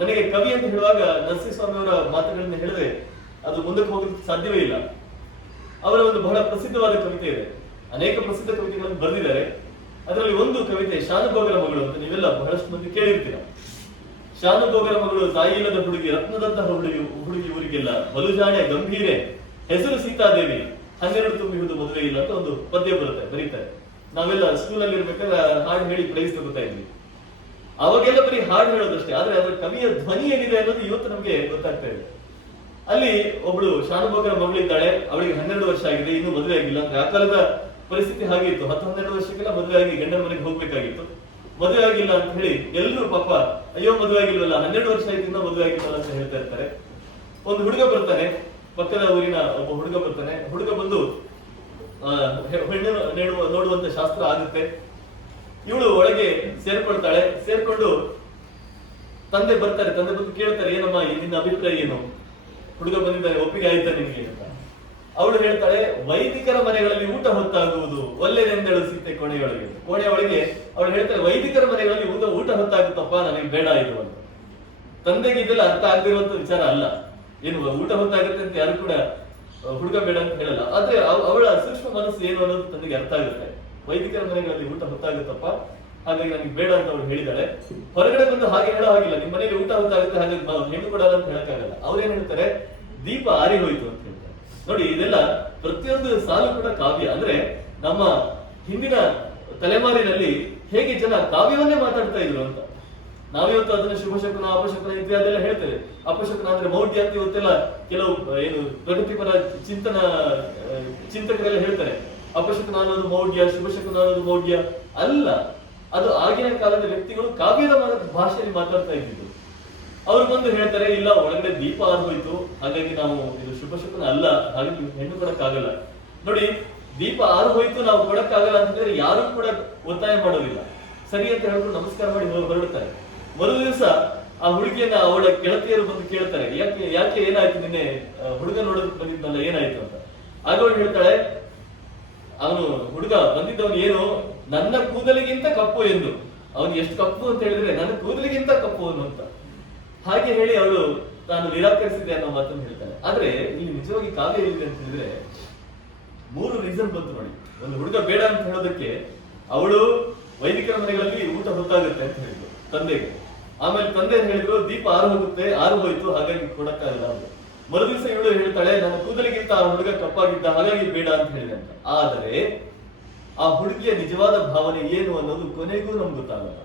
ನನಗೆ ಕವಿ ಅಂತ ಹೇಳುವಾಗ ನರಸಿಂಹಸ್ವಾಮಿ ಅವರ ಮಾತುಗಳನ್ನ ಹೇಳಿದ್ರೆ ಅದು ಮುಂದಕ್ಕೆ ಹೋಗೋದಕ್ಕೆ ಸಾಧ್ಯವೇ ಇಲ್ಲ. ಅವರ ಒಂದು ಬಹಳ ಪ್ರಸಿದ್ಧವಾದ ಕವಿತೆ ಇದೆ, ಅನೇಕ ಪ್ರಸಿದ್ಧ ಕವಿತೆಗಳನ್ನು ಬರೆದಿದ್ದಾರೆ. ಅದರಲ್ಲಿ ಒಂದು ಕವಿತೆ ಶಾನುಭೋಗರ ಮಗಳು ಅಂತ ನೀವೆಲ್ಲ ಬಹಳಷ್ಟು ಮಂದಿ ಕೇಳಿರ್ತೀರ. ಶಾನುಭೋಗರ ಮಗಳು, ತಾಯಿ ಇಲ್ಲದ ಹುಡುಗಿ, ರತ್ನದಂತಹ ಹುಡುಗಿ ಊರಿಗೆಲ್ಲ, ಬಲುಜಾಣೆ ಗಂಭೀರೆ, ಹೆಸರು ಸೀತಾದೇವಿ, 12 ತುಂಬಿಹುದು ಮದುವೆ ಇಲ್ಲ ಅಂತ ಒಂದು ಪದ್ಯ ಬರೀತಾರೆ. ನಾವೆಲ್ಲ ಸ್ಕೂಲಲ್ಲಿ ಇರ್ಬೇಕಾದ್ರೆ ಹಾಡು ಹೇಳಿ ಪ್ರೈಸ್ ತಗೋತಾ ಇದ್ವಿ. ಅವಾಗೆಲ್ಲ ಬರೀ ಹಾಡು ಹೇಳೋದಷ್ಟೇ, ಆದ್ರೆ ಅದರ ಕವಿಯ ಧ್ವನಿ ಏನಿದೆ ಅನ್ನೋದು ಇವತ್ತು ನಮ್ಗೆ ಗೊತ್ತಾಗ್ತಾ ಇದೆ. ಅಲ್ಲಿ ಒಬ್ಳು ಶಾನುಭೋಗರ ಮಗಳಿದ್ದಾಳೆ, ಅವಳಿಗೆ 12 ವರ್ಷ ಆಗಿದೆ, ಇನ್ನೂ ಮದುವೆ ಆಗಿಲ್ಲ. ಆ ಕಾಲದ ಪರಿಸ್ಥಿತಿ ಹಾಗೆ ಇತ್ತು. 10-12 ವರ್ಷಕ್ಕೆಲ್ಲ ಮದುವೆ ಆಗಿ ಗಂಡನ ಮನೆಗೆ ಹೋಗ್ಬೇಕಾಗಿತ್ತು. ಮದುವೆ ಆಗಿಲ್ಲ ಅಂತ ಹೇಳಿ ಎಲ್ಲರೂ ಪಾಪ ಅಯ್ಯೋ ಮದುವೆ ಆಗಿಲ್ವಲ್ಲ, 12 ವರ್ಷ ಆಯ್ತಿಂದ ಮದುವೆ ಆಗಿಲ್ವಲ್ಲ ಅಂತ ಹೇಳ್ತಾ ಇರ್ತಾರೆ. ಒಂದು ಹುಡುಗ ಬರ್ತಾನೆ, ಪಕ್ಕದ ಊರಿನ ಒಬ್ಬ ಹುಡುಗ ಬರ್ತಾನೆ. ಹುಡುಗ ಬಂದು ಹೆಣ್ಣು ನೋಡುವಂತ ಶಾಸ್ತ್ರ ಆಗುತ್ತೆ. ಇವಳು ಒಳಗೆ ಸೇರ್ಕೊಳ್ತಾಳೆ. ಸೇರ್ಕೊಂಡು ತಂದೆ ಬರ್ತಾರೆ. ತಂದೆ ಬಂದು ಕೇಳ್ತಾರೆ, ಏನಮ್ಮ ನಿನ್ನ ಅಭಿಪ್ರಾಯ ಏನು, ಹುಡುಗ ಬಂದಿದ್ದಾನೆ, ಒಪ್ಪಿಗೆ ಆಯ್ತಾ ನಿಮಗೆ ಅಂತ. ಅವಳು ಹೇಳ್ತಾಳೆ, ವೈದಿಕರ ಮನೆಗಳಲ್ಲಿ ಊಟ ಹೊತ್ತಾಗುವುದು ಒಳ್ಳೆಯದೆಂದಳು ಸೀತೆ ಕೋಣೆಯೊಳಗೆ. ಕೋಣೆಯೊಳಗೆ ಅವಳು ಹೇಳ್ತಾಳೆ, ವೈದಿಕರ ಮನೆಗಳಲ್ಲಿ ಊಟ ಹೊತ್ತಾಗುತ್ತಪ್ಪ, ನನಗೆ ಬೇಡ ಇದು ಅಂತ. ತಂದೆಗೆ ಇದೆಲ್ಲ ಅರ್ಥ ಆಗದಿರುವಂತ ವಿಚಾರ ಅಲ್ಲ. ಏನು ಊಟ ಹೊತ್ತಾಗುತ್ತೆ ಅಂತ ಯಾರು ಕೂಡ ಹುಡುಗ ಬೇಡ ಅಂತ ಹೇಳಲ್ಲ. ಆದ್ರೆ ಅವಳ ಸೂಕ್ಷ್ಮ ಮನಸ್ಸು ಏನು ಅನ್ನೋದು ತಂದೆಗೆ ಅರ್ಥ ಆಗುತ್ತೆ. ವೈದಿಕರ ಮನೆಗಳಲ್ಲಿ ಊಟ ಹೊತ್ತಾಗುತ್ತಪ್ಪ, ಹಾಗಾಗಿ ನನಗೆ ಬೇಡ ಅಂತ ಅವಳು ಹೇಳಿದಾಳೆ. ಹೊರಗಡೆ ಬಂದು ಹಾಗೆ ಹೇಳೋ ಹಾಗಿಲ್ಲ, ನಿಮ್ಮ ಮನೇಲಿ ಊಟ ಹೊತ್ತಾಗುತ್ತೆ ಹಾಗಾಗಿ ನಾವು ಹೆಣ್ಣು ಕೊಡಲ್ಲ ಅಂತ ಹೇಳಕ್ಕಾಗಲ್ಲ. ಅವ್ರೇನ್ ಹೇಳ್ತಾರೆ, ದೀಪ ಆರಿ ಹೋಯ್ತು ಅಂತ ಹೇಳ್ತಾರೆ. ನೋಡಿ, ಇದೆಲ್ಲ ಪ್ರತಿಯೊಂದು ಸಾಲು ಕೂಡ ಕಾವ್ಯ. ಅಂದ್ರೆ ನಮ್ಮ ಹಿಂದಿನ ತಲೆಮಾರಿನಲ್ಲಿ ಹೇಗೆ ಜನ ಕಾವ್ಯವನ್ನೇ ಮಾತಾಡ್ತಾ ಇದ್ರು ಅಂತ. ನಾವಿವತ್ತು ಅದನ್ನ ಶುಭಶಕುನ ಅಪಶಕುನ ಇತ್ಯಾದೆಲ್ಲ ಹೇಳ್ತೇವೆ. ಅಪಶಕುನ ಅಂದ್ರೆ ಮೌಢ್ಯ ಅಂತ ಇವತ್ತೆಲ್ಲ ಕೆಲವು ಏನು ಪ್ರಗತಿಪರ ಚಿಂತಕರೆಲ್ಲ ಹೇಳ್ತಾರೆ. ಅಪಶಕುನ ಅನ್ನೋದು ಮೌಢ್ಯ, ಶುಭಶಕುನ ಅನ್ನೋದು ಮೌಢ್ಯ ಅಲ್ಲ. ಅದು ಆಗಿನ ಕಾಲದ ವ್ಯಕ್ತಿಗಳು ಕಾವ್ಯದ ಭಾಷೆಯಲ್ಲಿ ಮಾತಾಡ್ತಾ ಇದ್ದಿದ್ದು. ಅವ್ರು ಬಂದು ಹೇಳ್ತಾರೆ, ಇಲ್ಲ ಒಳಗಡೆ ದೀಪ ಆರ್ಹೋಯ್ತು, ಹಾಗಾಗಿ ನಾವು ಇದು ಶುಭಶಕುನ ಅಲ್ಲ, ಹಾಗಾಗಿ ಹೆಣ್ಣು ಕೊಡಕ್ಕಾಗಲ್ಲ. ನೋಡಿ, ದೀಪ ಆರ್ಹೋಯ್ತು, ನಾವು ಕೊಡಕ್ಕಾಗಲ್ಲ ಅಂತಂದ್ರೆ ಯಾರು ಕೂಡ ಒತ್ತಾಯ ಮಾಡೋದಿಲ್ಲ. ಸರಿ ಅಂತ ಹೇಳ್ಕೊಂಡು ನಮಸ್ಕಾರ ಮಾಡಿ ಹೊರಡ್ತಾರೆ. ಮರು ದಿವಸ ಆ ಹುಡುಗಿಯನ್ನ ಅವಳ ಗೆಳತಿಯರು ಬಂದು ಕೇಳ್ತಾರೆ, ಯಾಕೆ ಏನಾಯ್ತು, ನಿನ್ನೆ ಹುಡುಗ ನೋಡೋದಕ್ಕೆ ಬಂದಿದ್ನಲ್ಲ, ಏನಾಯ್ತು ಅಂತ. ಆಗ ಅವಳು ಹೇಳ್ತಾಳೆ, ಅವನು ಹುಡುಗ ಬಂದಿದ್ದವನು ಏನು, ನನ್ನ ಕೂದಲಿಗಿಂತ ಕಪ್ಪು ಎಂದು. ಅವನು ಎಷ್ಟು ಕಪ್ಪು ಅಂತ ಹೇಳಿದ್ರೆ ನನ್ನ ಕೂದಲಿಗಿಂತ ಕಪ್ಪು ಅಂತ. ಹಾಗೆ ಹೇಳಿ ಅವಳು ತಾನು ನಿರಾಕರಿಸಿದೆ ಅನ್ನೋ ಮಾತನ್ನು ಹೇಳ್ತಾಳೆ. ಆದ್ರೆ ಇಲ್ಲಿ ನಿಜವಾಗಿ ಕಾವ್ಯ ಎಲ್ಲಿದೆ ಅಂತ ಹೇಳಿದ್ರೆ 3 ರೀಸನ್ ಬಂತು ನೋಡಿ. ಒಂದು ಹುಡುಗ ಬೇಡ ಅಂತ ಹೇಳೋದಕ್ಕೆ ಅವಳು ವೈದಿಕರ ಮನೆಗಳಲ್ಲಿ ಊಟ ಹೊತ್ತಾಗುತ್ತೆ ಅಂತ ಹೇಳಿದ್ರು ತಂದೆಗೆ. ಆಮೇಲೆ ತಂದೆ ಹೇಳಿದ್ರು, ದೀಪ ಆರು ಹೋಯ್ತು, ಹಾಗಾಗಿ ಕೊಡಕ್ಕಾಗಲ್ಲ ಅಂತ. ಮರುದಿವಸ ಇವಳು ಹೇಳ್ತಾಳೆ, ನನ್ನ ಕೂದಲಿಗಿಂತ ಆ ಹುಡುಗ ಕಪ್ಪಾಗಿದ್ದ, ಹಾಗಾಗಿ ಬೇಡ ಅಂತ ಹೇಳಿದೆ ಅಂತ. ಆದರೆ ಆ ಹುಡುಗಿಯ ನಿಜವಾದ ಭಾವನೆ ಏನು ಅನ್ನೋದು ಕೊನೆಗೂ ನಮ್ಗೆ ಗೊತ್ತಾಗಲ್ಲ.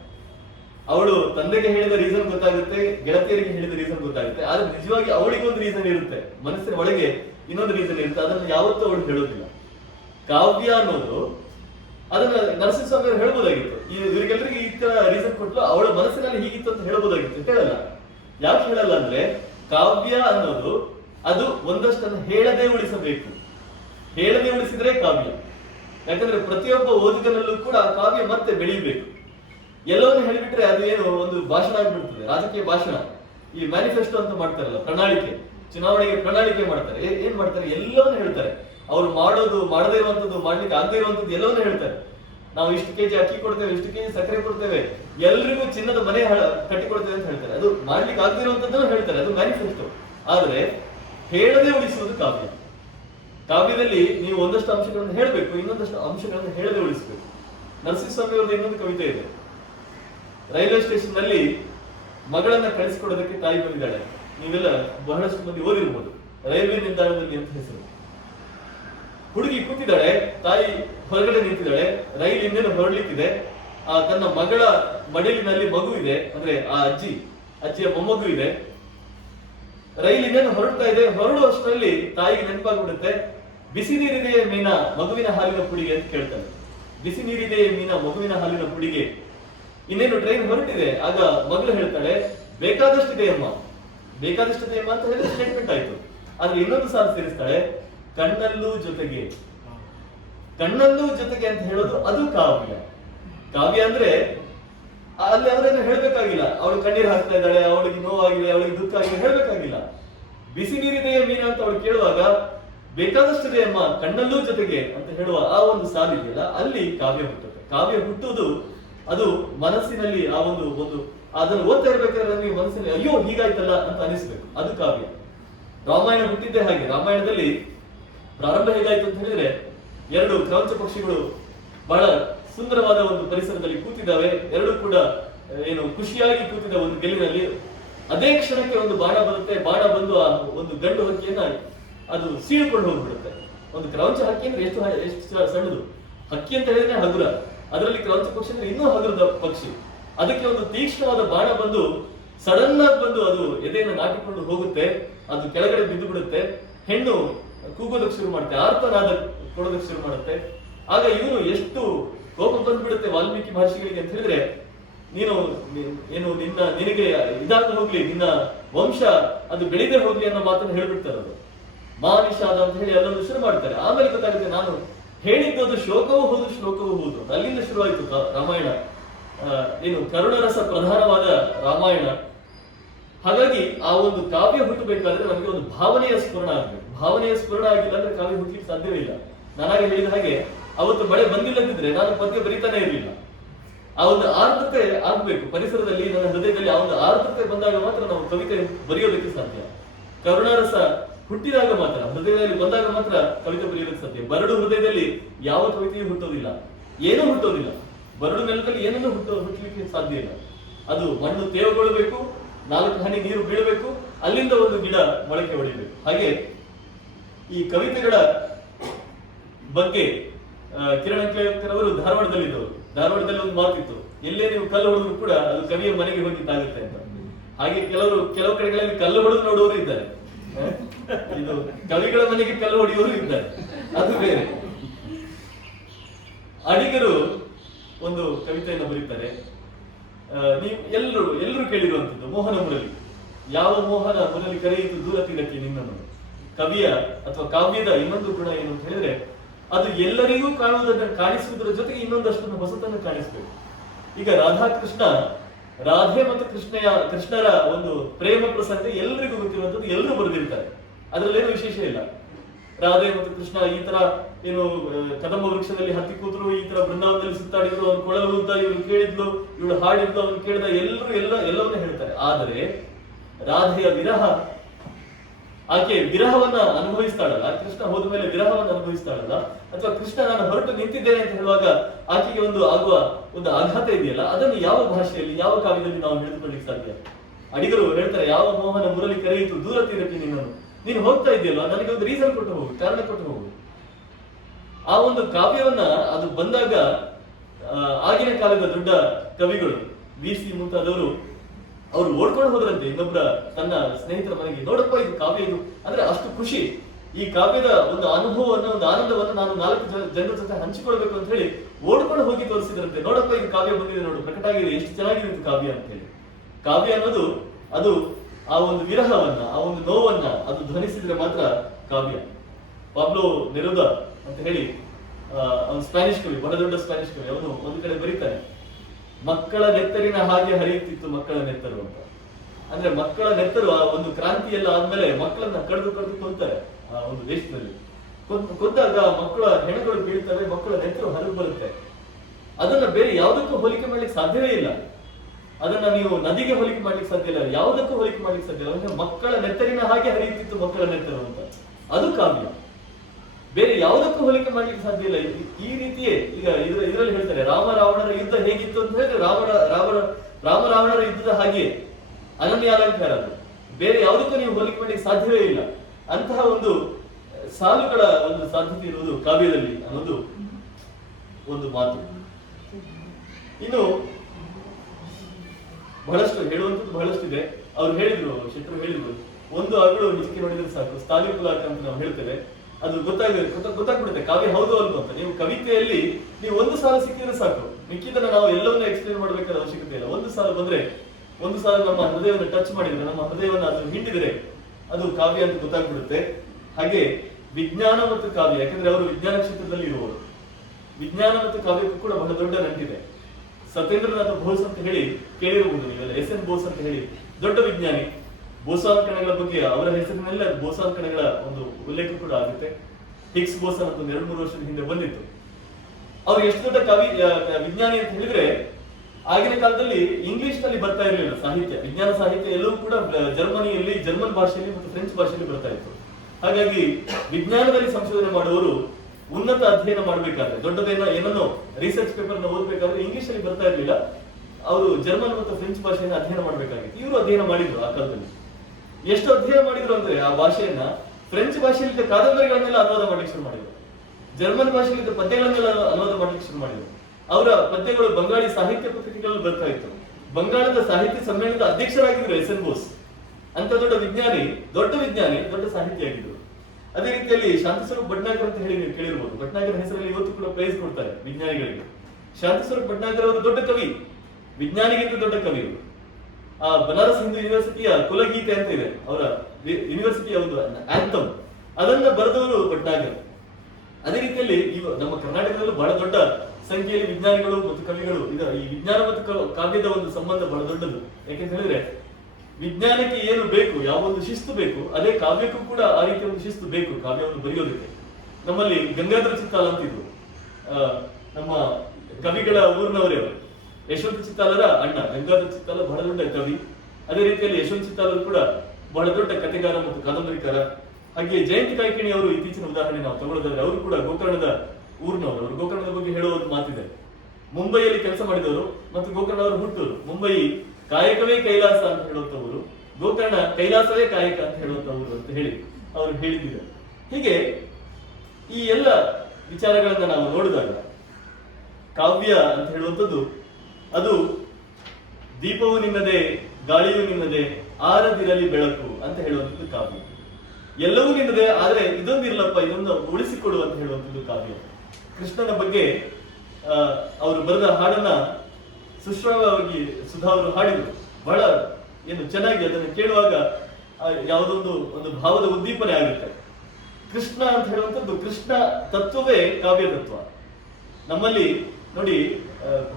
ಅವಳು ತಂದೆಗೆ ಹೇಳಿದ ರೀಸನ್ ಗೊತ್ತಾಗುತ್ತೆ, ಗೆಳತಿಯರಿಗೆ ಹೇಳಿದ ರೀಸನ್ ಗೊತ್ತಾಗುತ್ತೆ. ಆದ್ರೆ ನಿಜವಾಗಿ ಅವಳಿಗೊಂದು ರೀಸನ್ ಇರುತ್ತೆ, ಮನಸ್ಸಿನ ಒಳಗೆ ಇನ್ನೊಂದು ರೀಸನ್ ಇರುತ್ತೆ. ಅದನ್ನು ಯಾವತ್ತೂ ಅವಳು ಹೇಳೋದಿಲ್ಲ. ಕಾವ್ಯ ಅನ್ನೋದು ಅದನ್ನ ನರಸಿಂಹಸ್ವಾಮಿ ಅವರು ಹೇಳ್ಬೋದಾಗಿತ್ತು, ಇವರಿಗೆಲ್ಲರಿಗೆ ಈ ತರ ರೀಸನ್ ಕೊಟ್ಲು, ಅವಳ ಮನಸ್ಸಿನಲ್ಲಿ ಹೀಗಿತ್ತು ಅಂತ ಹೇಳ್ಬೋದಾಗಿತ್ತು. ಹೇಳಲ್ಲ. ಯಾಕೆ ಹೇಳಲ್ಲ ಅಂದ್ರೆ, ಕಾವ್ಯ ಅನ್ನೋದು ಅದು ಒಂದಷ್ಟನ್ನು ಹೇಳದೆ ಉಳಿಸಬೇಕು. ಹೇಳದೆ ಉಳಿಸಿದ್ರೆ ಕಾವ್ಯ. ಯಾಕಂದ್ರೆ ಪ್ರತಿಯೊಬ್ಬ ಓದುಗನಲ್ಲೂ ಕೂಡ ಕಾವ್ಯ ಮತ್ತೆ ಬೆಳೆಯಬೇಕು. ಎಲ್ಲವನ್ನೂ ಹೇಳಿಬಿಟ್ರೆ ಅದು ಏನು ಒಂದು ಭಾಷಣ ಆಗ್ಬಿಡ್ತದೆ, ರಾಜಕೀಯ ಭಾಷಣ. ಈ ಮ್ಯಾನಿಫೆಸ್ಟೋ ಅಂತ ಮಾಡ್ತಾರಲ್ಲ, ಪ್ರಣಾಳಿಕೆ, ಚುನಾವಣೆಗೆ ಪ್ರಣಾಳಿಕೆ ಮಾಡ್ತಾರೆ. ಏನ್ ಮಾಡ್ತಾರೆ, ಎಲ್ಲವನ್ನೂ ಹೇಳ್ತಾರೆ. ಅವ್ರು ಮಾಡೋದು, ಮಾಡದೇ ಇರುವಂತದ್ದು, ಮಾಡ್ಲಿಕ್ಕೆ ಆಗದೆ ಇರುವಂತದ್ದು ಎಲ್ಲವನ್ನೂ ಹೇಳ್ತಾರೆ. ನಾವು ಇಷ್ಟು ಕೆಜಿ ಅಕ್ಕಿ ಕೊಡ್ತೇವೆ, ಇಷ್ಟು ಕೆಜಿ ಸಕ್ಕರೆ ಕೊಡ್ತೇವೆ, ಎಲ್ರಿಗೂ ಚಿನ್ನದ ಮನೆ ಕಟ್ಟಿ ಕೊಡ್ತೇವೆ ಅಂತ ಹೇಳ್ತಾರೆ. ಅದು ಮಾಡ್ಲಿಕ್ಕೆ ಆಗದಿರುವಂತದ್ದನ್ನು ಹೇಳ್ತಾರೆ, ಅದು ಮ್ಯಾನಿಫೆಸ್ಟೋ. ಆದ್ರೆ ಹೇಳದೆ ಉಳಿಸುವುದು ಕಾವ್ಯ. ಕಾವ್ಯದಲ್ಲಿ ನೀವು ಒಂದಷ್ಟು ಅಂಶಗಳನ್ನು ಹೇಳಬೇಕು, ಇನ್ನೊಂದಷ್ಟು ಅಂಶಗಳನ್ನು ಹೇಳದೆ ಉಳಿಸಬೇಕು. ನರಸಿಂಹಸ್ವಾಮಿ ಅವರದ್ದು ಇನ್ನೊಂದು ಕವಿತೆ ಇದೆ. ರೈಲ್ವೆ ಸ್ಟೇಷನ್ ನಲ್ಲಿ ಮಗಳನ್ನ ಕಳಿಸಿಕೊಡೋದಕ್ಕೆ ತಾಯಿ ಬಂದಿದ್ದಾಳೆ. ನೀವೆಲ್ಲ ಬಹಳಷ್ಟು ಮಂದಿ ಓದಿರ್ಬೋದು, ರೈಲ್ವೆ ನಿಲ್ದಾಣದಲ್ಲಿ ಅಂತ ಹೆಸರು. ಹುಡುಗಿ ಕೂತಿದ್ದಾಳೆ, ತಾಯಿ ಹೊರಗಡೆ ನಿಂತಿದ್ದಾಳೆ, ರೈಲು ಇನ್ನೇನು ಹೊರಡ್ಲಿಕ್ಕಿದೆ. ತನ್ನ ಮಗಳ ಮಡಿಲಿನಲ್ಲಿ ಮಗು ಇದೆ, ಅಂದ್ರೆ ಆ ಅಜ್ಜಿಯ ಮೊಮ್ಮಗು ಇದೆ. ರೈಲು ಇನ್ನೇನು ಹೊರಡ್ತಾ ಇದೆ. ಹೊರಡುವಷ್ಟರಲ್ಲಿ ತಾಯಿಗೆ ನೆನಪಾಗ್ಬಿಡುತ್ತೆ, ಬಿಸಿ ನೀರಿದೆಯೇ ಮೀನಾ ಮಗುವಿನ ಹಾಲಿನ ಪುಡಿಗೆ ಅಂತ ಕೇಳ್ತಾಳೆ. ಬಿಸಿ ನೀರಿದೆಯೇ ಮೀನಾ ಮಗುವಿನ ಹಾಲಿನ ಪುಡಿಗೆ. ಇನ್ನೇನು ಟ್ರೈನ್ ಹೊರಟಿದೆ. ಆಗ ಮಗಳು ಹೇಳ್ತಾಳೆ, ಬೇಕಾದಷ್ಟಿದೆ ಅಮ್ಮ, ಬೇಕಾದಷ್ಟಿದೆ ಅಮ್ಮ ಅಂತ ಹೇಳಿದ್ರೆ ಸ್ಟೇಟ್ಮೆಂಟ್ ಆಯ್ತು. ಆದ್ರೆ ಇನ್ನೊಂದು ಸಾಲು ಸೇರಿಸ್ತಾಳೆ, ಕಣ್ಣಲ್ಲೂ ಜೊತೆಗೆ. ಕಣ್ಣಲ್ಲೂ ಜೊತೆಗೆ ಅಂತ ಹೇಳೋದು ಅದು ಕಾವ್ಯ. ಕಾವ್ಯ ಅಂದ್ರೆ ಅಲ್ಲಿ ಅವರೇನು ಹೇಳ್ಬೇಕಾಗಿಲ್ಲ, ಅವಳು ಕಣ್ಣೀರು ಹಾಕ್ತಾ ಇದ್ದಾಳೆ, ಅವಳಿಗೆ ನೋವಾಗಿದೆ, ಅವಳಿಗೆ ದುಃಖ ಆಗಿದೆ, ಹೇಳ್ಬೇಕಾಗಿಲ್ಲ. ಬಿಸಿ ನೀರಿದೆಯೇ ಮೀನು ಅಂತ ಅವಳು ಕೇಳುವಾಗ, ಬೇಕಾದಷ್ಟಿದೆ ಅಮ್ಮ ಕಣ್ಣಲ್ಲೂ ಜೊತೆಗೆ ಅಂತ ಹೇಳುವ ಆ ಒಂದು ಸಾಲಿದೆಯಲ್ಲ, ಅಲ್ಲಿ ಕಾವ್ಯ ಹುಟ್ಟುತ್ತೆ. ಕಾವ್ಯ ಹುಟ್ಟುವುದು ಅದು ಮನಸ್ಸಿನಲ್ಲಿ ಆ ಒಂದು ಅದನ್ನು ಓದ್ತಾ ಇರ್ಬೇಕಾದ್ರೆ ನೀವು ಮನಸ್ಸಿನಲ್ಲಿ ಅಯ್ಯೋ ಹೀಗಾಯ್ತಲ್ಲ ಅಂತ ಅನಿಸ್ಬೇಕು, ಅದು ಕಾವ್ಯ. ರಾಮಾಯಣ ಹುಟ್ಟಿದ್ದೇ ಹಾಗೆ. ರಾಮಾಯಣದಲ್ಲಿ ಪ್ರಾರಂಭ ಹೇಗಾಯ್ತು ಅಂತ ಹೇಳಿದ್ರೆ, 2 ಕ್ರೌಂಚ ಪಕ್ಷಿಗಳು ಬಹಳ ಸುಂದರವಾದ ಒಂದು ಪರಿಸರದಲ್ಲಿ ಕೂತಿದ್ದಾವೆ. ಎರಡೂ ಕೂಡ ಏನು ಖುಷಿಯಾಗಿ ಕೂತಿದ ಒಂದು ಗೆಲ್ಲಿನಲ್ಲಿ ಅದೇ ಕ್ಷಣಕ್ಕೆ ಒಂದು ಬಾಣ ಬರುತ್ತೆ. ಬಾಣ ಬಂದು ಆ ಒಂದು ಗಂಡು ಹಕ್ಕಿಯನ್ನ ಅದು ಸೀಳ್ಕೊಂಡು ಹೋಗ್ಬಿಡುತ್ತೆ. ಒಂದು ಕ್ರೌಂಚ ಹಕ್ಕಿ ಅಂದ್ರೆ ಎಷ್ಟು ಸಣ್ಣದು ಹಕ್ಕಿ ಅಂತ ಹೇಳಿದ್ರೆ ಹಗುರ, ಅದರಲ್ಲಿ ಕ್ರೌಂಚ ಪಕ್ಷಿ ಅಂದ್ರೆ ಇನ್ನೂ ಹಗುರದ ಪಕ್ಷಿ. ಅದಕ್ಕೆ ಒಂದು ತೀಕ್ಷ್ಣವಾದ ಬಾಣ ಬಂದು ಸಡನ್ ಆಗಿ ಬಂದು ಅದು ಎದೆಯನ್ನು ನಾಟಿಕೊಂಡು ಹೋಗುತ್ತೆ. ಅದು ಕೆಳಗಡೆ ಬಿದ್ದು ಬಿಡುತ್ತೆ. ಹೆಣ್ಣು ಕೂಗೋದಕ್ಕೆ ಶುರು ಮಾಡುತ್ತೆ, ಆರ್ತನಾದ ಕೊಡೋದಕ್ಕೆ ಶುರು ಮಾಡುತ್ತೆ. ಆಗ ಇವನು ಎಷ್ಟು ಕೋಪ ಬಂದ್ಬಿಡುತ್ತೆ ವಾಲ್ಮೀಕಿ ಮಹರ್ಷಿಗಳಿಗೆ ಅಂತ ಹೇಳಿದ್ರೆ, ನೀನು ಏನು ನಿನಗೆ ಇದಾಗ ಹೋಗ್ಲಿ, ನಿನ್ನ ವಂಶ ಅದು ಬೆಳೆದೇ ಹೋಗ್ಲಿ ಅನ್ನೋ ಮಾತನ್ನು ಹೇಳ್ಬಿಡ್ತಾರೆ. ಅದು ಮಾನಿಷಾದ ಅಂತ ಹೇಳಿ ಅಲ್ಲೊಂದು ಶುರು ಮಾಡ್ತಾರೆ. ಆಮೇಲೆ ಗೊತ್ತಾಗುತ್ತೆ ನಾನು ಹೇಳಿದ್ದು ಅದು ಶೋಕವೂ ಹೌದು ಶ್ಲೋಕವೂ ಹೌದು. ಅಲ್ಲಿಂದ ಶುರುವಾಯಿತು ರಾಮಾಯಣ. ಏನು ಕರುಣರಸ ಪ್ರಧಾನವಾದ ರಾಮಾಯಣ. ಹಾಗಾಗಿ ಆ ಒಂದು ಕಾವ್ಯ ಹುಟ್ಟಬೇಕಾದ್ರೆ ನಮಗೆ ಒಂದು ಭಾವನೆಯ ಸ್ಫುರಣ ಆಗ್ಬೇಕು. ಭಾವನೆಯ ಸ್ಫುರಣ ಆಗಿಲ್ಲ ಅಂದ್ರೆ ಕಾವ್ಯ ಹುಟ್ಟಲಿಕ್ಕೆ ಸಾಧ್ಯವೇ ಇಲ್ಲ. ನಾನಾಗ ಹೇಳಿದ ಹಾಗೆ ಅವತ್ತು ಮಳೆ ಬಂದಿಲ್ಲದಿದ್ರೆ ನಾನು ಪದ್ಯ ಬರೀತಾನೆ ಇರಲಿಲ್ಲ. ಆ ಒಂದು ಆರ್ದ್ರತೆ ಆಗ್ಬೇಕು ಪರಿಸರದಲ್ಲಿ, ನನ್ನ ಹೃದಯದಲ್ಲಿ ಆ ಒಂದು ಆರ್ದ್ರತೆ ಬಂದಾಗ ಮಾತ್ರ ನಾವು ಕವಿತೆ ಬರೆಯೋದಕ್ಕೆ ಸಾಧ್ಯ. ಕರುಣಾರಸ ಹುಟ್ಟಿದಾಗ ಮಾತ್ರ, ಹೃದಯದಲ್ಲಿ ಬಂದಾಗ ಮಾತ್ರ ಕವಿತೆ ಬರೆಯೋದಕ್ಕೆ ಸಾಧ್ಯ. ಬರಡು ಹೃದಯದಲ್ಲಿ ಯಾವ ಕವಿತೆಯೂ ಹುಟ್ಟೋದಿಲ್ಲ, ಏನೂ ಹುಟ್ಟೋದಿಲ್ಲ. ಬರಡು ನೆಲದಲ್ಲಿ ಏನನ್ನೂ ಹುಟ್ಟಲಿಕ್ಕೆ ಸಾಧ್ಯ ಇಲ್ಲ. ಅದು ಮಣ್ಣು ತೇವಗೊಳ್ಳಬೇಕು, 4 ಹನಿ ನೀರು ಬೀಳಬೇಕು, ಅಲ್ಲಿಂದ ಒಂದು ಗಿಡ ಮೊಳಕೆ ಹೊಡಿಬೇಕು. ಹಾಗೆ ಈ ಕವಿತೆಗಳ ಬಗ್ಗೆ ಕಿರಣ್ ಅಂಕಲೇಕರ್ ಅವರು ಧಾರವಾಡದಲ್ಲಿದ್ದವರು. ಧಾರವಾಡದಲ್ಲಿ ಒಂದು ಮಾತಿತ್ತು, ಎಲ್ಲೇ ನೀವು ಕಲ್ಲು ಹೊಡೆದ್ರು ಕೂಡ ಅದು ಕವಿಯ ಮನೆಗೆ ಹೋಗಿ ತಾಗುತ್ತೆ ಅಂತ. ಹಾಗೆ ಕೆಲವು ಕಡೆಗಳಲ್ಲಿ ಕಲ್ಲು ಹೊಡೆದು ನೋಡುವವರು ಇದ್ದಾರೆ, ಇದು ಕವಿಗಳ ಮನೆಗೆ ಕಲ್ಲು ಹೊಡೆಯುವವರು ಇದ್ದಾರೆ, ಅದು ಬೇರೆ. ಅಡಿಗರು ಒಂದು ಕವಿತೆಯನ್ನು ಬರೀತಾರೆ. ನೀವು ಎಲ್ಲರೂ ಕೇಳಿರುವಂತದ್ದು ಮೋಹನ ಮುರಳಿ. ಯಾವ ಮೋಹನ ಮುರಳಿ ಕರೆಯಿತು ದೂರ ತೀರಕ್ಕೆ ನಿನ್ನನ್ನು. ಕವಿಯ ಅಥವಾ ಕಾವ್ಯದ ಇನ್ನೊಂದು ಗುಣ ಏನು ಅಂತ ಹೇಳಿದ್ರೆ, ಅದು ಎಲ್ಲರಿಗೂ ಕಾಣಿಸುವುದರ ಜೊತೆಗೆ ಇನ್ನೊಂದಷ್ಟು ಹೊಸತನ್ನು ಕಾಣಿಸ್ಬೇಕು. ಈಗ ರಾಧಾಕೃಷ್ಣ, ರಾಧೆ ಮತ್ತು ಕೃಷ್ಣರ ಒಂದು ಪ್ರೇಮ ಪ್ರಸಂಗ ಎಲ್ಲರಿಗೂ ಗೊತ್ತಿರುವಂತದ್ದು, ಎಲ್ಲರೂ ಬರೆದಿರ್ತಾರೆ, ಅದರಲ್ಲೇನು ವಿಶೇಷ ಇಲ್ಲ. ರಾಧೆ ಮತ್ತು ಕೃಷ್ಣ ಈ ತರ ಏನು ಕದಂಬ ವೃಕ್ಷದಲ್ಲಿ ಹತ್ತಿ ಕೂತರು, ಈ ತರ ಬೃಂದಾವನದಲ್ಲಿ ಸುತ್ತಾಡಿದ್ರು, ಅವ್ನು ಕೊಳಲು ಉದ್ದ, ಇವಳು ಕೇಳಿದ್ಲು, ಇವಳು ಹಾಡಿದ್ಲು, ಅವನು ಕೇಳಿದ, ಎಲ್ಲವನ್ನ ಹೇಳ್ತಾರೆ. ಆದರೆ ರಾಧೆಯ ವಿರಹ, ಆಕೆ ವಿರಹವನ್ನ ಅನುಭವಿಸ್ತಾಳಲ್ಲ, ಕೃಷ್ಣ ಹೋದ ಮೇಲೆ ವಿರಹವನ್ನ ಅನುಭವಿಸ್ತಾಳಲ್ಲ, ಅಥವಾ ಕೃಷ್ಣ ನಾನು ಹೊರಟು ನಿಂತಿದ್ದೇನೆ ಅಂತ ಹೇಳುವಾಗ ಆಕೆಗೆ ಒಂದು ಆಗುವ ಒಂದು ಆಘಾತ ಇದೆಯಲ್ಲ, ಅದನ್ನು ಯಾವ ಭಾಷೆಯಲ್ಲಿ, ಯಾವ ಕಾವ್ಯದಲ್ಲಿ ನಾವು ಹೇಳಿದುಕೊಳ್ಳಿಕ್ಕೆ ಸಾಧ್ಯ? ಅಡಿಗರು ಹೇಳ್ತಾರೆ, ಯಾವ ಮೋಹನ ಮುರಳಿ ಕರೆಯಿತು ದೂರ ತೀರಕ್ಕೆ ನಿನ್ನನ್ನು. ನೀನು ಹೋಗ್ತಾ ಇದೆಯಲ್ಲ, ನನಗೆ ಒಂದು ರೀಸನ್ ಕೊಟ್ಟು ಹೋಗು, ಕಾರಣ ಕೊಟ್ಟು ಹೋಗು. ಆ ಒಂದು ಕಾವ್ಯವನ್ನ ಅದು ಬಂದಾಗ ಆಗಿನ ಕಾಲದ ದೊಡ್ಡ ಕವಿಗಳು ವಿ.ಸಿ. ಮುಂತಾದವರು ಅವರು ಓಡ್ಕೊಂಡು ಹೋದ್ರಂತೆ ಇನ್ನೊಬ್ಬರ ತನ್ನ ಸ್ನೇಹಿತರ ಮನೆಗೆ. ನೋಡಪ್ಪ ಇದು ಕಾವ್ಯ, ಇದು ಅಂದ್ರೆ ಅಷ್ಟು ಖುಷಿ. ಈ ಕಾವ್ಯದ ಒಂದು ಅನುಭವವನ್ನು, ಒಂದು ಆನಂದವನ್ನು ನಾನು 4 ಜನರ ಜೊತೆ ಹಂಚಿಕೊಳ್ಬೇಕು ಅಂತ ಹೇಳಿ ಓಡ್ಕೊಂಡು ಹೋಗಿ ತೋರಿಸಿದ್ರಂತೆ. ನೋಡಪ್ಪ ಇದು ಕಾವ್ಯ ಬಂದಿದೆ, ನೋಡು ಪ್ರಕಟ ಆಗಿದೆ, ಎಷ್ಟು ಚೆನ್ನಾಗಿದೆ ಕಾವ್ಯ ಅಂತ ಹೇಳಿ. ಕಾವ್ಯ ಅನ್ನೋದು ಅದು ಆ ಒಂದು ವಿರಹವನ್ನ, ಆ ಒಂದು ನೋವನ್ನ ಅದು ಧ್ವನಿಸಿದ್ರೆ ಮಾತ್ರ ಕಾವ್ಯ. ಪಾಬ್ಲೋ ನೆರುದಾ ಅಂತ ಹೇಳಿ ಅವನು ಸ್ಪ್ಯಾನಿಷ್ ಕವಿ, ಬಹಳ ದೊಡ್ಡ ಸ್ಪ್ಯಾನಿಷ್ ಕವಿ. ಅವನು ಒಂದು ಕಡೆ ಬರೀತಾನೆ, ಮಕ್ಕಳ ನೆತ್ತರಿನ ಹಾಗೆ ಹರಿಯುತ್ತಿತ್ತು ಮಕ್ಕಳ ನೆತ್ತರು ಅಂತ. ಅಂದ್ರೆ ಮಕ್ಕಳ ನೆತ್ತರು ಆ ಒಂದು ಕ್ರಾಂತಿಯೆಲ್ಲ ಆದ್ಮೇಲೆ ಮಕ್ಕಳನ್ನ ಕಡ್ದು ಕೊಲ್ತಾರೆ ಆ ಒಂದು ದೇಶದಲ್ಲಿ. ಕೊಂದಾಗ ಮಕ್ಕಳ ಹೆಣಗಳು ಬೀಳ್ತವೆ, ಮಕ್ಕಳ ನೆತ್ತರು ಹೊರಗೆ ಬರುತ್ತೆ. ಅದನ್ನ ಬೇರೆ ಯಾವುದಕ್ಕೂ ಹೋಲಿಕೆ ಮಾಡ್ಲಿಕ್ಕೆ ಸಾಧ್ಯವೇ ಇಲ್ಲ. ಅದನ್ನ ನೀವು ನದಿಗೆ ಹೋಲಿಕೆ ಮಾಡ್ಲಿಕ್ಕೆ ಸಾಧ್ಯ ಇಲ್ಲ, ಯಾವುದಕ್ಕೂ ಹೋಲಿಕೆ ಮಾಡ್ಲಿಕ್ಕೆ ಸಾಧ್ಯ ಇಲ್ಲ. ಅಂದ್ರೆ ಮಕ್ಕಳ ನೆತ್ತರಿನ ಹಾಗೆ ಹರಿಯುತ್ತಿತ್ತು ಮಕ್ಕಳ ನೆತ್ತರು ಅಂತ, ಅದು ಕಾವ್ಯ. ಬೇರೆ ಯಾವುದಕ್ಕೂ ಹೋಲಿಕೆ ಮಾಡ್ಲಿಕ್ಕೆ ಸಾಧ್ಯ ಇಲ್ಲ. ಈ ರೀತಿಯೇ ಈಗ ಇದರಲ್ಲಿ ಹೇಳ್ತಾರೆ, ರಾಮ ರಾವಣರ ಯುದ್ಧ ಹೇಗಿತ್ತು ಅಂತ ಹೇಳಿದ್ರೆ ರಾಮ ರಾವಣರ ಯುದ್ಧದ ಹಾಗೆ ಅನನ್ಯ ಅಲಂಕಾರ. ಅದು ಬೇರೆ ಯಾವುದಕ್ಕೂ ನೀವು ಹೋಲಿಕೆ ಮಾಡ್ಲಿಕ್ಕೆ ಸಾಧ್ಯವೇ ಇಲ್ಲ. ಅಂತಹ ಒಂದು ಸಾಲುಗಳ ಒಂದು ಸಾಧ್ಯತೆ ಇರುವುದು ಕಾವ್ಯದಲ್ಲಿ ಅನ್ನೋದು ಒಂದು ಮಾತು. ಇನ್ನು ಬಹಳಷ್ಟು ಹೇಳುವಂಥದ್ದು ಬಹಳಷ್ಟಿದೆ. ಅವ್ರು ಹೇಳಿದ್ರು, ಶೆಟ್ಟರು ಹೇಳಿದ್ರು, ಒಂದು ಅಗಳು ಹಿಚಿಕೆ ನೋಡಿದ್ರೆ ಸಾಕು, ಸ್ಥಾಲಿಕುಲಾಕ ಅಂತ ನಾವು ಹೇಳ್ತೇವೆ, ಅದು ಗೊತ್ತಾಗ್ಬಿಡುತ್ತೆ ಕಾವ್ಯ ಹೌದು ಅಲ್ವೋ ಅಂತ. ನೀವು ಕವಿತೆಯಲ್ಲಿ ನೀವು ಒಂದು ಸಾಲ ಸಿಕ್ಕಿದ್ರೆ ಸಾಕು, ಮಿಕ್ಕಿದನ್ನ ನಾವು ಎಲ್ಲವನ್ನ ಎಕ್ಸ್ಪ್ಲೇನ್ ಮಾಡ್ಬೇಕಾದ ಅವಶ್ಯಕತೆ ಇಲ್ಲ. ಒಂದು ಸಾಲ ಬಂದ್ರೆ, ಒಂದು ಸಾಲ ನಮ್ಮ ಹೃದಯವನ್ನು ಟಚ್ ಮಾಡಿದ್ರೆ, ನಮ್ಮ ಹೃದಯವನ್ನು ಅದು ಹಿಂಡಿದ್ರೆ ಅದು ಕಾವ್ಯ ಅಂತ ಗೊತ್ತಾಗ್ಬಿಡುತ್ತೆ. ಹಾಗೆ ವಿಜ್ಞಾನ ಮತ್ತು ಕಾವ್ಯ, ಯಾಕಂದ್ರೆ ಅವರು ವಿಜ್ಞಾನ ಕ್ಷೇತ್ರದಲ್ಲಿ ಇರುವವರು, ವಿಜ್ಞಾನ ಮತ್ತು ಕಾವ್ಯಕ್ಕೂ ಕೂಡ ಬಹಳ ದೊಡ್ಡ ನಂಟಿದೆ. ಸತ್ಯೇಂದ್ರನಾಥ ಬೋಸ್ ಅಂತ ಹೇಳಿ ಕೇಳಿರಬಹುದು ನೀವೆಲ್ಲ, ಎಸ್.ಎನ್. ಬೋಸ್ ಅಂತ ಹೇಳಿ ದೊಡ್ಡ ವಿಜ್ಞಾನಿ. ಬೋಸಾನ್ ಕಣಗಳ ಬಗ್ಗೆ ಅವರ ಹೆಸರಿನೆಲ್ಲ ಬೋಸಾನ್ ಕಣಗಳ ಒಂದು ಉಲ್ಲೇಖ ಕೂಡ ಆಗುತ್ತೆ. ಹಿಗ್ಸ್ ಬೋಸಾನ್ ಅಂತ 2-3 ವರ್ಷದ ಹಿಂದೆ ಬಂದಿತ್ತು. ಅವ್ರು ಎಷ್ಟು ದೊಡ್ಡ ವಿಜ್ಞಾನಿ ಅಂತ ಹೇಳಿದ್ರೆ, ಆಗಿನ ಕಾಲದಲ್ಲಿ ಇಂಗ್ಲಿಷ್ ನಲ್ಲಿ ಬರ್ತಾ ಇರಲಿಲ್ಲ ಸಾಹಿತ್ಯ, ವಿಜ್ಞಾನ ಸಾಹಿತ್ಯ ಎಲ್ಲವೂ ಕೂಡ ಜರ್ಮನಿಯಲ್ಲಿ, ಜರ್ಮನ್ ಭಾಷೆಯಲ್ಲಿ ಮತ್ತು ಫ್ರೆಂಚ್ ಭಾಷೆಯಲ್ಲಿ ಬರ್ತಾ ಇತ್ತು. ಹಾಗಾಗಿ ವಿಜ್ಞಾನದಲ್ಲಿ ಸಂಶೋಧನೆ ಮಾಡುವವರು ಉನ್ನತ ಅಧ್ಯಯನ ಮಾಡಬೇಕಾದ್ರೆ, ದೊಡ್ಡದೇನೋ ಏನನ್ನೋ ರಿಸರ್ಚ್ ಪೇಪರ್ ನ ಓದಬೇಕಾದ್ರೆ ಇಂಗ್ಲಿಷ್ ಅಲ್ಲಿ ಬರ್ತಾ ಇರಲಿಲ್ಲ, ಅವರು ಜರ್ಮನ್ ಮತ್ತು ಫ್ರೆಂಚ್ ಭಾಷೆಯನ್ನು ಅಧ್ಯಯನ ಮಾಡಬೇಕಾಗಿತ್ತು. ಇವರು ಅಧ್ಯಯನ ಮಾಡಿದ್ರು ಆ ಕಾಲದಲ್ಲಿ. ಎಷ್ಟು ಅಧ್ಯಯನ ಮಾಡಿದ್ರು ಅಂದ್ರೆ, ಆ ಭಾಷೆಯನ್ನ ಫ್ರೆಂಚ್ ಭಾಷೆಯಲ್ಲಿದ್ದ ಕಾದಂಬರಿಗಳನ್ನೆಲ್ಲ ಅನುವಾದ ಮಾಡ್ಲಿಕ್ಕೆ ಶುರು ಮಾಡಿದ್ರು, ಜರ್ಮನ್ ಭಾಷೆಯಲ್ಲಿದ್ದ ಪದ್ಯಗಳನ್ನೆಲ್ಲ ಅನುವಾದ ಮಾಡ್ಲಿಕ್ಕೆ ಶುರು ಮಾಡಿದ್ರು. ಅವರ ಪದ್ಯಗಳು ಬಂಗಾಳಿ ಸಾಹಿತ್ಯ ಪತ್ರಿಕೆಗಳಲ್ಲಿ ಬರ್ತಾ ಇತ್ತು. ಬಂಗಾಳದ ಸಾಹಿತ್ಯ ಸಮ್ಮೇಳನದ ಅಧ್ಯಕ್ಷರಾಗಿದ್ರು ಎಸ್.ಎನ್. ಬೋಸ್. ಅಂತ ದೊಡ್ಡ ವಿಜ್ಞಾನಿ, ದೊಡ್ಡ ಸಾಹಿತಿ ಆಗಿದ್ರು. ಅದೇ ರೀತಿಯಲ್ಲಿ ಶಾಂತಸ್ವರೂಪ್ ಭಟ್ನಾಗರ್ ಅಂತ ಹೇಳಿ ನೀವು ಕೇಳಿರ್ಬೋದು. ಭಟ್ನಾಗರ್ ಹೆಸರಲ್ಲಿ ಇವತ್ತು ಕೂಡ ಪ್ರೈಸ್ ಕೊಡ್ತಾರೆ ವಿಜ್ಞಾನಿಗಳಿಗೆ. ಶಾಂತಸ್ವರೂಪ್ ಭಟ್ನಾಗರ್ ಅವರು ದೊಡ್ಡ ಕವಿ, ವಿಜ್ಞಾನಿಗಿಂತ ದೊಡ್ಡ ಕವಿ ಅವರು. ಆ ಬನಾರಸ್ ಹಿಂದೂ ಯೂನಿವರ್ಸಿಟಿಯ ಕುಲಗೀತೆ ಅಂತ ಇದೆ, ಅವರ ಯೂನಿವರ್ಸಿಟಿಯ ಒಂದು ಆಂಥಮ್, ಅದನ್ನ ಬರೆದವರು ಭಟ್ನಾಗರ್. ಅದೇ ರೀತಿಯಲ್ಲಿ ನಮ್ಮ ಕರ್ನಾಟಕದಲ್ಲೂ ಬಹಳ ದೊಡ್ಡ ಸಂಖ್ಯೆಯಲ್ಲಿ ವಿಜ್ಞಾನಿಗಳು ಮತ್ತು ಕವಿಗಳು ಈ ವಿಜ್ಞಾನ ಮತ್ತು ಕಾವ್ಯದ ಒಂದು ಸಂಬಂಧ ಬಹಳ ದೊಡ್ಡದು. ಯಾಕೆಂತ ಹೇಳಿದ್ರೆ ವಿಜ್ಞಾನಕ್ಕೆ ಏನು ಬೇಕು, ಯಾವ ಒಂದು ಶಿಸ್ತು ಬೇಕು, ಅದೇ ಕಾವ್ಯಕ್ಕೂ ಕೂಡ ಆ ರೀತಿಯ ಒಂದು ಶಿಸ್ತು ಬೇಕು ಕಾವ್ಯವನ್ನು ಬರೆಯೋದಕ್ಕೆ. ನಮ್ಮಲ್ಲಿ ಗಂಗಾಧರ ಚಿತ್ತಾಲ ಅಂತಿದ್ರು, ನಮ್ಮ ಕವಿಗಳ ಊರಿನವರೇ ಅವರು. ಯಶವಂತ ಚಿತ್ತಾಲರ ಅಣ್ಣ ಗಂಗಾಧರ ಚಿತ್ತಾಲ ಬಹಳ ದೊಡ್ಡ ಕವಿ. ಅದೇ ರೀತಿಯಲ್ಲಿ ಯಶವಂತ ಚಿತ್ತಾಲರು ಕೂಡ ಬಹಳ ದೊಡ್ಡ ಕಥೆಗಾರ ಮತ್ತು ಕಾದಂಬರಿಕಾರ. ಹಾಗೆ ಜಯಂತಿ ಕಾಯ್ಕಿಣಿ ಅವರು ಇತ್ತೀಚಿನ ಉದಾಹರಣೆ ನಾವು ತಗೊಳ್ಳೋದಾದ್ರೆ ಅವರು ಕೂಡ ಗೋಕರ್ಣದ ಊರಿನವರು. ಅವರು ಗೋಕರ್ಣದ ಬಗ್ಗೆ ಹೇಳುವ ಒಂದು ಮಾತಿದೆ. ಮುಂಬೈಯಲ್ಲಿ ಕೆಲಸ ಮಾಡಿದವರು ಮತ್ತು ಗೋಕರ್ಣ ಅವರು ಹುಟ್ಟೂರು. ಮುಂಬೈ ಕಾಯಕವೇ ಕೈಲಾಸ ಅಂತ ಹೇಳುವಂತ ಊರು, ಗೋಕರ್ಣ ಕೈಲಾಸವೇ ಕಾಯಕ ಅಂತ ಹೇಳುವಂತ ಊರು ಅಂತ ಹೇಳಿ ಅವರು ಹೇಳಿದ್ದಾರೆ. ಹೀಗೆ ಈ ಎಲ್ಲ ವಿಚಾರಗಳನ್ನ ನಾವು ನೋಡಿದಾಗ ಕಾವ್ಯ ಅಂತ ಹೇಳುವಂಥದ್ದು ಅದು ದೀಪವು ನಿನ್ನದೇ, ಗಾಳಿಯು ನಿನ್ನದೇ, ಆರದಿರಲಿ ಬೆಳಕು ಅಂತ ಹೇಳುವಂಥದ್ದು ಕಾವ್ಯ. ಎಲ್ಲವೂ ನಿನ್ನದೇ, ಆದ್ರೆ ಇದೊಂದಿರ್ಲಪ್ಪ, ಇದೊಂದು ಉಳಿಸಿಕೊಡು ಅಂತ ಹೇಳುವಂಥದ್ದು ಕಾವ್ಯ. ಕೃಷ್ಣನ ಬಗ್ಗೆ ಅವರು ಬರೆದ ಹಾಡನ್ನ ಸುಶ್ರಾವ್ಯವಾಗಿ ಸುಧಾ ಅವರು ಹಾಡಿದ್ರು. ಬಹಳ ಏನು ಚೆನ್ನಾಗಿ ಅದನ್ನು ಕೇಳುವಾಗ ಯಾವುದೊಂದು ಒಂದು ಭಾವದ ಉದ್ದೀಪನೆ ಆಗುತ್ತೆ. ಕೃಷ್ಣ ಅಂತ ಹೇಳುವಂಥದ್ದು, ಕೃಷ್ಣ ತತ್ವವೇ ಕಾವ್ಯ ತತ್ವ. ನಮ್ಮಲ್ಲಿ ನೋಡಿ,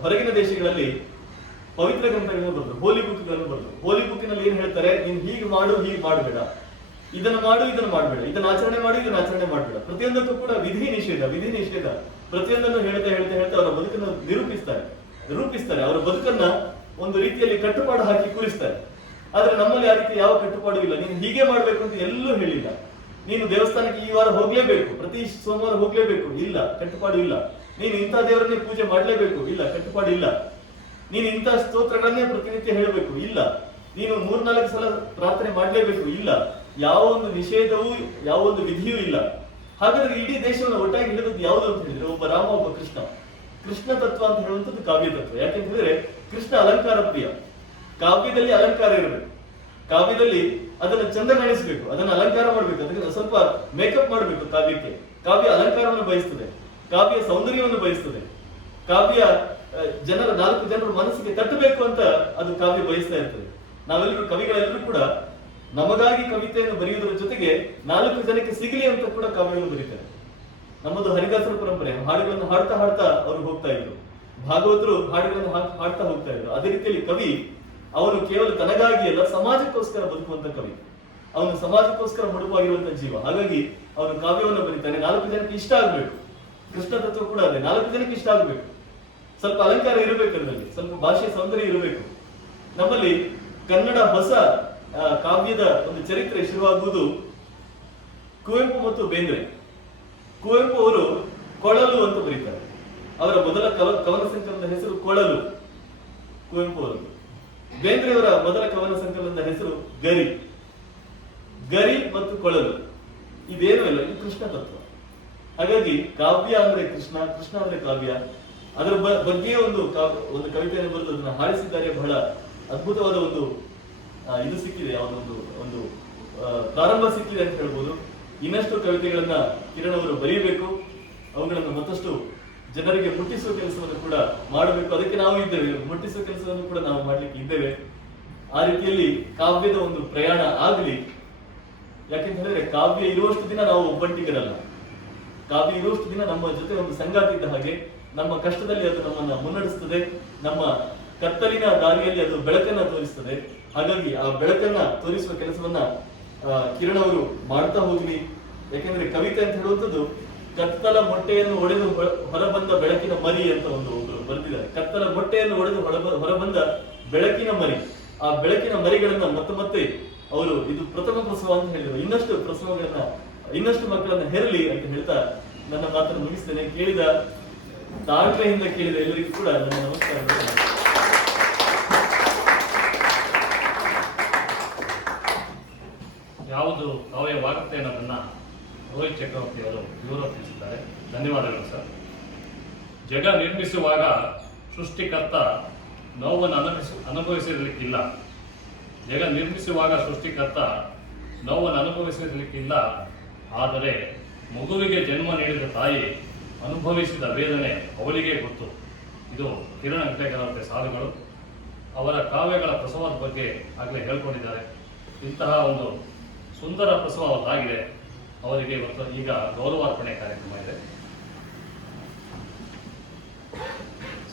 ಹೊರಗಿನ ದೇಶಗಳಲ್ಲಿ ಪವಿತ್ರ ಗ್ರಂಥಗಳನ್ನು ಬರೆದ್ರು, ಹೋಲಿ ಬುಕ್ಗಳನ್ನು ಬರೆದ್ರು. ಹೋಲಿ ಬುಕ್ಕಿನಲ್ಲಿ ಏನ್ ಹೇಳ್ತಾರೆ, ನೀನ್ ಹೀಗೆ ಮಾಡು, ಹೀಗೆ ಮಾಡಬೇಡ, ಇದನ್ನು ಮಾಡು, ಇದನ್ನು ಮಾಡಬೇಡ, ಇದನ್ನ ಆಚರಣೆ ಮಾಡು, ಇದನ್ನ ಆಚರಣೆ ಮಾಡಬೇಡ. ಪ್ರತಿಯೊಂದಕ್ಕೂ ಕೂಡ ವಿಧಿ ನಿಷೇಧ ಪ್ರತಿಯೊಂದನ್ನು ಹೇಳ್ತಾ ಅವರ ಬದುಕನ್ನು ರೂಪಿಸ್ತಾರೆ. ಅವರ ಬದುಕನ್ನ ಒಂದು ರೀತಿಯಲ್ಲಿ ಕಟ್ಟುಪಾಡು ಹಾಕಿ ಕೂರಿಸ್ತಾರೆ. ಆದ್ರೆ ನಮ್ಮಲ್ಲಿ ಆ ರೀತಿ ಯಾವ ಕಟ್ಟುಪಾಡು ಇಲ್ಲ. ನೀನು ಹೀಗೆ ಮಾಡ್ಬೇಕು ಅಂತ ಎಲ್ಲೂ ಹೇಳಿಲ್ಲ. ನೀನು ದೇವಸ್ಥಾನಕ್ಕೆ ಈ ವಾರ ಹೋಗ್ಲೇಬೇಕು, ಪ್ರತಿ ಸೋಮವಾರ ಹೋಗ್ಲೇಬೇಕು, ಇಲ್ಲ, ಕಟ್ಟುಪಾಡು ಇಲ್ಲ. ನೀನು ಇಂಥ ದೇವರನ್ನೇ ಪೂಜೆ ಮಾಡ್ಲೇಬೇಕು, ಇಲ್ಲ, ಕಟ್ಟುಪಾಡು ಇಲ್ಲ. ನೀನು ಇಂಥ ಸ್ತೋತ್ರಗಳನ್ನೇ ಪ್ರತಿನಿತ್ಯ ಹೇಳಬೇಕು, ಇಲ್ಲ. ನೀನು 3-4 ಸಲ ಪ್ರಾರ್ಥನೆ ಮಾಡ್ಲೇಬೇಕು, ಇಲ್ಲ. ಯಾವ ಒಂದು ನಿಷೇಧವೂ ಯಾವ ಒಂದು ವಿಧಿಯೂ ಇಲ್ಲ. ಹಾಗಾದ್ರೆ ಇಡೀ ದೇಶವನ್ನು ಒಟ್ಟಾಗಿ ಹಿಡಿದದ್ದು ಯಾವುದು ಅಂತ ಹೇಳಿದ್ರೆ ಒಬ್ಬ ರಾಮ, ಒಬ್ಬ ಕೃಷ್ಣ. ಕೃಷ್ಣ ತತ್ವ ಅಂತ ಹೇಳುವಂಥದ್ದು ಕಾವ್ಯ ತತ್ವ. ಯಾಕೆಂತ ಹೇಳಿದ್ರೆ ಕೃಷ್ಣ ಅಲಂಕಾರ ಪ್ರಿಯ. ಕಾವ್ಯದಲ್ಲಿ ಅಲಂಕಾರ ಇರಬೇಕು, ಕಾವ್ಯದಲ್ಲಿ ಅದನ್ನು ಚಂದ ಕಾಣಿಸಬೇಕು, ಅದನ್ನು ಅಲಂಕಾರ ಮಾಡಬೇಕು, ಅದಕ್ಕೆ ಸ್ವಲ್ಪ ಮೇಕಪ್ ಮಾಡಬೇಕು. ಕಾವ್ಯಕ್ಕೆ ಕಾವ್ಯ ಅಲಂಕಾರವನ್ನು ಬಯಸ್ತದೆ, ಕಾವ್ಯ ಸೌಂದರ್ಯವನ್ನು ಬಯಸ್ತದೆ, ಕಾವ್ಯ ನಾಲ್ಕು ಜನರ ಮನಸ್ಸಿಗೆ ತಟ್ಟಬೇಕು ಅಂತ ಅದು ಕಾವ್ಯ ಬಯಸ್ತಾ ಇರ್ತದೆ. ನಾವೆಲ್ಲರೂ ಕವಿಗಳೆಲ್ಲರೂ ಕೂಡ ನಮಗಾಗಿ ಕವಿತೆಯನ್ನು ಬರೆಯುವುದರ ಜೊತೆಗೆ 4 ಜನಕ್ಕೆ ಸಿಗಲಿ ಅಂತ ಕೂಡ ಕಾವ್ಯವನ್ನು ಬರೀತಾರೆ. ನಮ್ಮದು ಹರಿದಾಸರ ಪರಂಪರೆ, ಹಾಡುಗಳನ್ನು ಹಾಡ್ತಾ ಅವರು ಹೋಗ್ತಾ ಇದ್ರು. ಭಾಗವತರು ಹಾಡುಗಳನ್ನು ಹಾಡ್ತಾ ಹೋಗ್ತಾ ಇದ್ರು. ಅದೇ ರೀತಿಯಲ್ಲಿ ಕವಿ ಅವನು ಕೇವಲ ತನಗಾಗಿ ಅಲ್ಲ, ಸಮಾಜಕ್ಕೋಸ್ಕರ ಬದುಕುವಂತ ಕವಿ. ಅವನು ಸಮಾಜಕ್ಕೋಸ್ಕರ ಮುಡುಪಾಗಿರುವಂತ ಜೀವ. ಹಾಗಾಗಿ ಅವನು ಕಾವ್ಯವನ್ನು ಬರೀತಾನೆ. 4 ಜನಕ್ಕೆ ಇಷ್ಟ ಆಗ್ಬೇಕು. ಕೃಷ್ಣ ತತ್ವ ಕೂಡ ಅದೇ, 4 ಜನಕ್ಕೆ ಇಷ್ಟ ಆಗ್ಬೇಕು. ಸ್ವಲ್ಪ ಅಲಂಕಾರ ಇರಬೇಕು, ಅದರಲ್ಲಿ ಸ್ವಲ್ಪ ಭಾಷೆ ಸೌಂದರ್ಯ ಇರಬೇಕು. ನಮ್ಮಲ್ಲಿ ಕನ್ನಡ ಹೊಸ ಕಾವ್ಯದ ಒಂದು ಚರಿತ್ರೆ ಶುರುವಾಗುವುದು ಕುವೆಂಪು ಮತ್ತು ಬೇಂದ್ರೆ. ಕುವೆಂಪು ಅವರು ಕೊಳಲು ಅಂತ ಬರೀತಾರೆ. ಅವರ ಮೊದಲ ಕವನ ಸಂಕಲನದ ಹೆಸರು ಕೊಳಲು, ಕುವೆಂಪು ಅವರು. ಬೇಂದ್ರೆ ಅವರ ಮೊದಲ ಕವನ ಸಂಕಲನದ ಹೆಸರು ಗರಿ. ಗರಿ ಮತ್ತು ಕೊಳಲು ಇದೇನೂ ಇಲ್ಲ, ಇದು ಕೃಷ್ಣ ತತ್ವ. ಹಾಗಾಗಿ ಕಾವ್ಯ ಅಂದ್ರೆ ಕೃಷ್ಣ, ಕೃಷ್ಣ ಅಂದ್ರೆ ಕಾವ್ಯ. ಅದರ ಬಗ್ಗೆ ಒಂದು ಕವಿತೆಯನ್ನು ಬರೆದು ಅದನ್ನ ಹಾಡಿಸಿದ್ದಾರೆ. ಬಹಳ ಅದ್ಭುತವಾದ ಒಂದು ಇದು ಸಿಕ್ಕಿದೆ, ಯಾವುದೊಂದು ಒಂದು ಪ್ರಾರಂಭ ಸಿಕ್ಕಿದೆ ಅಂತ ಹೇಳ್ಬೋದು. ಇನ್ನಷ್ಟು ಕವಿತೆಗಳನ್ನ ಕಿರಣ್ ಅವರು ಬರೀಬೇಕು, ಅವುಗಳನ್ನು ಮತ್ತಷ್ಟು ಜನರಿಗೆ ಮುಟ್ಟಿಸುವ ಕೆಲಸವನ್ನು ಕೂಡ ಮಾಡಬೇಕು. ಅದಕ್ಕೆ ನಾವು ಇದ್ದೇವೆ, ಮುಟ್ಟಿಸುವ ಕೆಲಸವನ್ನು ಕೂಡ ನಾವು ಮಾಡ್ಲಿಕ್ಕೆ ಇದ್ದೇವೆ. ಆ ರೀತಿಯಲ್ಲಿ ಕಾವ್ಯದ ಒಂದು ಪ್ರಯಾಣ ಆಗಲಿ. ಯಾಕೆಂತ ಹೇಳಿದ್ರೆ ಕಾವ್ಯ ಇರುವಷ್ಟು ದಿನ ನಾವು ಒಬ್ಬಂಟಿಗರಲ್ಲ. ಕಾವ್ಯ ಇರುವಷ್ಟು ದಿನ ನಮ್ಮ ಜೊತೆ ಒಂದು ಸಂಗಾತಿ ಇದ್ದ ಹಾಗೆ. ನಮ್ಮ ಕಷ್ಟದಲ್ಲಿ ಅದು ನಮ್ಮನ್ನ ಮುನ್ನಡೆಸ್ತದೆ, ನಮ್ಮ ಕತ್ತಲಿನ ದಾರಿಯಲ್ಲಿ ಅದು ಬೆಳಕನ್ನ ತೋರಿಸ್ತದೆ. ಹಾಗಾಗಿ ಆ ಬೆಳಕನ್ನ ತೋರಿಸುವ ಕೆಲಸವನ್ನ ಕಿರಣ್ ಅವರು ಮಾಡ್ತಾ ಹೋಗ್ಲಿ. ಯಾಕೆಂದ್ರೆ ಕವಿತೆ ಅಂತ ಹೇಳುವಂಥದ್ದು ಕತ್ತಲ ಮೊಟ್ಟೆಯನ್ನು ಒಡೆದು ಹೊರಬಂದ ಬೆಳಕಿನ ಮರಿ ಅಂತ ಒಬ್ರು ಬರೆದಿದ್ದಾರೆ. ಕತ್ತಲ ಮೊಟ್ಟೆಯನ್ನು ಒಡೆದು ಹೊರಬಂದ ಬೆಳಕಿನ ಮರಿ. ಆ ಬೆಳಕಿನ ಮರಿಗಳನ್ನ ಮತ್ತೆ ಅವರು ಇದು ಪ್ರಥಮ ಪ್ರಸವ ಅಂತ ಹೇಳಿದ್ರು. ಇನ್ನಷ್ಟು ಪ್ರಸವಗಳನ್ನ, ಇನ್ನಷ್ಟು ಮಕ್ಕಳನ್ನ ಹೆರಲಿ ಅಂತ ಹೇಳ್ತಾ ನನ್ನ ಮಾತನ್ನು ಮುಗಿಸ್ತೇನೆ. ಕೇಳಿದ ತಾಳ್ಮೆಯಿಂದ ಕೇಳಿದ ಎಲ್ಲರಿಗೂ ಕೂಡ ನನ್ನ ನಮಸ್ಕಾರ. ಯಾವುದು ಕಾವ್ಯವಾಗುತ್ತೆ ಅನ್ನೋದನ್ನ ರೋಹಿತ್ ಚಕ್ರವರ್ತಿ ಅವರು ವಿವರಿಸಿದ್ದಾರೆ. ಧನ್ಯವಾದಗಳು ಸರ್. ಜಗ ನಿರ್ಮಿಸುವಾಗ ಸೃಷ್ಟಿಕರ್ತ ನೋವನ್ನು ಅನುಭವಿಸಿರಲಿಕ್ಕಿಲ್ಲ. ಜಗ ನಿರ್ಮಿಸುವಾಗ ಸೃಷ್ಟಿಕರ್ತ ನೋವನ್ನು ಅನುಭವಿಸಿರಲಿಕ್ಕಿಲ್ಲ. ಆದರೆ ಮಗುವಿಗೆ ಜನ್ಮ ನೀಡಿದ ತಾಯಿ ಅನುಭವಿಸಿದ ವೇದನೆ ಅವಳಿಗೆ ಗೊತ್ತು. ಇದು ಕಿರಣ್ ಅಂಕಲೇಕರ್ ಅವರ ಸಾಲುಗಳು. ಅವರ ಕಾವ್ಯಗಳ ಪ್ರಸವದ ಬಗ್ಗೆ ಆಗಲೇ ಹೇಳ್ಕೊಂಡಿದ್ದಾರೆ. ಇಂತಹ ಒಂದು ಸುಂದರ ಪ್ರಸವ ಅವರಾಗಿದೆ. ಅವರಿಗೆ ಇವತ್ತು ಈಗ ಗೌರವಾರ್ಪಣೆ ಕಾರ್ಯಕ್ರಮ ಇದೆ.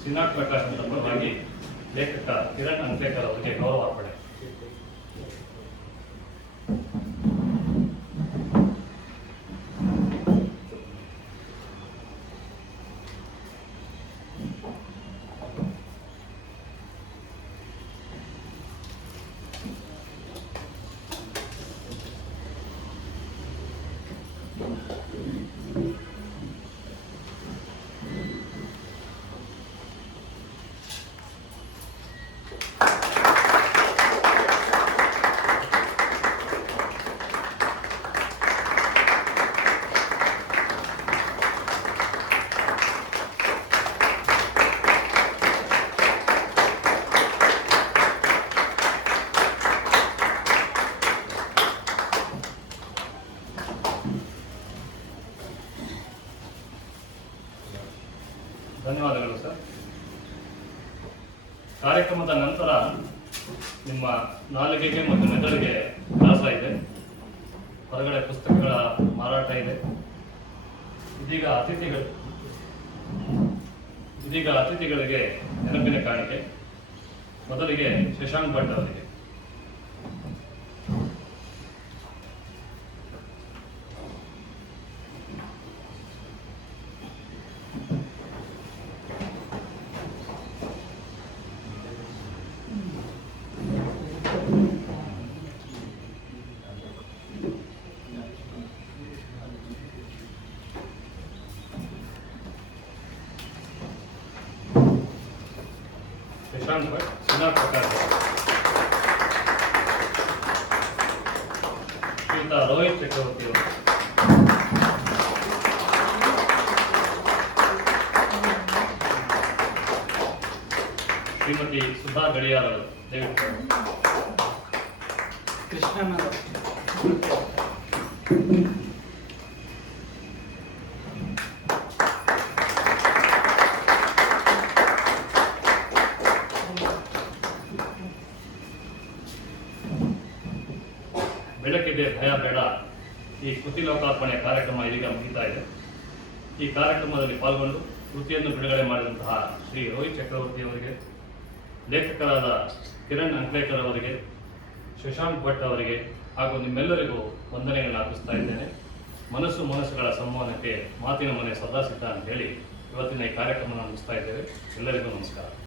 ಸಿನಾಕ್ ಪ್ರಕಾಶ್ ಅಂತ ಪರವಾಗಿ ಲೇಖಕ ಕಿರಣ್ ಅಂಕಲೇಕರ್ ಅವರಿಗೆ ಗೌರವಾರ್ಪಣೆ. ಧನ್ಯವಾದಗಳು ಸರ್. ಕಾರ್ಯಕ್ರಮದ ನಂತರ ನಿಮ್ಮ ನಾಲಿಗೆಗೆ ಮತ್ತು ಮೆದುಳಿಗೆ ವ್ಯಾಸ ಇದೆ, ಹೊರಗಡೆ ಪುಸ್ತಕಗಳ ಮಾರಾಟ ಇದೆ. ಇದೀಗ ಅತಿಥಿಗಳಿಗೆ ನೆನಪಿನ ಕಾಣಿಕೆ. ಮೊದಲಿಗೆ ಶಶಾಂಕ್ ಭಟ್ ಅವರಿಗೆ. ಶಶಾಂಕ್ ಭಟ್, ಸಿನಾಕ್ ಪ್ರಕಾಶ್, ಶ್ರೀಯುತ ರೋಹಿತ್ ಚಕ್ರವರ್ತಿ ಅವರು, ಶ್ರೀಮತಿ ಸುಧಾ ಗಡಿಯಾರ್ ಅವರು. ದಯವಿಟ್ಟು ಕೃಷ್ಣಣ್ಣ ಬೆಳಕಿದೆ ಭಯ ಬೇಡ ಈ ಕೃತಿ ಲೋಕಾರ್ಪಣೆ ಕಾರ್ಯಕ್ರಮ ಇದೀಗ ಮುಗಿತಾ ಇದೆ. ಈ ಕಾರ್ಯಕ್ರಮದಲ್ಲಿ ಪಾಲ್ಗೊಂಡು ಕೃತಿಯನ್ನು ಬಿಡುಗಡೆ ಮಾಡಿದಂತಹ ಶ್ರೀ ರೋಹಿತ್ ಚಕ್ರವರ್ತಿ ಅವರಿಗೆ, ಲೇಖಕರಾದ ಕಿರಣ್ ಅಂಕಲೇಕರ್ ಅವರಿಗೆ, ಶಶಾಂಕ್ ಭಟ್ ಅವರಿಗೆ ಹಾಗೂ ನಿಮ್ಮೆಲ್ಲರಿಗೂ ವಂದನೆಗಳನ್ನು ಅರ್ಪಿಸ್ತಾ ಇದ್ದೇನೆ. ಮನಸ್ಸುಗಳ ಸಂವಹನಕ್ಕೆ ಮಾತಿನ ಮನೆ ಸದಾ ಸಿದ್ಧ ಅಂತ ಹೇಳಿ ಇವತ್ತಿನ ಈ ಕಾರ್ಯಕ್ರಮ ಮುಗಿಸ್ತಾ ಇದ್ದೇವೆ. ಎಲ್ಲರಿಗೂ ನಮಸ್ಕಾರ.